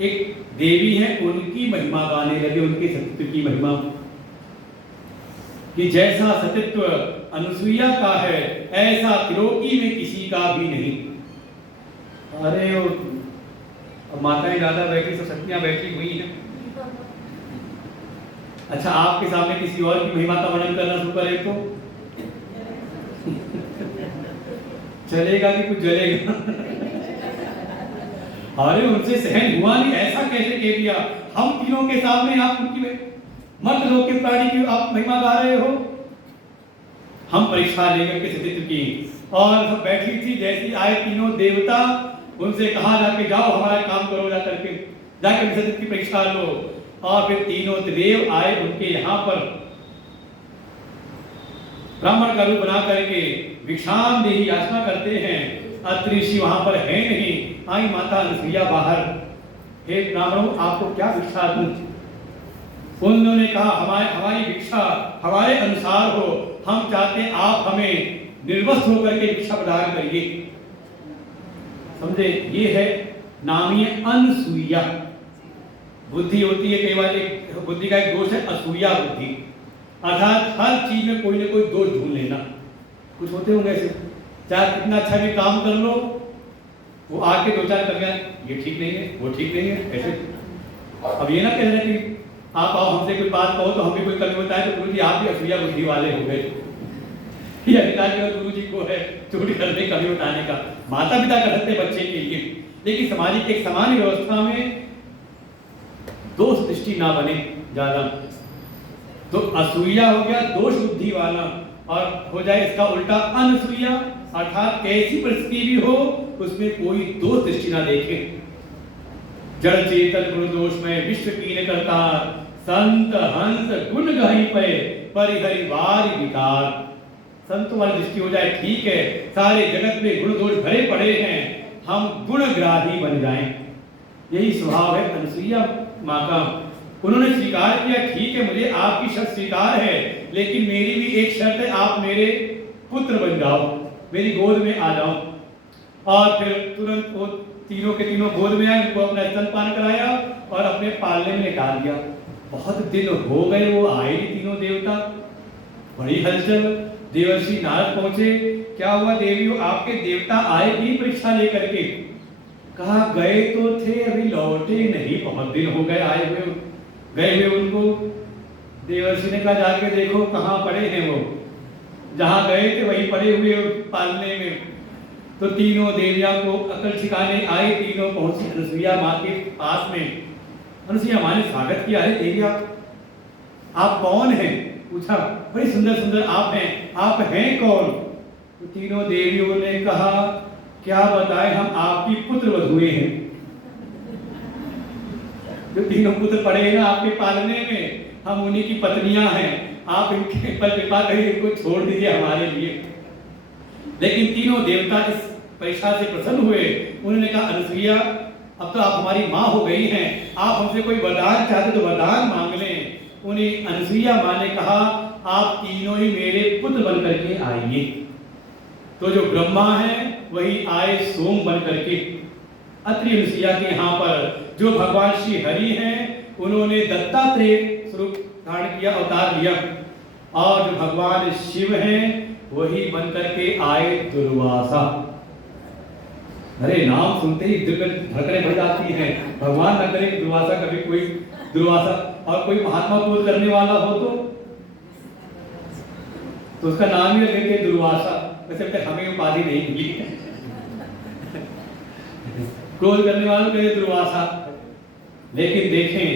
एक देवी है, उनकी महिमा गाने लगे, उनके सतीत्व की महिमा, कि जैसा सतीत्व अनुसुईया का है, ऐसा त्रिलोकी में किसी का भी नहीं। अरे वो माताएं ज्यादा बैठी, सब शक्तियां बैठी हुई हैं। अच्छा, आपके सामने किसी और की महिमा का वर्णन करना शुरू करें तो चलेगा कि कुछ जलेगा? अरे उनसे सहन हुआ नहीं, ऐसा कैसे कह दिया? हम तीनों के सामने आप उनकी मर्द लोग के प्राणी की आप महिमा गा रहे हो। हम परीक्षा लेकर के सतीत्व की, और सब बैठी थी, जैसी आए तीनों देवता, उनसे कहा जाके जाओ हमारा काम करो, जा करके जाकर सतीत्व की परीक्षा लो। और फिर तीनों देव आए उनके यहाँ पर, ब्राह्मण का रूप बना करके भिक्षाम देहि याचना करते हैं। अत्रि ऋषि वहां पर है नहीं, आई माता अनुसुईया बाहर, हे ब्राह्मणों आपको क्या भिक्षा दूं? उन्होंने कहा हमारी भिक्षा हमारे अनुसार हो, हम चाहते आप हमें निर्वस्त्र होकर के भिक्षा प्रदान करिए। समझे, ये है नामी अनसुईया बुद्धि होती है। कई बार एक बुद्धि का एक दोष है असूया बुद्धि, अर्थात हर चीज में कोई ना कोई दोष ढूंढ लेना। कुछ होते होंगे ऐसे, चाहे कितना अच्छा भी काम कर लो, वो आके 2-4 कर गया, ये ठीक नहीं है, वो ठीक नहीं है, ऐसे। अब ये ना कह रहे कि आप आओ हमसे कोई बात कहो तो हम भी कोई कमी बताए तो गुरु जी आप भी असूया बुद्धि वाले हो गए। ये अधिकार केवल गुरु जी को है चोरी करने, कमी बताने का। माता पिता कर सकते बच्चे के लिए, लेकिन सामाजिक एक सामान्य व्यवस्था में दोष दृष्टि ना बने ज्यादा। तो असूया हो गया दोष बुद्धि वाला, और हो जाए इसका उल्टा अनसूया, अर्थात कैसी परिस्थिति भी हो उसमें कोई दोष दृष्टि ना देखे। जड़ चेतन गुण दोष में विश्व कीन करता, संत हंस गुण गहि पे, परिहरिवार विकार। संतों वाली दृष्टि हो जाए ठीक है, सारे जगत में गुण दोष भरे पड़े हैं, हम गुणग्राही बन जाएं। यही स्वभाव है अनसुईया माँ का। उन्होंने स्वीकार किया ठीक है मुझे आपकी शर्त स्वीकार है, लेकिन मेरी भी एक शर्त है, आप मेरे पुत्र बन जाओ, मेरी गोद में आ जाओ। और फिर तुरंत वो तीनों के तीनों गोद में आए, उनको अपना स्तनपान कराया और अपने पालने में डाल दिया। बहुत दिन हो गए वो आए नहीं तीनों देवता, बड़ी हलचल। देवर्षि नारद पहुंचे, क्या हुआ देवियों आपके देवता आए की परीक्षा लेकर के? कहा गए तो थे अभी लौटे नहीं, बहुत दिन हो गए आए हुए गए हुए उनको। देवर्षि ने कहा जाके देखो कहाँ पड़े हैं वो, जहाँ गए थे वहीं पड़े हुए पालने में। तो तीनों देवियां को अकल ठिकाने आई, तीनों पहुंची अनुसुईया माँ के पास में। अनुसुईया माँ ने स्वागत किया, अरे देविया आप कौन हैं? पूछा, बड़ी सुंदर सुंदर आप हैं कौन? तो तीनों देवियों ने कहा क्या बताएं, हम आपकी पुत्र वधुएं हैं। जो तीनों पुत्र पड़े हैं ना आपके पालने में, हम उन्हीं की पत्नियां हैं, आप इनके पर कृपा करिए, इनको छोड़ दीजिए हमारे लिए। लेकिन तीनों देवता इस परीक्षा से प्रसन्न हुए। उन्होंने कहा अनुसुईया अब तो आप हमारी माँ हो गई हैं, आप हमसे कोई वरदान चाहते तो वरदान मांग लें। उन्हें अनुसुईया माँ ने कहा आप तीनों ही मेरे पुत्र बन करके आइए। तो जो ब्रह्मा है वही आए सोम बन करके। अत्रि अनुसुईया के यहाँ पर जो भगवान श्री हरि हैं उन्होंने दत्तात्रेय स्वरूप धारण किया, अवतार लिया। और जो भगवान शिव हैं वही बन करके आए दुर्वासा। अरे नाम सुनते ही दिल में धड़कने भर जाती हैं। भगवान न करे कि दुर्वासा कभी कोई दुर्वासा और कोई महात्मा बोध करने वाला हो तो उसका नाम ही रखेंगे दुर्वासा। वैसे फिर हमें उपाधि नहीं मिली क्रोध करने वालों के दुर्वासा। लेकिन देखें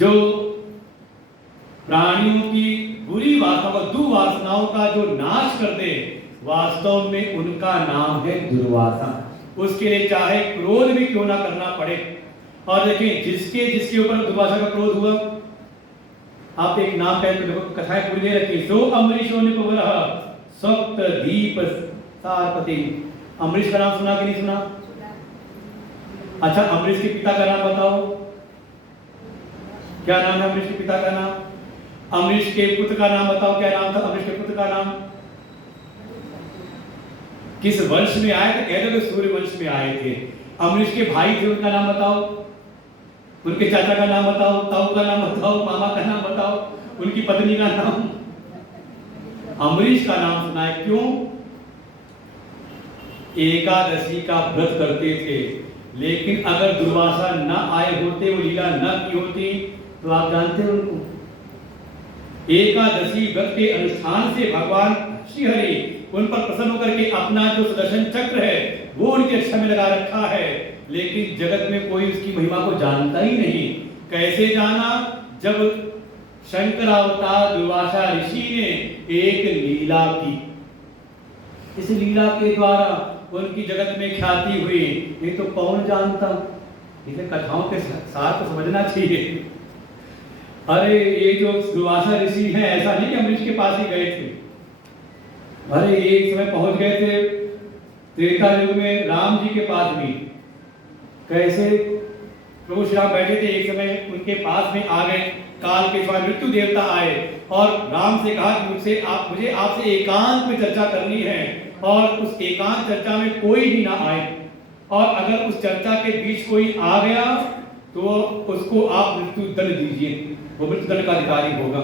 जो प्राणियों की बुरी वासनाओं, दुर्वासनाओं का जो नाश कर दे, वास्तव में उनका नाम है दुर्वासा। उसके लिए चाहे क्रोध भी क्यों ना करना पड़े। और देखिए जिसके जिसके ऊपर दुर्वासा का क्रोध हुआ, आप एक नाम कहते देखो कथाएं पूरी नहीं रखी। सो अमरीशो निपवरः सप्त दीप सारपति। अमरीश का नाम सुना कि नहीं सुना? अच्छा अमरीश के पिता का नाम बताओ, क्या नाम है अमरीश के पिता का नाम? अमरीश के पुत्र का नाम बताओ, क्या नाम था अमरीश के पुत्र का नाम? किस वंश में आए थे? कहते थे सूर्य वंश में आए थे। अमरीश के भाई थे, उनका नाम बताओ, उनके चाचा का नाम बताओ, ताऊ का नाम बताओ, मामा का नाम बताओ, उनकी पत्नी का नाम। अमरीश का नाम सुना है, क्यों? एकादशी का व्रत करते थे। लेकिन अगर दुर्वासा न आए होते, वो लीला न की होती, तो आप जानते हैं उनको एकादशी व्रत के अनुष्ठान से भगवान श्री हरि उन पर प्रसन्न होकर के अपना जो सुदर्शन चक्र है वो उनके रक्षा में लगा रखा है। लेकिन जगत में कोई उसकी महिमा को जानता ही नहीं। कैसे जाना? जब शंकरावतार दुर्वासा ऋषि ने एक लीला की, इस लीला के द्वारा उनकी जगत में ख्याति हुई। ये तो कौन जानता, इसे कथाओं के साथ तो समझना चाहिए। अरे ये जो दुर्वासा ऋषि हैं, ऐसा नहीं कि अमरीश के पास ही गए थे। अरे एक समय पहुंच गए थे त्रेता युग में राम जी के पास भी। कैसे? प्रभु श्री राम बैठे थे, एक समय उनके पास में आ गए काल के स्वामी मृत्यु देवता आए और राम से कहा कि मुझे आपसे एकांत में चर्चा करनी है, और उस एकांत चर्चा में कोई भी ना आए, और अगर उस चर्चा के बीच कोई आ गया तो उसको आप मृत्यु दंड दीजिए, वो मृत्यु दंड का अधिकारी होगा।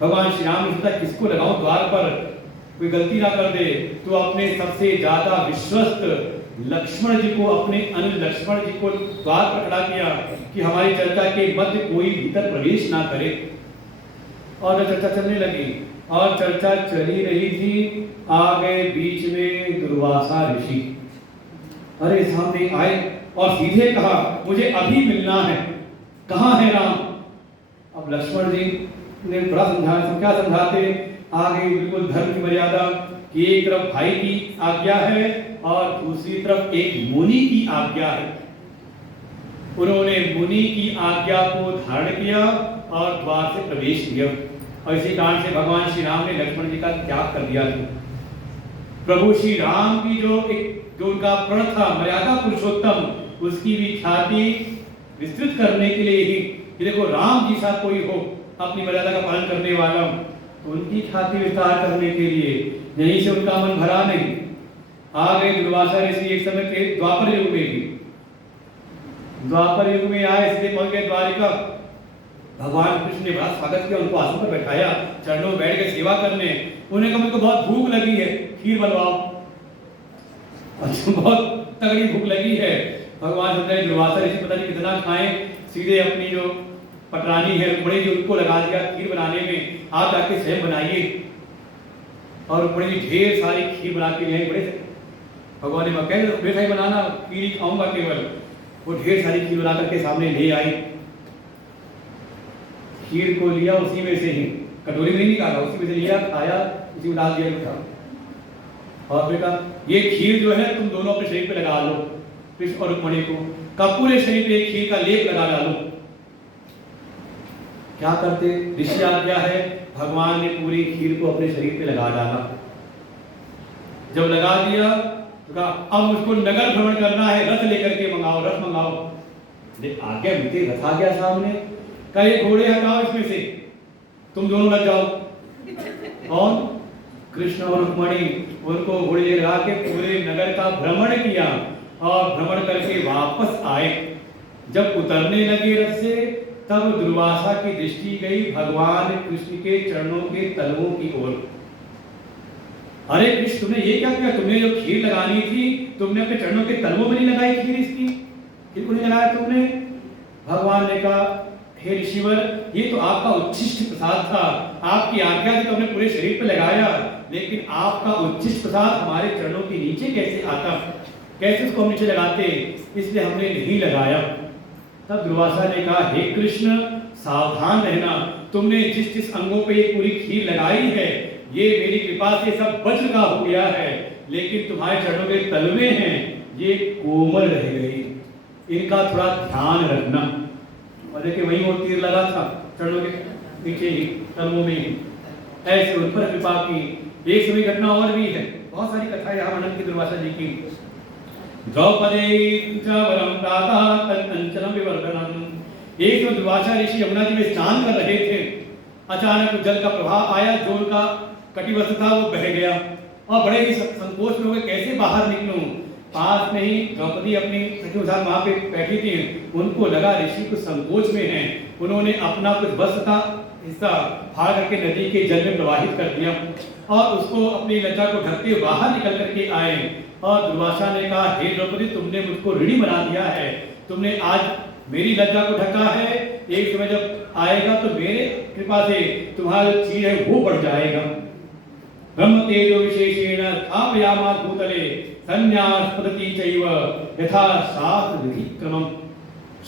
भगवान श्री राम ने सोचा किसको लगाऊं द्वार पर, कोई गलती ना कर दे, तो अपने सबसे ज्यादा विश्वस्त लक्ष्मण जी को, अपने अनुज लक्ष्मण जी को द्वार पर खड़ा किया कि हमारी चर्चा के मध्य कोई भीतर प्रवेश ना करे। और चर्चा चलने लगी और चर्चा चली रही थी, आ गए बीच में दुर्वासा ऋषि। अरे सामने आए और सीधे कहा मुझे अभी मिलना है, कहाँ है राम? अब लक्ष्मण जी ने बड़ा समझाया, क्या समझाते? आगे बिल्कुल धर्म की मर्यादा कि एक तरफ भाई की आज्ञा है और दूसरी तरफ एक मुनि की आज्ञा है। उन्होंने मुनि की आज्ञा को धारण किया और द्वार से प्रवेश किया। और इसी कारण से भगवान श्री राम ने लक्ष्मण जी का त्याग कर दिया था। प्रभु श्री राम की जो उनका प्रण था मर्यादा पुरुषोत्तम, उसकी भी ख्याति विस्तृत करने के लिए ही कि देखो राम जी सा कोई हो अपनी मर्यादा का पालन करने वाला, तो उनकी ख्याति विस्तार करने के लिए यहीं से उनका मन भरा नहीं। आ गए दुर्वासा ऋषि एक समय के द्वापर युग में भी, द्वापर युग में आए, इसलिए पहुंच गए द्वारिका। भगवान कृष्ण ने बड़ा स्वागत किया, उनको आसन पर बैठाया, चरणों में बैठ के सेवा करने। उन्हें कहा मुझको बहुत भूख लगी है, खीर बनवाओ। बहुत तगड़ी भूख लगी है। भगवान समझे दुर्वासा ऋषि पता नहीं कितना खाएं, सीधे अपनी जो पटरानी है रुक्मिणी जी उनको लगा दिया खीर बनाने में, आप जाके स्वयं बनाइए। और रुक्मिणी जी ढेर सारी खीर बना के ले बड़े से भगवान ने कहा बेटा ही बनाना, खीर ही खाऊंगा केवल। वो ढेर सारी खीर बना करके सामने ले आई। खीर को लिया, उसी में से ही कटोरी में नहीं निकाला, उसी में से लिया, खाया, उसी में डाल दिया था। और फिर कहा ये खीर जो है तुम दोनों अपने शरीर पे लगा लो, कृष्ण और रुक्मिणी को का पूरे शरीर पे खीर का लेप लगा डालो। क्या करते ऋषि आज्ञा है, भगवान ने पूरी खीर को अपने शरीर पे लगा डाला। जब लगा दिया तो कहा अब मुझको नगर भ्रमण करना है, रथ लेकर के मंगाओ, रथ मंगाओ। आज्ञा मिलते रथ आ गया सामने, कहे घोड़े हटाओ इसमें से, तुम दोनों लग जाओ। कौन? कृष्ण और रुक्मिणी। उनको घोड़े लगा के पूरे नगर का भ्रमण किया और भ्रमण करके वापस आए। जब उतरने लगे रथ से, तब दुर्वासा की दृष्टि गई भगवान कृष्ण के चरणों के तलवों की ओर। अरे कृष्ण तुमने ये क्या किया? तुमने जो खीर लगानी थी तुमने अपने चरणों के तलवों में नहीं लगाई खीर, इसकी खीर को नहीं लगाया तुमने। भगवान ने कहा हे ऋषिवर, ये तो आपका उच्छिष्ट प्रसाद था, आपकी आज्ञा से तो हमने पूरे शरीर पे लगाया, लेकिन आपका उच्छिष्ट प्रसाद हमारे चरणों के नीचे कैसे आता, कैसे उसको हम नीचे लगाते, इसलिए हमने नहीं लगाया। तब दुर्वासा ने कहा हे कृष्ण सावधान रहना, तुमने जिस जिस अंगों पे ये पूरी खीर लगाई है ये मेरी कृपा से सब वज्र का हो गया है, लेकिन तुम्हारे चरणों के तलवे हैं ये कोमल रह गई, इनका थोड़ा ध्यान रखना। और देखिए वहीं वो तीर लगा था चरणों के नीचे ही, तलवों में ही, ऐसे उन पर कृपा की। एक समय घटना और भी है, बहुत सारी कथा यहाँ वर्णन की दुर्वासा जी की। द्रौपदी वरम दाता तंचलम विवर्धनम। एक तो दुर्वासा ऋषि यमुना जी में स्नान कर रहे थे, अचानक जल का प्रवाह आया, जो उनका कटिवस्त्र था वो बह गया और बड़े ही संकोच में हो गए, कैसे बाहर निकलूं। पास में ही द्रौपदी अपनी प्रतिसाद वहां पे बैठी थी, उनको लगा ऋषि कुछ संकोच में हैं, उन्होंने अपना कुछ वस्त्र का हिस्सा फाड़ करके नदी के जल में प्रवाहित कर दिया और उसको अपनी लज्जा को ढकते बाहर निकल करके आए। और दुर्वासा ने कहा हे द्रौपदी तुमने मुझको ऋणी बना दिया है, तुमने आज मेरी लज्जा को ढका है, एक समय जब आएगा तो मेरे कृपा से तुम्हारा चीज है वो बढ़ जाएगा। ब्रह्म तेजो विशेषेण स्थापयामा भूतले संन्यास पद्धति चैव यथा शास्त्र विधि क्रमम।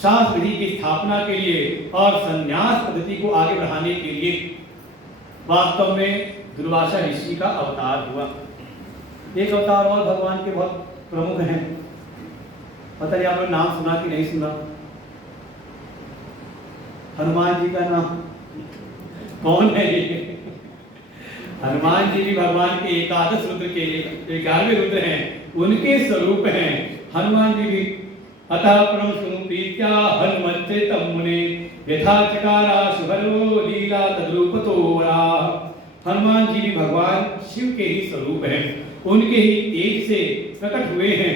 शास्त्र विधि की स्थापना के लिए और संन्यास पद्धति को आगे बढ़ाने के लिए वास्तव में दुर्वासा ऋषि का अवतार हुआ। एक अवतार और भगवान के बहुत प्रमुख हैं, पता नहीं आपने नाम सुना कि नहीं सुना? हनुमान जी का नाम कौन है ये? हनुमान जी भी भगवान के एकादश रुद्र के 11वें रुद्र हैं, उनके स्वरूप हैं हनुमान जी भी। अतः परम सुप्रीत्या हनुमत्ते मुने यथा चकारा शुभरो लीला तद्रूपतो वरा। हनुमान जी भी भगवान शिव के ही स्वरूप हैं, उनके ही तेज से प्रकट हुए हैं,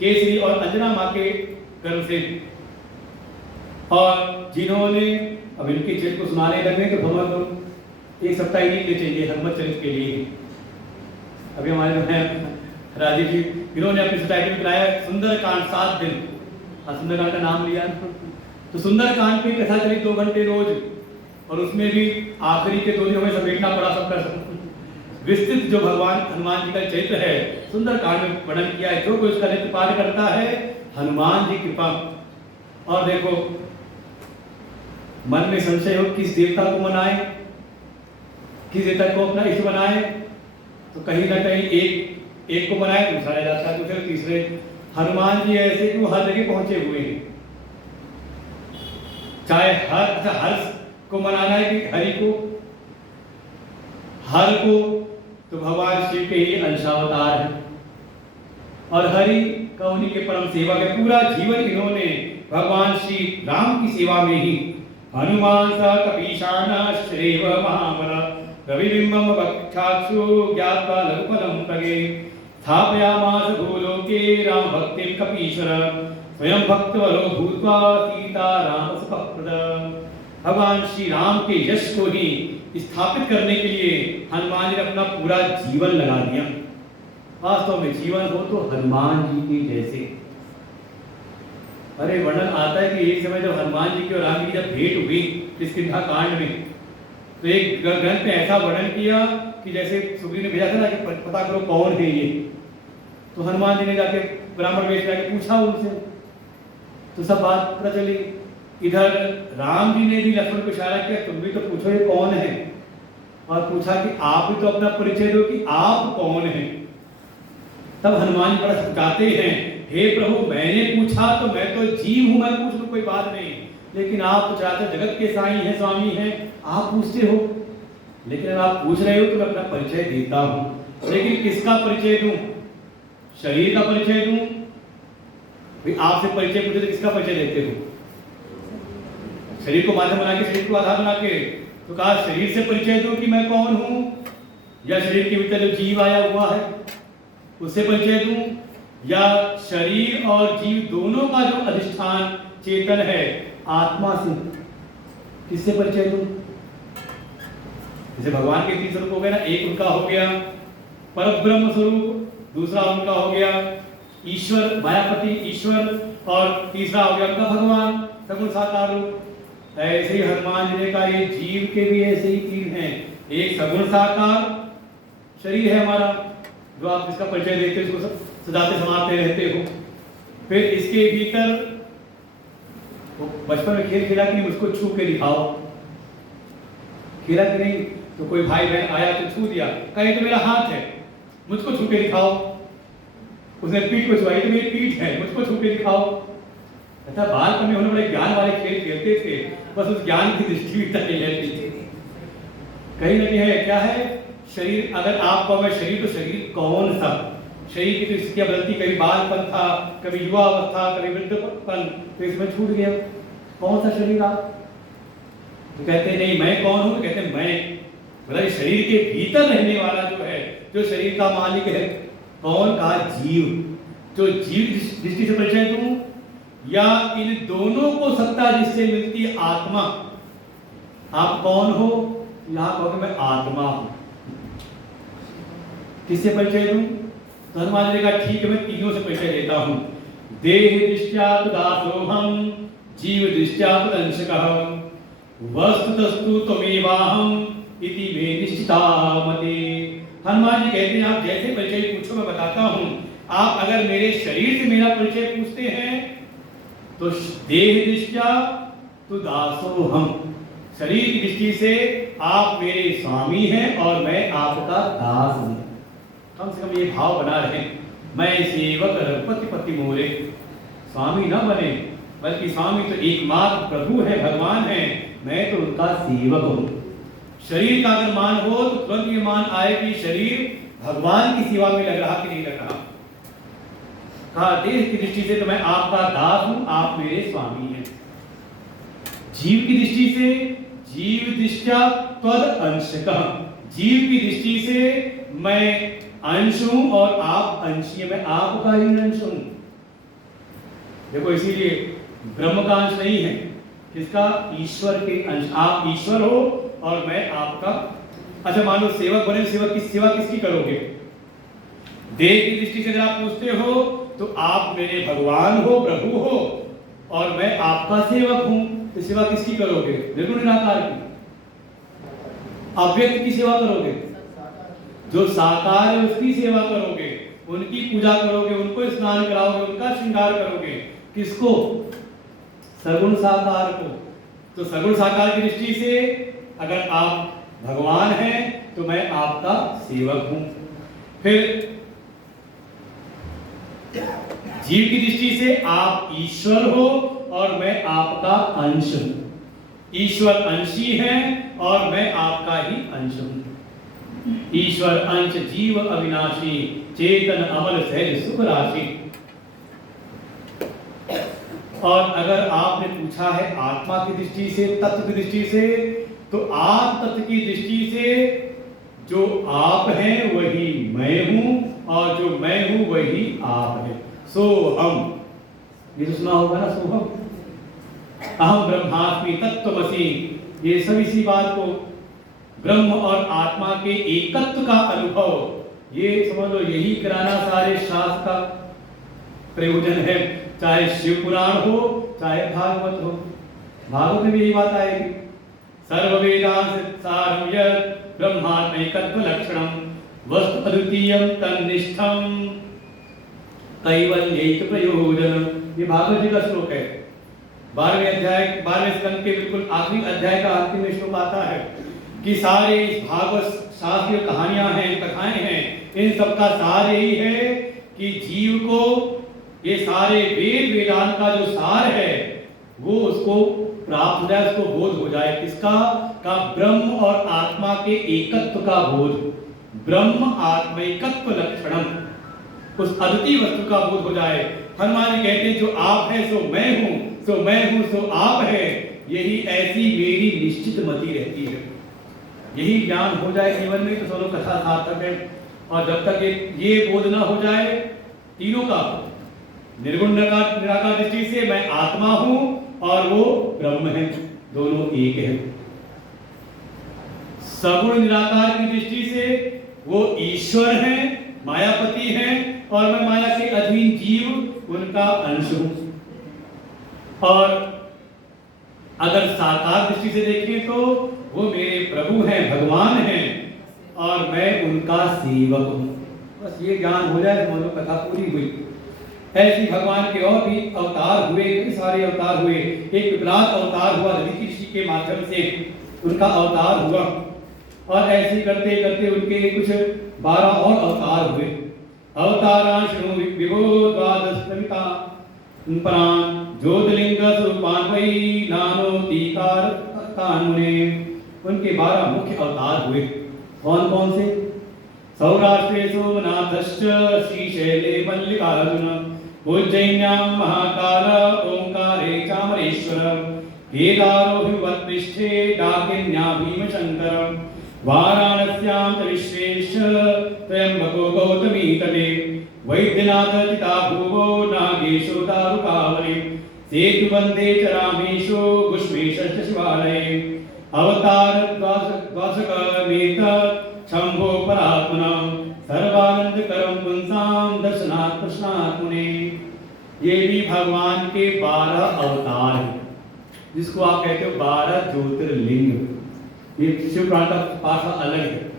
केसरी और अंजना माँ के गर्भ से। और जिन्होंने अब इनके चरित्र को सुनाने लगे तो भगवान को एक सप्ताह ही नहीं चाहिए हनुमत चरित्र के लिए। अभी हमारे राजीव जी इन्होंने अपनी सोसाइटी में कराया सुंदरकांड 7 दिन। सुंदरकांड का नाम लिया तो सुंदरकांड की कथा चली 2 घंटे रोज, और उसमें भी आखिरी के 2 दिन हमें समेटना पड़ा सबका विस्तृत जो भगवान हनुमान जी का चरित्र है सुंदरकांड में वर्णन किया है। जो कोई उसका नित्य पाठ करता है हनुमान जी कृपा। और देखो मन में संशय हो किस देवता को मनाए, किस देवता को अपना इष्ट बनाए, तो कहीं ना कहीं एक को मनाए दूसरा रह जाता है, दूसरे तीसरे। हनुमान जी ऐसे कि वो हर जगह पहुंचे हुए हैं, चाहे हर को मनाना है कि हरि को, हर को तो भगवान शिव के ही अंशावतार है और हरि का उन्हीं के परम सेवक है। पूरा जीवन इन्होंने भगवान श्री राम की सेवा में ही हनुमान स कपीशान श्रेव महाबल रविबिंबम वक्षाक्षु ज्ञात्वा लघुपदं प्रगे स्थापयामास भूलोके राम भक्तिं कपीश्वर स्वयं भक्तवरो भूत्वा सीता राम सुखप्रद। भगवान श्री राम के यश को ही स्थापित करने के लिए हनुमान जी ने अपना पूरा जीवन लगा दिया। वास्तव में जीवन हो तो हनुमान जी के जैसे। अरे वर्णन आता है कि एक समय जब हनुमान जी की और राम जी की जब भेंट हुई किष्किंधा कांड में, तो एक ग्रंथ में ऐसा वर्णन किया कि जैसे सुग्रीव ने भेजा था ना कि पता करो कौन है ये, तो हनुमान जी ने जाके ब्राह्मण वेश जाके पूछा उनसे, तो सब बात पता चली। इधर राम जी ने भी लक्ष्मण को इशारा किया तुम भी तो पूछो ये कौन है, और पूछा कि आप भी तो अपना परिचय दो कि आप कौन हैं। तब हनुमान जी बड़ा सताते हैं, हे प्रभु मैंने पूछा तो मैं तो जीव हूं, मैं पूछ लूं कोई बात नहीं, लेकिन आप तो चाहते जगत के साईं हैं, स्वामी हैं, आप पूछते हो, लेकिन अगर आप पूछ रहे हो तो मैं अपना परिचय देता हूं। लेकिन किसका परिचय दूं? शरीर का परिचय दूं? भाई आपसे परिचय पूछे तो किसका परिचय देते हो? शरीर को माध्यम बना के, शरीर को आधार बना के, तो कहा शरीर से परिचय दूं कि मैं कौन हूं, या शरीर के भीतर जो जीव आया हुआ है उससे परिचय दूं, या शरीर और जीव दोनों का जो अधिष्ठान चेतन है आत्मा से, किससे परिचय दूं? जैसे भगवान के तीन स्वरूप हो गए ना, एक उनका हो गया परब्रह्म स्वरूप, दूसरा उनका हो गया ईश्वर मायापति ईश्वर, और तीसरा हो गया उनका भगवान सगुण साकार रूप। ऐसे ही हनुमान जी ने कहा ये जीव के भी ऐसे ही तीन हैं, एक सगुण साकार शरीर है हमारा जो आप इसका परिचय देते हो, उसको सजाते संवारते रहते हो, फिर इसके भीतर वो बचपन में खेल खेला कि उसको छू के दिखाओ, खेला कि नहीं, तो कोई भाई बहन आया तो छू दिया, कहे तो मेरा हाथ है मुझको छू के दिखाओ, उसने पीठ को छुआई तो मेरी पीठ है मुझको छू के दिखाओ। ऐसा बालपन में उन्होंने बड़े ज्ञान वाले खेल खेलते थे, बस उस ज्ञान की दृष्टि भी तक नहीं रहती थी। कहीं ना कहीं है क्या है शरीर, अगर आप कहो मैं शरीर, तो शरीर कौन सा? शरीर की तो इसकी बदलती, कभी बालपन था, कभी युवा अवस्था, कभी वृद्धपन, तो इसमें छूट गया कौन सा शरीर आप? तो कहते नहीं मैं कौन हूं, कहते मैं मतलब शरीर के भीतर रहने वाला जो है, जो शरीर का मालिक है, कौन? का जीव। जो जीव दृष्टि से परिचय दूं, या इन दोनों को सत्ता जिससे मिलती है आत्मा। आप कौन हो? यहां कहोगे मैं आत्मा हूं, किससे परिचय दूं? तो हनुमान जी ने कहा ठीक है मैं तीनों से परिचय देता हूं। देह दृष्ट्या दासोहम, जीव दृष्ट्या अंशकः, वस्तुतस्तु त्वमेवाहम इति मे निश्चिता मते। हनुमान जी कहते हैं आप जैसे परिचय पूछो मैं बताता हूं। आप अगर मेरे शरीर से मेरा परिचय पूछते हैं तो देह दृष्ट्या तो दासोहम, शरीर की दृष्टि से आप मेरे स्वामी हैं और मैं आपका दास हूं। कम से कम ये भाव बना रहे, मैं सेवक रघुपति पति मोरे। स्वामी न बने, बल्कि स्वामी तो एकमात्र प्रभु है, भगवान है, मैं तो उनका सेवक हूं। शरीर का अगर मान हो तो तुरंत ये मान आए कि शरीर भगवान की सेवा में लग रहा कि नहीं लग रहा। कहा देह की दृष्टि से तो मैं आपका दास हूं, आप मेरे स्वामी हैं। जीव की दृष्टि से जीव दृष्टया त्वद अंशकः, जीव की दृष्टि से मैं अंश हूं और आप अंशीय, मैं आपका ही अंश हूं। देखो इसीलिए ब्रह्म का अंश नहीं है, किसका? ईश्वर के अंश। आप ईश्वर हो और मैं आपका। अच्छा मान लो सेवक बने, सेवक की सेवा किसकी करोगे? देह की दृष्टि से अगर आप पूछते हो तो आप मेरे भगवान हो, प्रभु हो, और मैं आपका सेवक हूं, तो सेवा किसकी करोगे? निर्गुण निराकार की। अव्यक्त की सेवा करोगे, जो साकार है उसकी सेवा करोगे, उनकी पूजा करोगे, उनको स्नान कराओगे, उनका श्रृंगार करोगे। किसको? सगुण साकार को। तो सगुण साकार की दृष्टि से अगर आप भगवान हैं तो मैं आपका सेवक हूं। फिर जीव की दृष्टि से आप ईश्वर हो और मैं आपका अंश हूं। ईश्वर अंशी है और मैं आपका ही अंश हूं। ईश्वर अंश जीव अविनाशी, चेतन अमल सहज सुख राशि। और अगर आपने पूछा है आत्मा की दृष्टि से, तत्व की दृष्टि से, तो आप तत्व की दृष्टि से जो आप हैं वही मैं हूं, और जो मैं हूं वही आप हैं। सो हम, ये तो सुना होगा ना, सो हम, अहम ब्रह्मास्मि तत्त्वमसि। ये सब इसी बात को, ब्रह्म और आत्मा के एकत्व का अनुभव, ये समझ लो, यही कराना सारे शास्त्र का प्रयोजन है। चाहे शिव पुराण हो, चाहे भागवत हो। भागवत में भी यही बात आएगी, सर्ववेदांत सारं यत् ब्रह्मात्मैकत्व लक्षणम वस्तु अद्वितीयं तन्निष्ठम कैवल्यैक प्रयोजनम। ये भागवत जी का श्लोक है, 12वें अध्याय, 12वें स्कंद के बिल्कुल आखिरी अध्याय का अंतिम श्लोक आता है कि सारे भागवत शास्त्रीय कहानियां हैं, कथाएं हैं, इन सबका सार यही है कि जीव को ये सारे वेद वेदांत का जो सार है वो उसको प्राप्त हो जाए, उसको बोध हो जाए। किसका? का ब्रह्म और आत्मा के एकत्व का बोध, ब्रह्म आत्मैकत्व लक्षणम, उस अद्वितीय वस्तु का बोध हो जाए। हनुमान जी कहते हैं जो आप है सो मैं हूं, सो मैं हूं सो आप है, यही ऐसी मेरी निश्चित मति रहती है। यही ज्ञान हो जाए जीवन में तो दोनों कथा सार्थक है। और जब तक ये बोध ना हो जाए तीनों का, निर्गुण निराकार दृष्टि से मैं आत्मा हूं और वो ब्रह्म है, दोनों एक है। सगुण निराकार की दृष्टि से वो ईश्वर है, मायापति है, और मैं माया के अधीन जीव, उनका अंश हूं। और अगर साकार दृष्टि से देखें तो वो मेरे प्रभु हैं, भगवान हैं, और मैं उनका सेवक हूं। बस ये ज्ञान हो जाए तो मानो कथा पूरी हुई। ऐसे भगवान के और भी अवतार हुए, कई सारे अवतार हुए। एक विकराल अवतार हुआ दधीचि ऋषि के माध्यम से, उनका अवतार हुआ, और ऐसे करते करते उनके कुछ 12 और अवतार हुए। अवतारांशु विभो द्वादशमिता परान ज्योतिर्लिंग स्वरूपान वै नानो दीकार कानुने। उनके 12 मुख्य अवतार हुए। कौन कौन से? सौराष्ट्रे सोमनाथश्च श्रीशैले मल्लिकार्जुन उज्जैन्यां महाकाल ओंकारे चामरेश्वर केदारो हिमवत्पृष्ठे डाकिन्या भीमशंकर वाराणस्यां च विश्वेश त्र्यंबको गौतमी तटे वैद्यनाथ चिता भुवो नागेशो दारुकावली सेतुबंधे च रामेशो घुष्मेशश्च शिवालये अवतार द्वादशकमेत शंभो परात्मना सर्वानंदकरं पुंसां दर्शनात् प्रश्नात् मुने। ये भी भगवान के 12 अवतार हैं, जिसको आप कहते हो 12 ज्योतिर्लिंग। ये शिव पुराण का पाठ अलग है,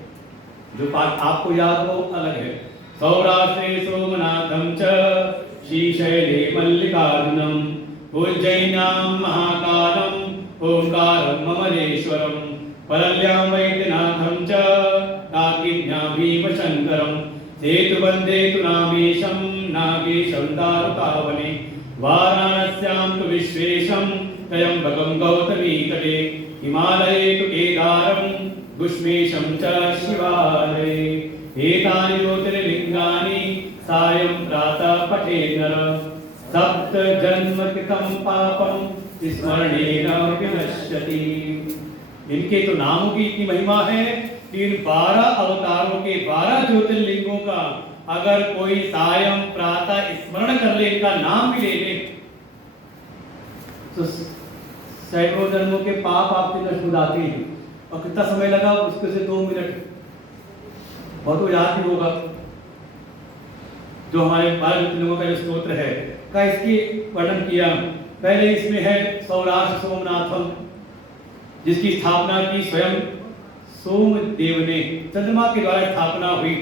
जो पाठ आपको याद हो अलग है। सौराष्ट्रे सोमनाथं च श्रीशैले मल्लिकार्जुनम् उज्जैन्यां महाकालम् ओंकारं ममलेश्वरम् परल्यां वैद्यनाथं च डाकिन्यां भीमशंकरं सेतुबन्धे तु रामेशं नागेशं दारुकावने वाराणस्यां तु विश्वेशं त्र्यंबकं गौतमी तटे हिमालये तु केदारं घुष्मेशं च शिवालये एतानि ज्योतिर्लिंगानि सायं प्रातः पठेत् नरः सप्त जन्म कृतं पापं स्मरणेन विनश्यति। इनके तो नामों की इतनी महिमा है कि इन 12 अवतारों के 12 ज्योतिर्लिंगों का अगर कोई सायं प्रातः स्मरण कर ले, इनका नाम भी ले ले, तो सैकड़ों जन्मों के पाप आपके नष्ट हो जाते हैं। और कितना समय लगा? उसके से 2 मिनट, बहुत तो याद भी होगा। जो हमारे 12 ज्योतिर्लिंगों का जो स्तोत्र है का इसकी वर्णन किया। पहले इसमें है सौराष्ट्र सोमनाथम, जिसकी स्थापना की स्वयं सोमदेव ने, चंद्रमा के द्वारा स्थापना हुई।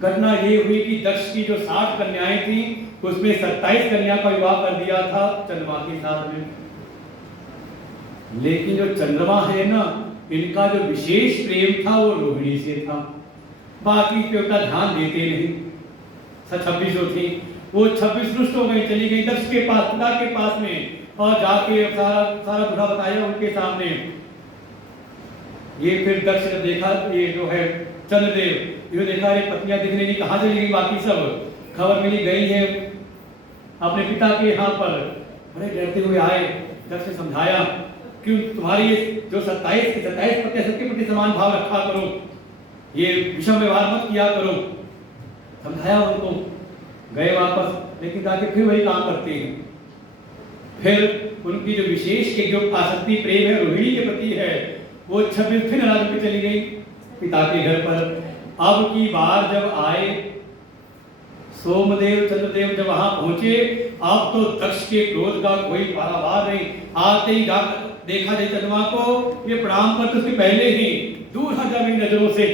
घटना ये हुई कि दक्ष की जो 60 कन्याएं थी उसमें 27 कन्या का विवाह कर दिया था चंद्रमा के साथ में। लेकिन जो चंद्रमा है ना, इनका जो विशेष प्रेम था वो रोहिणी से था, बाकी पे उतना ध्यान देते नहीं। 26 थी, वो 26 रुष्ट हो गई, चली गई दक्ष के पास, पिता के पास में, और जाके सारा बुरा बताया उनके सामने। ये फिर दक्ष ने देखा ये जो है चंद्रदेव ये देखा, अरे पत्नियां दिखने नहीं, कहाँ चली गई बाकी सब, खबर मिली गई है अपने पिता के यहाँ पर। बड़े डरते हुए आए, दक्ष ने समझाया कि तुम्हारी ये जो 27 पत्नियां सबके प्रति समान भाव रखा करो, ये विषम व्यवहार मत किया करो, समझाया उनको। गए वापस, लेकिन जाके फिर वही काम करते हैं। फिर उनकी जो विशेष एक जो आसक्ति प्रेम है रोहिणी के प्रति है, वो 26 फिर नाराज होकर चली गई पिता के घर पर। अब की बार जब आए सोमदेव चंद्रदेव जब वहां पहुंचे, अब तो दक्ष के क्रोध का कोई पारावार नहीं। आते ही देखा जय चंद्रमा को, ये प्रणाम करते उसके पहले ही दूर हट जा मेरी नजरों से,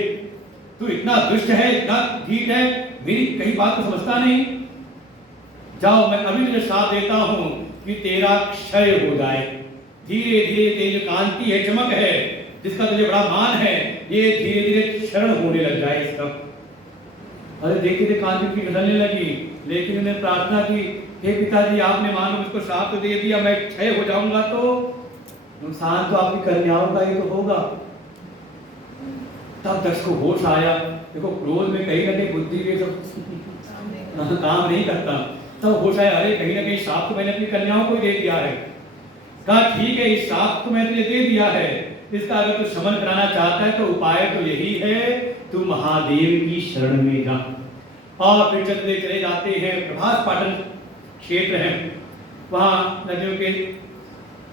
तू इतना दुष्ट है, इतना ढीठ है, मेरी कहीं बात को समझता नहीं। जाओ, मैं अभी तुझे श्राप देता हूं कि तेरा क्षय हो जाए। धीरे धीरे तेरी जो कांति है, चमक है, जिसका तुझे बड़ा मान है, ये धीरे धीरे क्षरण होने लग जाए इसका। अरे देखते थे कांति की घटने लगी, लेकिन उन्हें प्रार्थना की, हे पिताजी आपने मानो मुझको श्राप तो दे दिया, मैं क्षय हो जाऊंगा तो नुकसान तो आपकी कन्याओं का ही तो होगा। तब दक्ष को होश आया, देखो क्रोध में कहीं ना कहीं बुद्धि भी सब काम नहीं करता। तब होश आया, अरे कहीं ना कहीं श्राप तो मैंने अपनी कन्याओं को दे दिया है। कहा ठीक है, इस श्राप तो मैंने तुझे दे दिया है, इसका अगर तू शमन कराना चाहता है तो उपाय तो यही है, तू महादेव की शरण में जा। और फिर चंद्रदेव चले जाते हैं, प्रभास पाटन क्षेत्र है, वहां नदियों के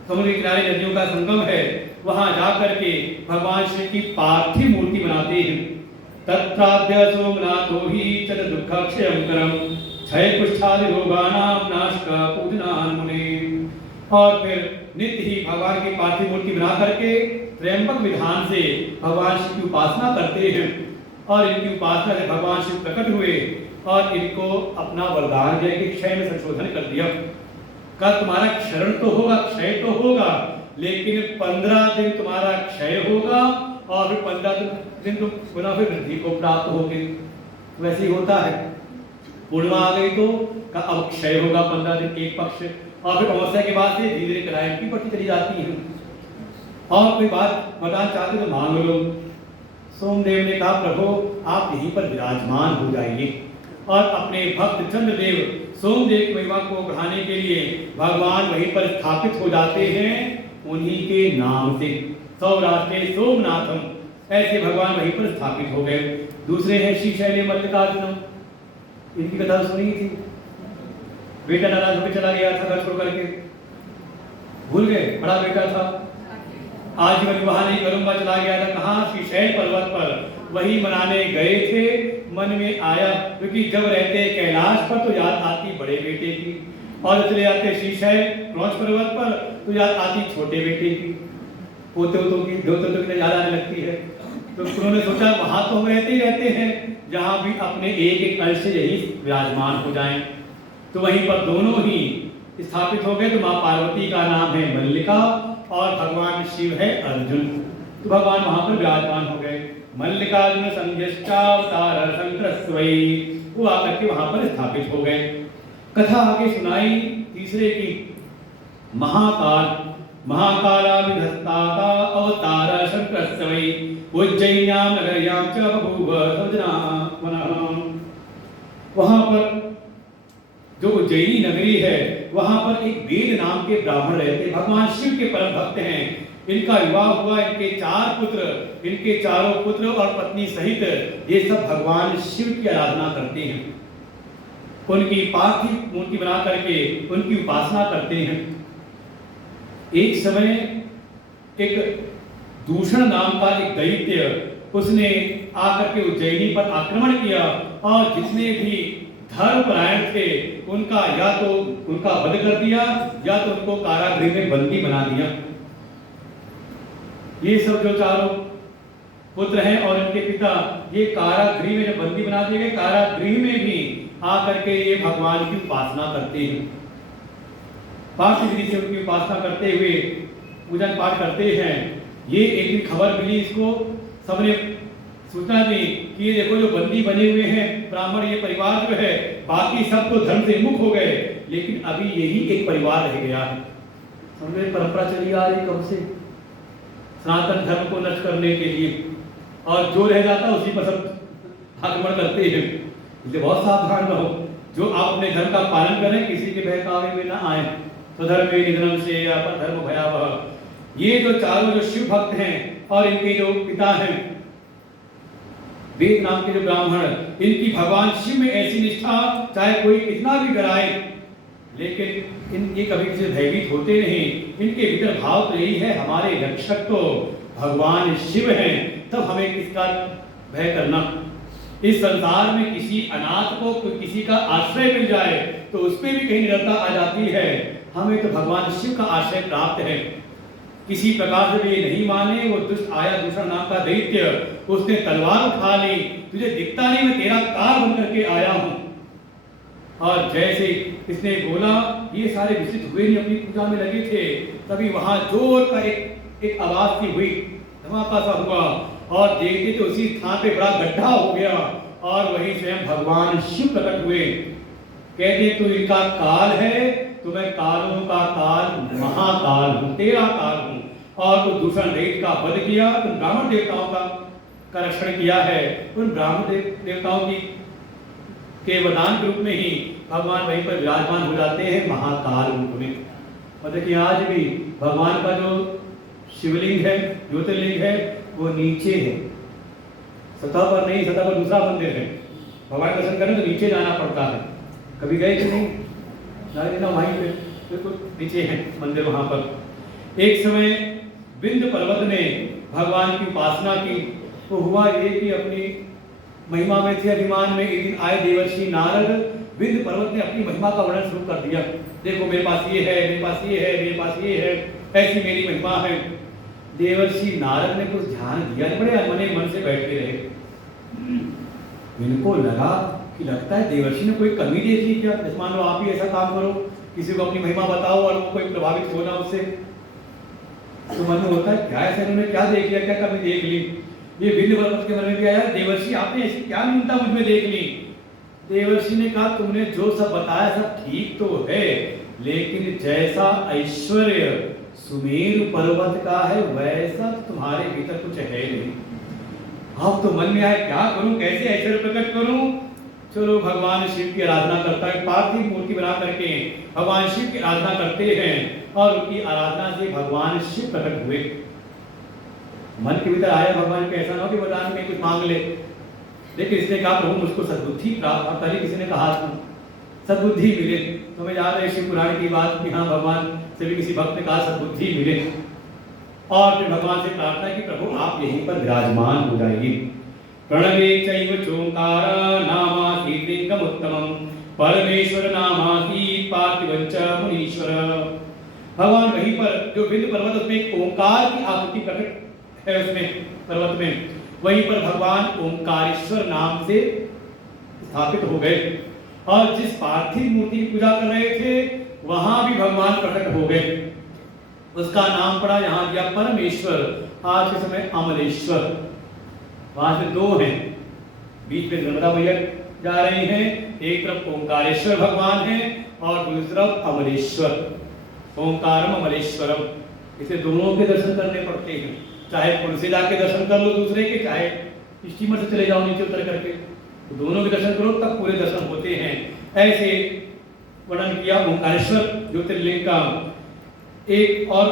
समुद्र के किनारे नदियों का संगम है, वहां जाकर के भगवान श्री की पार्थिव मूर्ति बनाते हैं। तत्राद्य सोमनाथो ही चल दुःखक्षयं करम क्षय कुष्ठादि रोगानां नाशका पूजनान् मुने। और फिर नित्य ही भगवान की पार्थिव मूर्ति बना करके त्रयंबक विधान से भगवान शिव की उपासना करते हैं। और इनकी उपासना से भगवान शिव प्रकट हुए और इनको अपना वरदान दिया कि क्षय में संशोधन कर दिया। का तुम्हारा क्षरण तो होगा, क्षय तो होगा, लेकिन 15 दिन तुम्हारा क्षय होगा और फिर 15 दिन तुम पुनः फिर वृद्धि को प्राप्त होगे। वैसे ही होता है, पूर्णिमा आ गई तो का अब क्षय होगा 15 दिन एक पक्ष, और फिर अमावस्या के बाद से धीरे धीरे कराएं की बढ़ती चली जाती है। और कोई बात वरदान चाहते तो मांग लो। सोमदेव ने कहा प्रभु आप यहीं पर विराजमान हो जाइए, और अपने भक्त चंद्रदेव सोमदेव की महिमा को बढ़ाने के लिए भगवान वहीं पर स्थापित हो जाते हैं उन्हीं के नाम से। सौराष्ट्र सोमनाथम, ऐसे भगवान वहीं पर स्थापित हो गए। दूसरे हैं श्रीशैल मल्लिकार्जुनम, इनकी कथा सुनी थी। बेटा नाराज होकर चला गया था घर छोड़ करके, भूल गए, बड़ा बेटा था, आजीवन विवाह नहीं करूंगा, चला गया था कहाँ, श्रीशैल पर्वत पर। वही मनाने गए थे, मन में आया, क्योंकि जब रहते कैलाश पर तो याद आती बड़े बेटे की, और चले जाते श्रीशैल क्रौच पर्वत पर तो याद आती छोटे बेटे की, पोते की धोतों की याद आने लगती है। तो उन्होंने सोचा वहां तो हम रहते ही रहते हैं, जहां भी अपने एक एक अंश से यही विराजमान हो जाएं। तो वहीं पर दोनों ही स्थापित हो गए। तो माँ पार्वती का नाम है मल्लिका और भगवान शिव है अर्जुन। तो भगवान वहां पर विराजमान हो गए। मल्लिकार्जुन संज्ञश्चावतार संक्रस्वै, वो आकर के वहां पर स्थापित हो गए। कथा आगे सुनाई तीसरे की। महाकालाभिधस्ताता अवतार संक्रस्वै उज्जयिन्यां नगर्यां च बभूव सवजनावनः। वहां पर जो उज्जयिनी नगरी है, वहां पर एक वेद नाम के ब्राह्मण रहते, भगवान शिव के परम भक्त हैं। इनका विवाह हुआ, इनके 4 पुत्र, इनके चारों पुत्र और पत्नी सहित ये सब भगवान शिव की आराधना करते हैं। उनकी पार्थिव मूर्ति बना करके उनकी उपासना करते हैं। एक समय एक दूषण नाम का एक दैत्य, उसने आकर के उज्जयिनी पर आक्रमण किया और जितने भी धर्मपरायण थे उनका या तो उनका वध कर दिया या तो उनको कारागृह में बंदी बना दिया। ये सब जो चारों पुत्र हैं और इनके पिता, ये कारागृह में जब बंदी बना दिए गए, कारागृह में भी आकर के ये भगवान की उपासना करते हैं। पार्थिव विधि से उनकी उपासना करते हुए पूजन पाठ करते हैं। ये एक दिन खबर मिली, इसको सबने सूचना दी कि ये देखो जो बंदी बने हुए हैं ब्राह्मण, ये परिवार जो है, बाकी सब तो धर्म से मुक्त हो गए, लेकिन अभी यही एक परिवार रह गया है। समझे, परंपरा चली आ रही कब से, सनातन धर्म को नष्ट करने के लिए। और जो रह जाता उसी पर सब आक्रमण करते हैं। इसलिए बहुत सावधान रहो, जो आप अपने धर्म का पालन करें, किसी के बहकावे में ना आए। स्वधर्मे निधनम से या परधर्म भयावह। ये जो चारों जो शिव भक्त हैं और इनके जो पिता हैं वेद नाम के जो ब्राह्मण, इनकी भगवान शिव में ऐसी निष्ठा, चाहे कोई कितना भी डराए लेकिन ये कभी किसी भयभीत होते नहीं। इनके भीतर भाव तो यही है, हमारे रक्षक तो भगवान शिव हैं, तब हमें किसका भय करना। इस संसार में किसी अनाथ को किसी का आश्रय मिल जाए तो उसमें भी कहीं निरंता आ जाती है। हमें तो भगवान शिव का आश्रय प्राप्त है। किसी प्रकार से भी ये नहीं माने, वो दुष्ट आया दूसरा नाम का दैत्य, उसने तलवार उठा ली, तुझे दिखता नहीं मैं तेरा कार बन करके आया हूं। और जैसे इसने बोला, ये सारे विचलित हुए नहीं, अपनी पूजा में लगे थे, तभी वहां जोर का एक आवाज सी हुई, धमाका सा हुआ और देखते तो उसी स्थान पे बड़ा गड्ढा हो गया और वहीं स्वयं भगवान शिव प्रकट हुए। कहते तू इनका काल है, तो मैं कालों का काल महाकाल हूं, तेरा काल हूं। और तो दूसरा दैत्य का वध किया, उन ब्राह्मण देवताओं का रक्षण किया है। उन ब्राह्मण देवताओं की के वरदान के रूप में ही भगवान वहीं पर विराजमान हो जाते हैं महाकाल रूप में। और देखिए आज भी भगवान का जो शिवलिंग है, ज्योतिर्लिंग है, वो नीचे है, सतह पर नहीं, सतह पर दूसरा मंदिर है। भगवान दर्शन करने तो नीचे जाना पड़ता है। कभी गए कि नहीं? ना वहीं पे बिल्कुल नीचे है मंदिर। वहां पर एक समय विंध्य पर्वत ने भगवान की उपासना की, तो हुआ ये कि अपनी महिमा में थे, अभिमान में एक दिन आए देवर्षि नारद। विंध्य पर्वत ने अपनी महिमा का वर्णन शुरू कर दिया, देखो मेरे पास ये है, मेरे पास ये है, मेरे पास ये है, ऐसी मेरी महिमा है। देवर्षि नारद ने कुछ ध्यान दिया, बड़े अनमने मन से बैठे रहे। इनको लगा कि लगता है देवर्षि ने कोई कमी देख ली क्या, जैसे मान लो आप ही ऐसा काम करो, किसी को अपनी महिमा बताओ और वो कोई प्रभावित हो ना उससे, तो मन में होता है क्या ऐसा इन्होंने क्या देख लिया, क्या कमी देख ली। ये विंध्य पर्वत के मन में भी आया, देवर्षि आपने ऐसी क्या न्यूनता मुझ में देख ली। देवर्षि ने कहा तुमने जो सब बताया सब ठीक तो है, लेकिन जैसा ऐश्वर्य सुमेरु पर्वत का है वैसा तुम्हारे भीतर कुछ है नहीं। अब तो मन में आया क्या करूं, कैसे ऐश्वर्य प्रकट करूं। चलो भगवान शिव की आराधना करता है, पार्थिव मूर्ति बना करके भगवान शिव की आराधना करते हैं और उनकी आराधना से भगवान शिव प्रकट हुए। मन के भीतर आया भगवान के, ऐसा ना हो कि वरदान में कुछ मांग ले, लेकिन इसने कहा प्रभु मुझको सद्बुद्धि प्राप्त। पहले किसी ने कहा था सद्बुद्धि मिले, तो मैं याद है शिव पुराण की बात कि हाँ भगवान से भी किसी भक्त ने कहा सद्बुद्धि मिले, और फिर भगवान से प्रार्थना की प्रभु आप यहीं पर विराजमान हो जाइए। प्रणवे चैव चोंकार नामासीत् लिंगम उत्तमम परमेश्वर नामासीत् पार्थिवं च मुनीश्वर। भगवान वहीं पर जो विंध्य पर्वत, उसमें एक ओंकार की आकृति प्रकट है, उसमें पर्वत में, वहीं पर भगवान ओंकारेश्वर नाम से स्थापित हो गए। और जिस पार्थिव मूर्ति की पूजा कर रहे थे वहां भी भगवान प्रकट हो गए, उसका नाम पड़ा यहां दिया परमेश्वर, आज के समय अमलेश्वर। वहां से दो हैं, बीच में नर्मदा मैया जा रही हैं, एक तरफ ओंकारेश्वर भगवान हैं और दूसरी तरफ अमलेश्वर, ओंकारम अमलेश्वरम। इसे दोनों के दर्शन करने पड़ते हैं, चाहे पुल से जाके दर्शन कर लो दूसरे के, चाहे स्टीमर से चले जाओ नीचे उतर करके, तो दोनों के दर्शन करो तब पूरे दर्शन होते हैं। ऐसे वर्णन किया ओंकारेश्वर ज्योतिर्लिंग का। एक और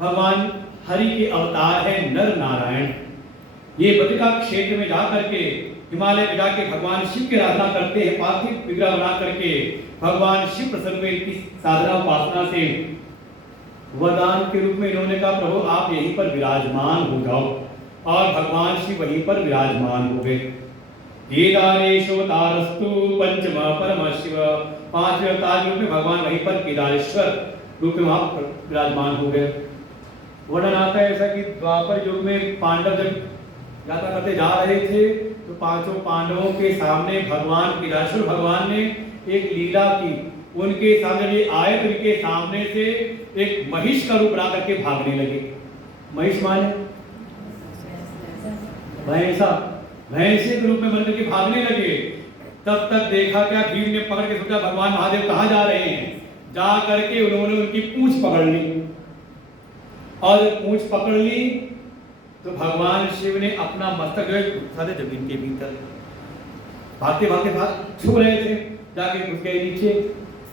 भगवान हरि के अवतार है नर नारायण। ये बद्रिका क्षेत्र में जाकर के, हिमालय में जाके भगवान शिव की आराधना करते हैं, पार्थिव विग्रह बना करके भगवान शिव प्रसन्न हुए की साधना उपासना से। वरदान के रूप में इन्होंने कहा प्रभु आप यहीं पर विराजमान हो जाओ, और भगवान शिव वहीं पर विराजमान हो गए। केदारेशोतारस्तु पंचम परम शिव, पांचवें अवतार के रूप में भगवान वहीं पर केदारेश्वर रूप में वहां विराजमान हो गए। वर्णन आता है ऐसा कि द्वापर युग में पांडव जब यात्रा करते जा रहे थे तो पांचों पांडवों के सामने भगवान केदारेश्वर भगवान ने एक लीला की। उनके सामने ये आए तो उनके सामने से एक महिष का रूप बना करके भागने लगे। महिष माने भैंसा, भैंसे के रूप में बन करके भागने लगे। तब तक देखा क्या, भीम ने पकड़ के सोचा भगवान महादेव कहाँ जा रहे हैं। जा करके उन्होंने उनकी पूंछ पकड़ ली, और पूंछ पकड़ ली तो भगवान शिव ने अपना मस्तक जो है घुसा दे जमीन के भीतर, भागते भागते भाग छू रहे थे, जाके घुस गए नीचे,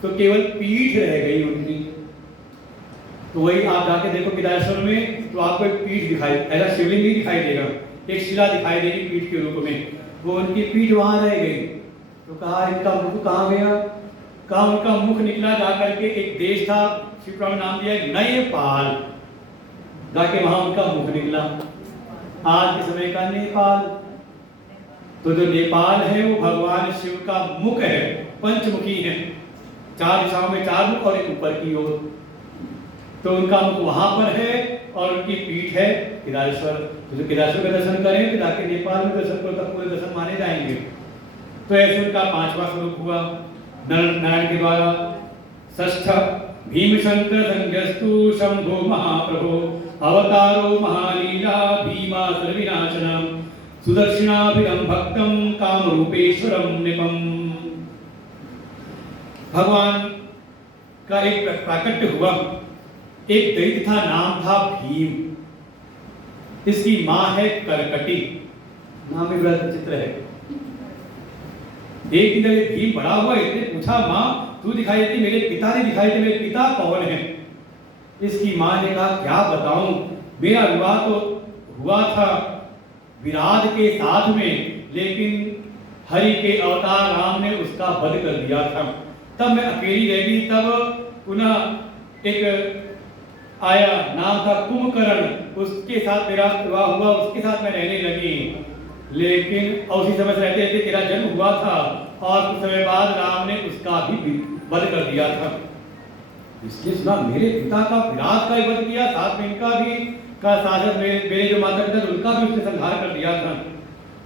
तो केवल पीठ रह गई उनकी। तो वही आप जाके देखो केदारेश्वर में, तो आपको एक पीठ दिखाई, ऐसा शिवलिंग नहीं दिखाई देगा, एक शिला दिखाई देगी पीठ के रूप में, वो उनकी पीठ वहां रह गई। तो कहा इनका मुख कहाँ गया? कहा उनका मुख निकला जाकर के एक देश था, शिव पुराण नाम दिया नेपाल, जाके वहां उनका मुख निकला, आज के समय का नेपाल। तो जो नेपाल है वो भगवान शिव का मुख है, पंचमुखी है, 4 दिशाओं में 4 मुख और एक ऊपर की ओर। तो उनका मुख वहां पर है और उनकी पीठ है केदारेश्वर। तो जो केदारेश्वर का दर्शन करें तो जाके नेपाल में दर्शन करो, तब पूरे दर्शन माने जाएंगे। तो ऐसे उनका 5वां स्वरूप हुआ नारायण के द्वारा। षष्ठ भीमशंकर संज्ञस्तु शंभो महाप्रभो अवतारो महालीला भीमासुर विनाशनम सुदर्शनाभिरम भक्तम कामरूपेश्वरम निपम। भगवान का एक प्राकट्य हुआ, एक दैत्य था, नाम था भीम, इसकी मां है करकटी, नाम में बड़ा चित्र है। एक दिन जब भीम बड़ा हुआ, इसने पूछा मां तू दिखाई देती, मेरे पिता नहीं दिखाई देते, मेरे पिता कौन है? इसकी मां ने कहा क्या बताऊं, मेरा विवाह तो हुआ था विराट के साथ में, लेकिन हरि के अवतार राम ने उसका वध कर दिया था, तब मैं अकेली रह गई। तब पुनः एक आया, नाम था कुंभकर्ण, उसके साथ मेरा विवाह हुआ, उसके साथ मैं रहने लगी। लेकिन उसी समय से रहते रहते तेरा जन्म हुआ था और कुछ समय बाद राम ने उसका भी वध कर दिया था। इसलिए सुना मेरे पिता का विराट का वध किया, साथ में इनका भी का साथ मेरे जो माता पिता उनका भी उसने संहार कर दिया था।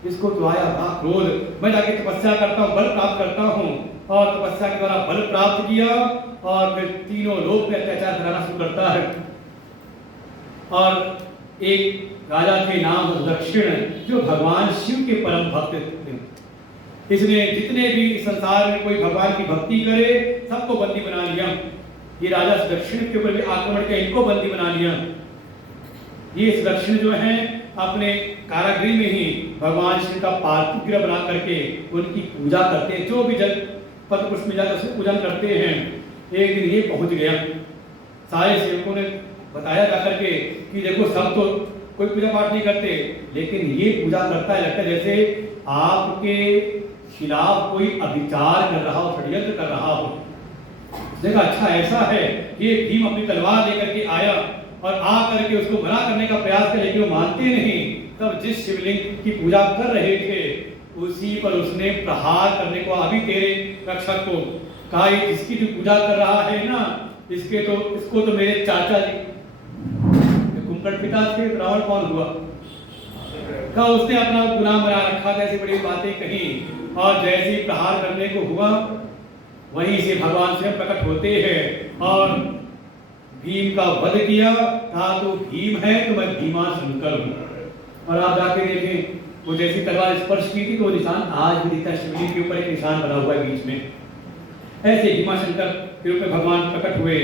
इसको तो आया था क्रोध, मैं जाके तपस्या करता हूँ, बल प्राप्त करता हूँ, और तपस्या के द्वारा बल प्राप्त किया और फिर तीनों लोक में अत्याचार कराना शुरू करता है। और एक राजा के नाम दक्षिण, जो भगवान शिव के परम भक्त थे, इसने जितने भी संसार में कोई भगवान की भक्ति करे सबको बंदी बना लिया। ये राजा दक्षिण के ऊपर भी आक्रमण किया, इनको बंदी बना लिया। ये दक्षिण जो है अपने कारागृह में ही भगवान शिव का पार्थिव गिरह बना करके उनकी पूजा करते हैं, जो भी जल पत्र पुष्प में जाकर उससे पूजन करते हैं। एक दिन ये पहुंच गया, सारे सेवकों ने बताया जाकर के कि देखो सब तो कोई पूजा पाठ नहीं करते, लेकिन ये पूजा करता है, लगता है जैसे आपके खिलाफ कोई अभिचार कर रहा हो, षड्यंत्र कर रहा हो। देखा अच्छा ऐसा है, ये भीम अपनी तलवार लेकर के आया और आ करके उसको मना करने का प्रयास कर, लेकिन वो मानते नहीं। तब जिस शिवलिंग की पूजा कर रहे थे उसी पर उसने प्रहार करने को, अभी तेरे रक्षक को कहा इसकी जो पूजा कर रहा है ना, इसको तो मेरे चाचा जी कुंभकर्ण पिता थे, रावण कौन हुआ? कहा उसने अपना गुनाह बना रखा था, ऐसी बड़ी बातें कही। और जैसे ही प्रहार करने को हुआ वहीं से भगवान स्वयं प्रकट होते हैं और भीम का वध किया। कहा तो भीम है तो मैं भीमाशंकर हूं। और आप जाके देखें, वो जैसी तलवार स्पर्श की थी तो निशान आज भी दिखता है, शिवलिंग के ऊपर एक निशान बना हुआ है बीच में। ऐसे भीमाशंकर के रूप में भगवान प्रकट हुए।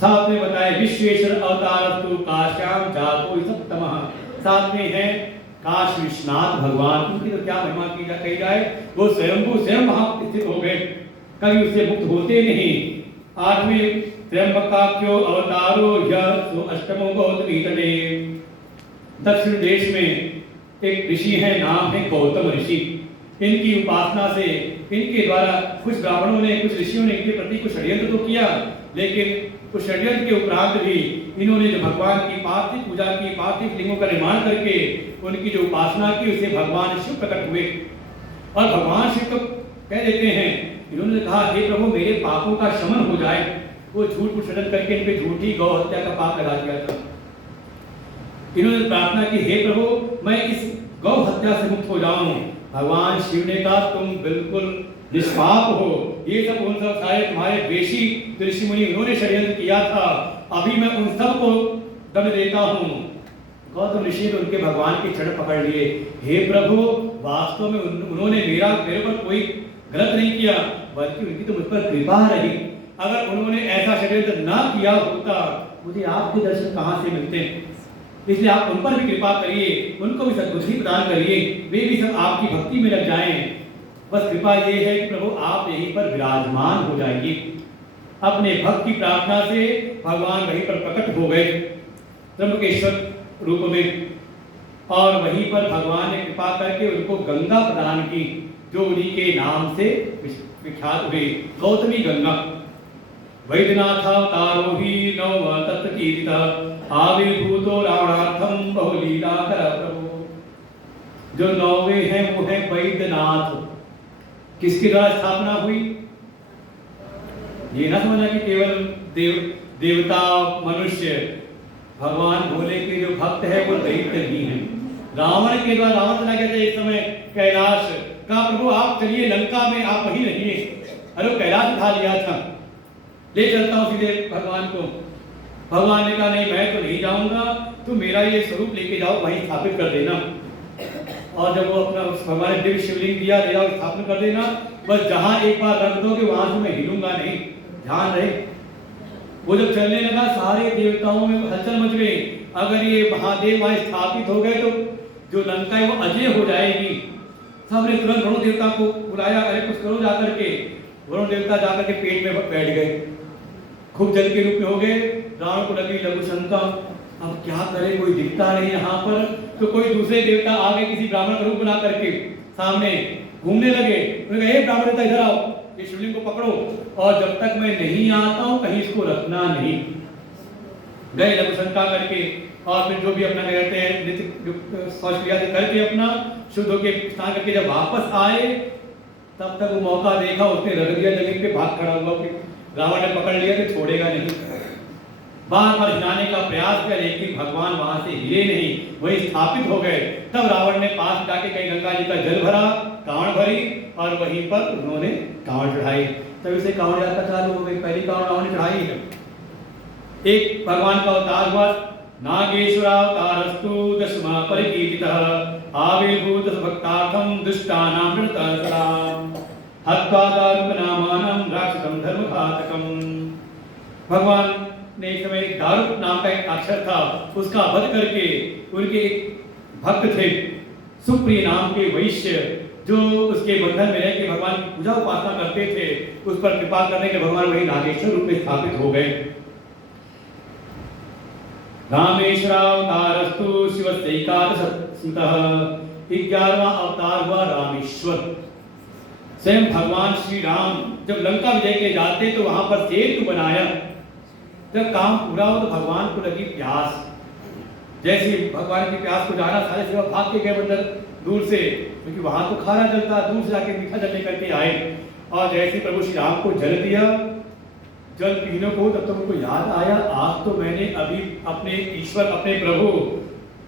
साथ में बताए विश्वेश्वर अवतारस्तु काश्याम जातो सप्तमः, साथ में है काशी विश्वनाथ भगवान, उनकी तो क्या महिमा कही जाए, वो स्वयं वहां स्थित हो गए, कभी उससे मुक्त होते नहीं। 8वें त्र्यंबकाख्यो अवतारो यह अष्टमो गौतमी तटे, दक्षिण देश में एक ऋषि है, नाम है गौतम ऋषि। इनकी उपासना से, इनके द्वारा कुछ ब्राह्मणों ने, कुछ ऋषियों ने इनके प्रति कुछ षड्यंत्र तो किया, लेकिन उस षड्यंत्र के उपरांत भी इन्होंने जो भगवान की पार्थिव पूजा की, पार्थिव लिंगों का निर्माण करके उनकी जो उपासना की, उसे भगवान शिव प्रकट हुए। और भगवान शिव तो कह देते हैं, इन्होंने कहा हे प्रभु मेरे पापों का शमन हो जाए। वो झूठ मूठ षड्यंत्र करके इन पे झूठी गौ हत्या का पाप लगा दिया था। इन्होंने प्रार्थना की हे प्रभु मैं इस गौ हत्या से मुक्त हो जाऊं। भगवान शिव ने कहा तुम बिल्कुल निष्पाप हो, ये सब उन सब सारे तुम्हारे द्वेषी ऋषि मुनि उन्होंने षड्यंत्र किया था, अभी मैं उन सब को दंड देता हूँ। गौतम ऋषि ने उनके भगवान के चरण पकड़ लिए, हे प्रभु वास्तव में उन्होंने मेरे पर कोई गलत नहीं किया, बल्कि उनकी तो मुझ पर कृपा रही। अगर उन्होंने ऐसा षड्यंत्र ना किया होता मुझे आपके दर्शन कहाँ से मिलते। इसलिए आप उन पर भी कृपा करिए, उनको भी सद्बुद्धि प्रदान करिए, वे भी सब आपकी भक्ति में लग जाएं। बस कृपा ये है कि प्रभु आप यहीं पर विराजमान हो जाइए। अपने भक्त की प्रार्थना से भगवान वहीं पर प्रकट हो गए त्र्यंबकेश्वर रूप में, और वहीं पर भगवान ने कृपा करके उनको गंगा प्रदान की, जो उन्हीं के नाम से विख्यात हुई, गौतमी गंगा। वैद्यनाथावतारो ही नव तत्कीर्तितः आविर्भूतो रावणार्थम बहुलीलाकर प्रभु। जो नौवे हैं वो है वैद्यनाथ। किसके द्वारा स्थापना हुई? ये ना समझना कि केवल देवता मनुष्य, भगवान भोले के जो भक्त है वो दैत्य ही हैं। रावण के द्वारा, रावण चला गया था एक समय कैलाश का, प्रभु आप चलिए लंका में, आप वहीं रहिए। अरे कैलाश उठा लिया था, ले चलता हूँ सीधे भगवान को। भगवान ने कहा नहीं, मैं तो नहीं जाऊंगा, तुम मेरा ये स्वरूप लेके जाओ, वहीं स्थापित कर देना। और जब वो अपना भगवान ने दिव्य शिवलिंग दिया, ले जाओ स्थापना कर देना, बस जहां एक बार रख दोगे वहां से मैं हिलूंगा नहीं, ध्यान रहे। वो जब चलने लगा सारे देवताओं में हलचल मच गई। अगर ये महादेव वहां स्थापित हो गए तो जो लंका है वो अजय हो जाएगी। सबने तुरंत वरुण देवता को बुलाया, अरे कुछ करो जाकर के। वरुण देवता जाकर के पेट में बैठ गए, खूब जल के रूप में हो गए। रावण को लगी लघु शंका, अब क्या करे, कोई दिखता नहीं यहाँ पर। तो कोई दूसरे देवता आ गए, किसी ब्राह्मण का रूप बना करके सामने घूमने लगे। उन्होंने कहा, हे ब्राह्मण देवता इधर आओ, ये शिवलिंग को पकड़ो, और जब तक मैं नहीं आता हूँ कहीं इसको रखना नहीं। गए लघु शंका करके, और फिर जो भी अपना कहते हैं नित्य शौच क्रिया से करके अपना शुद्ध होकर स्नान करके जब वापस आए, तब तक वो मौका देखा, उसने रख दिया जमीन पे, भाग खड़ा हुआ कि रावण ने पकड़ लिया तो छोड़ेगा नहीं। बार बार हिलाने का प्रयास किया, लेकिन भगवान वहां से हिले नहीं, वही स्थापित हो गए। तब रावण ने पास जाके कहीं गंगा जी का जल भरा, कांवड़ भरी, और वहीं पर उन्होंने कांवड़ चढ़ाई। तभी से कांवड़ यात्रा चालू हो गई। पहली कांवड़ रावण ने चढ़ाई है। एक भगवान का अवतार हुआ नागेश्वरावतारस्तु दशमा परिकीर्तितः आविर्भूत भक्तार्थम दुष्टानां प्रणतसराम हत्वा दारुकनामानं राक्षसं धर्मघातकं। भगवान ने एक समय दारुक नाम का एक अक्षर था, उसका वध करके उनके एक भक्त थे सुप्रिय नाम के वैश्य, जो उसके बंधन में रह के भगवान की पूजा उपासना करते थे, उस पर कृपा करने के भगवान वही नागेश्वर रूप में स्थापित हो गए। रामेश्वरावतारस्तु शिवस्यैकादशसुतः 11वां अवतार हुआ रामेश्वर। स्वयं भगवान श्री राम जब लंका विजय के जाते तो वहां पर सेतु बनाया। जब काम पूरा हो तो भगवान को लगी प्यास। जैसे भगवान की प्यास को जाना, सारे सेवक भाग के गए अंदर दूर से, क्योंकि वहां तो खारा जल था, दूर से जाके मीठा जल लेकर के आए। और जैसे प्रभु श्री राम को जल दिया, जल पीने को, तब तक उनको याद आया, आज तो मैंने अभी अपने ईश्वर, अपने प्रभु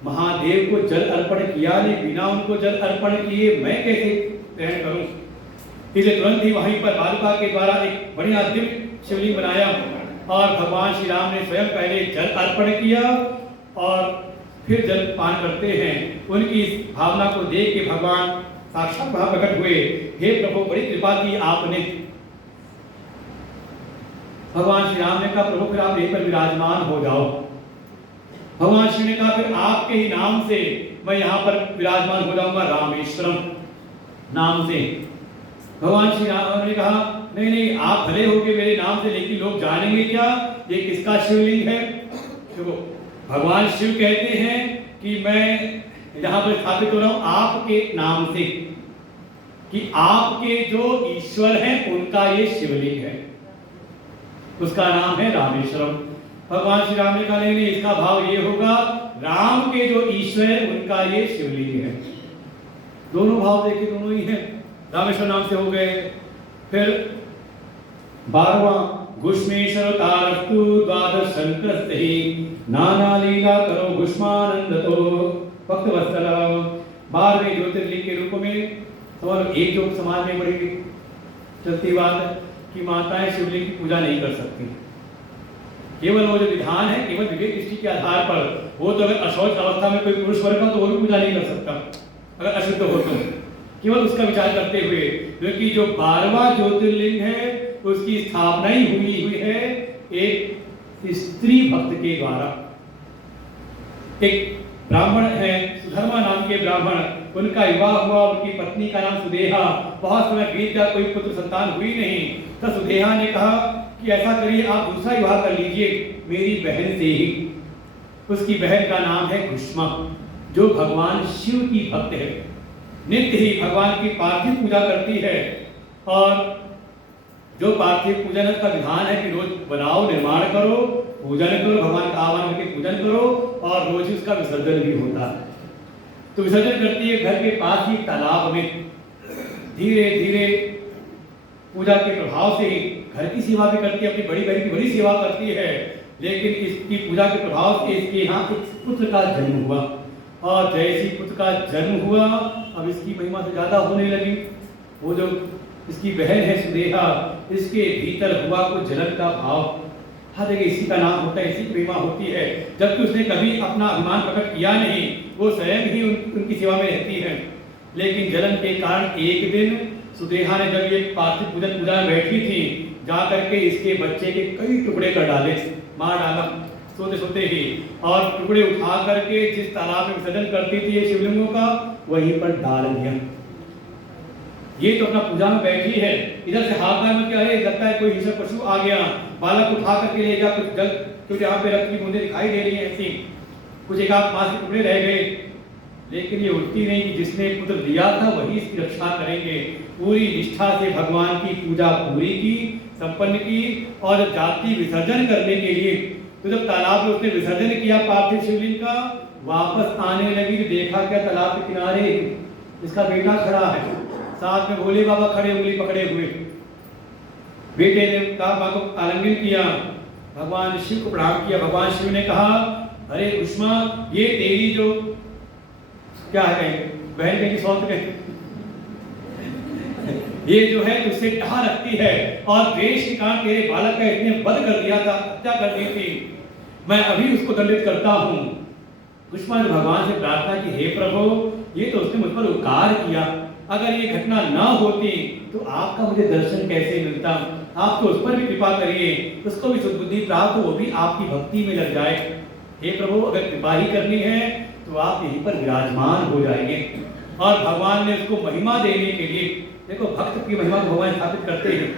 महादेव को जल अर्पण किया नहीं, बिना उनको जल अर्पण किए मैं कैसे ग्रहण करूं। इसलिए तुरंत ही वहीं पर बालका के द्वारा एक बढ़िया दिव्य शिवलिंग बनाया, और भगवान श्री राम ने स्वयं पहले जल अर्पण किया और फिर जल पान करते हैं। उनकी इस भावना को देख के भगवान साक्षात वहां प्रकट हुए। हे प्रभु, बड़ी कृपा की आपने। भगवान श्री राम ने कहा, प्रभु फिर आप यहीं पर विराजमान हो जाओ। भगवान श्री ने कहा, फिर आपके ही नाम से मैं यहाँ पर विराजमान हो जाऊंगा, रामेश्वरम नाम से। भगवान श्री राम ने कहा, नहीं नहीं, आप भले होगे मेरे नाम से, लेकिन लोग जानेंगे क्या ये किसका शिवलिंग है। देखो, भगवान शिव कहते हैं कि मैं यहाँ पर स्थापित हो रहा हूँ आपके नाम से, कि आपके जो ईश्वर हैं उनका ये शिवलिंग है, उसका नाम है रामेश्वरम। भगवान श्री राम ने कहा, नहीं, इसका भाव ये होगा, राम के जो ईश्वर है उनका ये शिवलिंग है। दोनों भाव देखिए, दोनों ही हैं, रामेश्वर नाम से हो गए। फिर 12वां घुष्मेश्वरतारस्तु द्वादश संक्रस्तहि नाना लीला करो घुष्मानंदतो भक्तवत्सल। 12वें ज्योतिर्लिंग के रूप में, और एक जो समाज में बड़ी चलती बात है कि माताएं शिवलिंग की पूजा नहीं कर सकती। केवल वो जो विधान है, केवल विवेक दृष्टि के आधार पर, वो तो अगर अशौच अवस्था में कोई पुरुष वर्ग का तो वो भी पूजा नहीं कर सकता अगर अशुद्ध हो तो, केवल उसका विचार करते हुए। क्योंकि जो 12वां ज्योतिर्लिंग है उसकी स्थापना ही हुई है एक स्त्री भक्त के द्वारा। एक ब्राह्मण है, सुधर्मा नाम के ब्राह्मण, उनका विवाह हुआ, उनकी पत्नी का नाम सुदेहा। बहुत समय बीत गया, कोई पुत्र संतान हुई नहीं। तो सुदेहा ने कहा कि ऐसा करिए, आप दूसरा विवाह कर लीजिए मेरी बहन से ही। उसकी बहन का नाम है घुष्मा, जो भगवान शिव की भक्त है, नित्य ही भगवान की पार्थिव पूजा करती है। और जो पार्थिव पूजन का विधान है कि रोज बनाओ, निर्माण करो, पूजन करो, भगवान का आह्वान करके पूजन करो, और रोज उसका विसर्जन भी होता है। तो विसर्जन करती है घर के पास ही तालाब में। धीरे धीरे पूजा के प्रभाव से ही घर की सेवा भी करती है, अपनी बड़ी बहन की बड़ी सेवा करती है। लेकिन इसकी पूजा के प्रभाव से इसके यहाँ एक पुत्र का जन्म हुआ, और जैसे पुत्र का जन्म हुआ, अब इसकी महिमा तो ज्यादा होने लगी। वो जो इसकी बहन है सुदेहा, इसके भीतर हुआ कुछ जलन का भाव। हर जगह इसी का नाम होता है, इसी की महिमा होती है, जबकि उसने कभी अपना अभिमान प्रकट किया नहीं, वो स्वयं ही उनकी सेवा में रहती है। लेकिन जलन के कारण एक दिन सुदेहा ने जब ये पार्थिव पूजन पूजा में बैठी थी, जा करके इसके बच्चे के कई टुकड़े कर डाले, मार डाला सोते सोते ही, और टुकड़े उठा करके जिस तालाब में विसर्जन करती थी ये शिवलिंगों का, वहीं पर डाल दिया। ये तो अपना पूजा में बैठी है, इधर से हाथ में क्या है, लगता है कोई हिंसक पशु आ गया, बालक उठा करके ले जा, कुछ जल क्योंकि यहाँ पे रक्त की बूंदें दिखाई दे रही हैं ऐसी, कुछ एक आध मांस के टुकड़े रह गए। लेकिन ये उठती नहीं कि जिसने पुत्र दिया था वही इसकी रक्षा करेंगे। पूरी निष्ठा से भगवान की पूजा पूरी की, संपन्न की, और जाति विसर्जन करने के लिए तो जब तालाब में उसने विसर्जन किया पार्थिव शिवलिंग का, वापस आने लगी तो देखा क्या, तालाब के किनारे इसका बेटा खड़ा है, साथ में भोले बाबा खड़े, उंगली पकड़े हुए। बेटे ने कहा, मां को आलिंगन किया, भगवान शिव को प्रणाम किया। भगवान शिव ने कहा, अरे घुष्मा, ये तेरी जो क्या है, बहन की सौत है, ये जो है तुझसे कहा रखती है, और द्वेष के कारण तेरे बालक का इसने वध कर दिया था, हत्या कर दी थी, मैं अभी उसको दंडित करता हूँ। घुष्मा ने भगवान से प्रार्थना की, हे प्रभु, ये तो उसने मुझ पर उपकार किया, अगर ये घटना ना होती तो आपका मुझे दर्शन कैसे मिलता। आप तो उस पर भी कृपा करिए, उसको भी सुबुद्धि प्राप्त हो, वो भी आपकी भक्ति में लग जाए। हे प्रभु, अगर कृपा ही करनी है तो आप यहीं पर विराजमान हो जाएंगे। और भगवान ने उसको महिमा देने के लिए, देखो भक्त की महिमा को भगवान स्थापित करते हैं।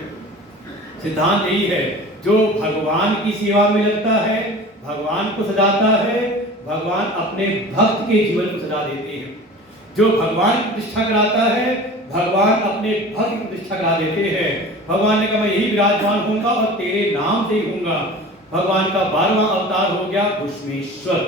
सिद्धांत यही है, जो भगवान की सेवा में लगता है, भगवान को सजाता है, भगवान अपने भक्त के जीवन को सजा देते हैं। जो भगवान की प्रतिष्ठा कराता है, भगवान अपने भक्त की प्रतिष्ठा करा देते हैं। भगवान ने कहा, मैं यही विराजमान होऊंगा और तेरे नाम से ही होऊंगा। भगवान का 12वां अवतार हो गया घुष्मेश्वर।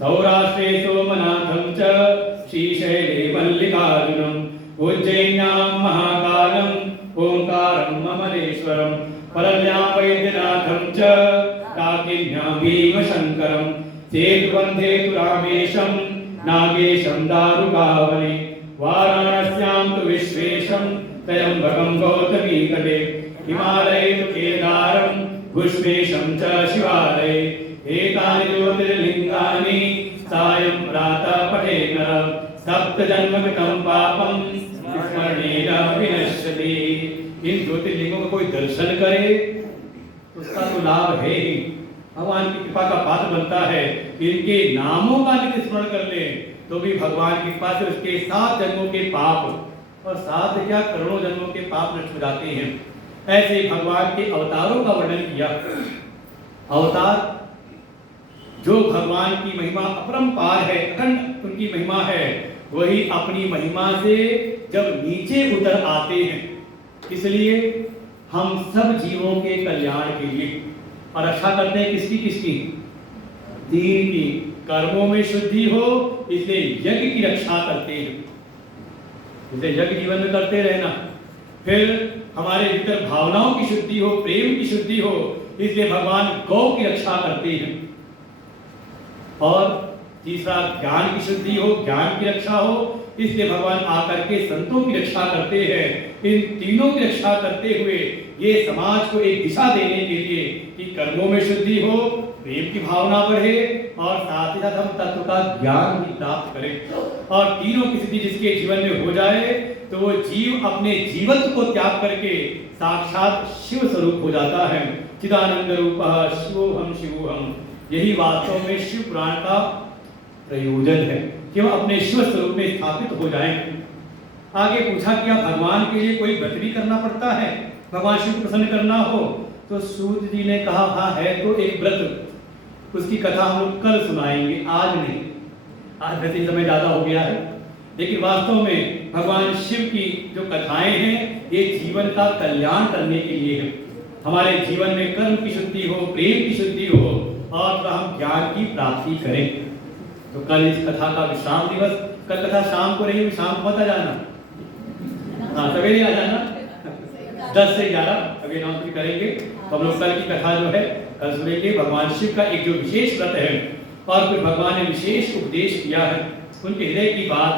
सौराष्ट्रे सोमनाथं च श्रीशैले मल्लिकार्जुनम् उज्जैन्यां महाकालम् ओंकारम् अमरेश्वरम् परल्यां वैद्यनाथं च काकिन्यां भीमशङ्करम् सेतुबन्धे तु रामेशम् नागेशं दारुकावने वाराणस्यां तु विश्वेशं त्र्यम्बकं गौतमी तटे हिमालये तु केदारं घुष्मेशं च शिवालये एतानि ज्योतिर्लिङ्गानि सायं प्रातः पठेत् नरः सप्तजन्मकृतं पापं स्मरणेन विनश्यति। इन ज्योतिर्लिंगों का कोई दर्शन करे उसका तो लाभ है ही, भगवान की कृपा का पात्र बनता है। इनके नामों का नित्य स्मरण कर ले तो भी भगवान की कृपा से उसके 7 जन्मों के पाप और 7 क्या करोड़ों जन्मों के पाप नष्ट हो जाते हैं। ऐसे भगवान के अवतारों का वर्णन किया। अवतार जो भगवान की महिमा अपरंपार है, अखंड उनकी महिमा है, वही अपनी महिमा से जब नीचे उतर आते हैं, इसलिए हम सब जीवों के कल्याण के लिए और रक्षा करते हैं किसकी किसकी, 3 की। कर्मों में शुद्धि हो इसलिए यज्ञ की रक्षा करते हैं, इसलिए यज्ञ जीवन में करते रहना। फिर हमारे भीतर भावनाओं की शुद्धि हो, प्रेम की शुद्धि हो, इसलिए भगवान गौ की रक्षा करते हैं। और तीसरा ज्ञान की शुद्धि हो, ज्ञान की रक्षा हो, इसलिए भगवान आकर के संतों की रक्षा करते हैं। इन तीनों की रक्षा करते हुए ये समाज को एक दिशा देने के लिए कि कर्मों में शुद्धि हो, प्रेम की भावना बढ़े और साथ ही साथ हम तत्व का ज्ञान भी प्राप्त करें। और तीनों की सिद्धि जिसके जीवन में हो जाए तो वो जीव अपने जीवत्व को त्याग करके साक्षात शिव स्वरूप हो जाता है। चिदानंद रूपः शिवोहम शिवोहम, यही वास्तव में शिव पुराण का प्रयोजन है कि वह अपने शिव स्वरूप में स्थापित हो जाएं। आगे पूछा क्या भगवान के लिए कोई व्रत भी करना पड़ता है, भगवान शिव को प्रसन्न करना हो? तो सूत जी ने कहा हाँ है तो एक व्रत, उसकी कथा हम लोग कल सुनाएंगे, आज नहीं। आज वैसे ही समय ज़्यादा हो गया है, लेकिन वास्तव में भगवान शिव की जो कथाएं हैं ये जीवन का कल्याण करने के लिए है। हमारे जीवन में कर्म की शुद्धि हो, प्रेम की शुद्धि हो और हम ज्ञान की प्राप्ति करें। तो कल इस कथा का विश्राम दिवस, कल कथा शाम को रही, शाम को मत आ जाना, हाँ सवेरे आ जाना, 10 से 11 अभी अनाउंसमेंट करेंगे। तो हम लोग कल की कथा जो है कल सुनेंगे। भगवान शिव का एक जो विशेष व्रत है और फिर भगवान ने विशेष उपदेश किया है, उनके हृदय की बात,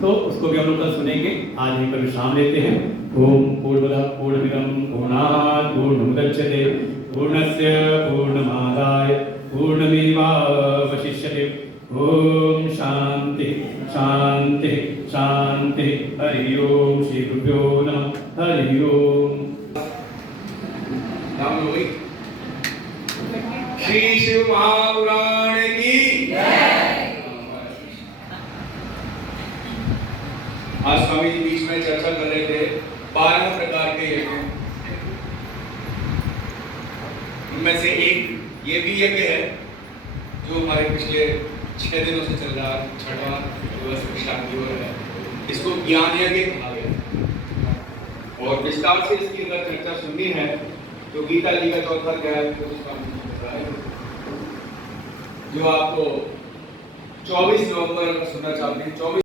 तो उसको भी हम लोग कल सुनेंगे। आज यहीं पर विश्राम लेते हैं। ओम पूर्णमदः पूर्णमिदं पूर्णात् पूर्णमुदच्यते पूर्णस्य पूर्णमादाय पूर्णमेवावशिष्यते। ओम शांति शांति शांति। हरि ओम। श्री गुरुभ्यो नमः। हरि ओम। श्री शिव महापुराण की जय। आज स्वामी जी बीच में चर्चा कर रहे थे 12 प्रकार के यज्ञ, इनमें से एक ये भी यज्ञ है जो हमारे पिछले 6 दिनों से चल रहा है, 6वां दिवस शांति हो रहा है। इसको ज्ञान यज्ञ कहा गया और विस्तार से इसकी अगर चर्चा सुननी है तो गीता जी का 4वां अध्याय जो आपको 24 नवंबर सुनना चाहते हैं। 24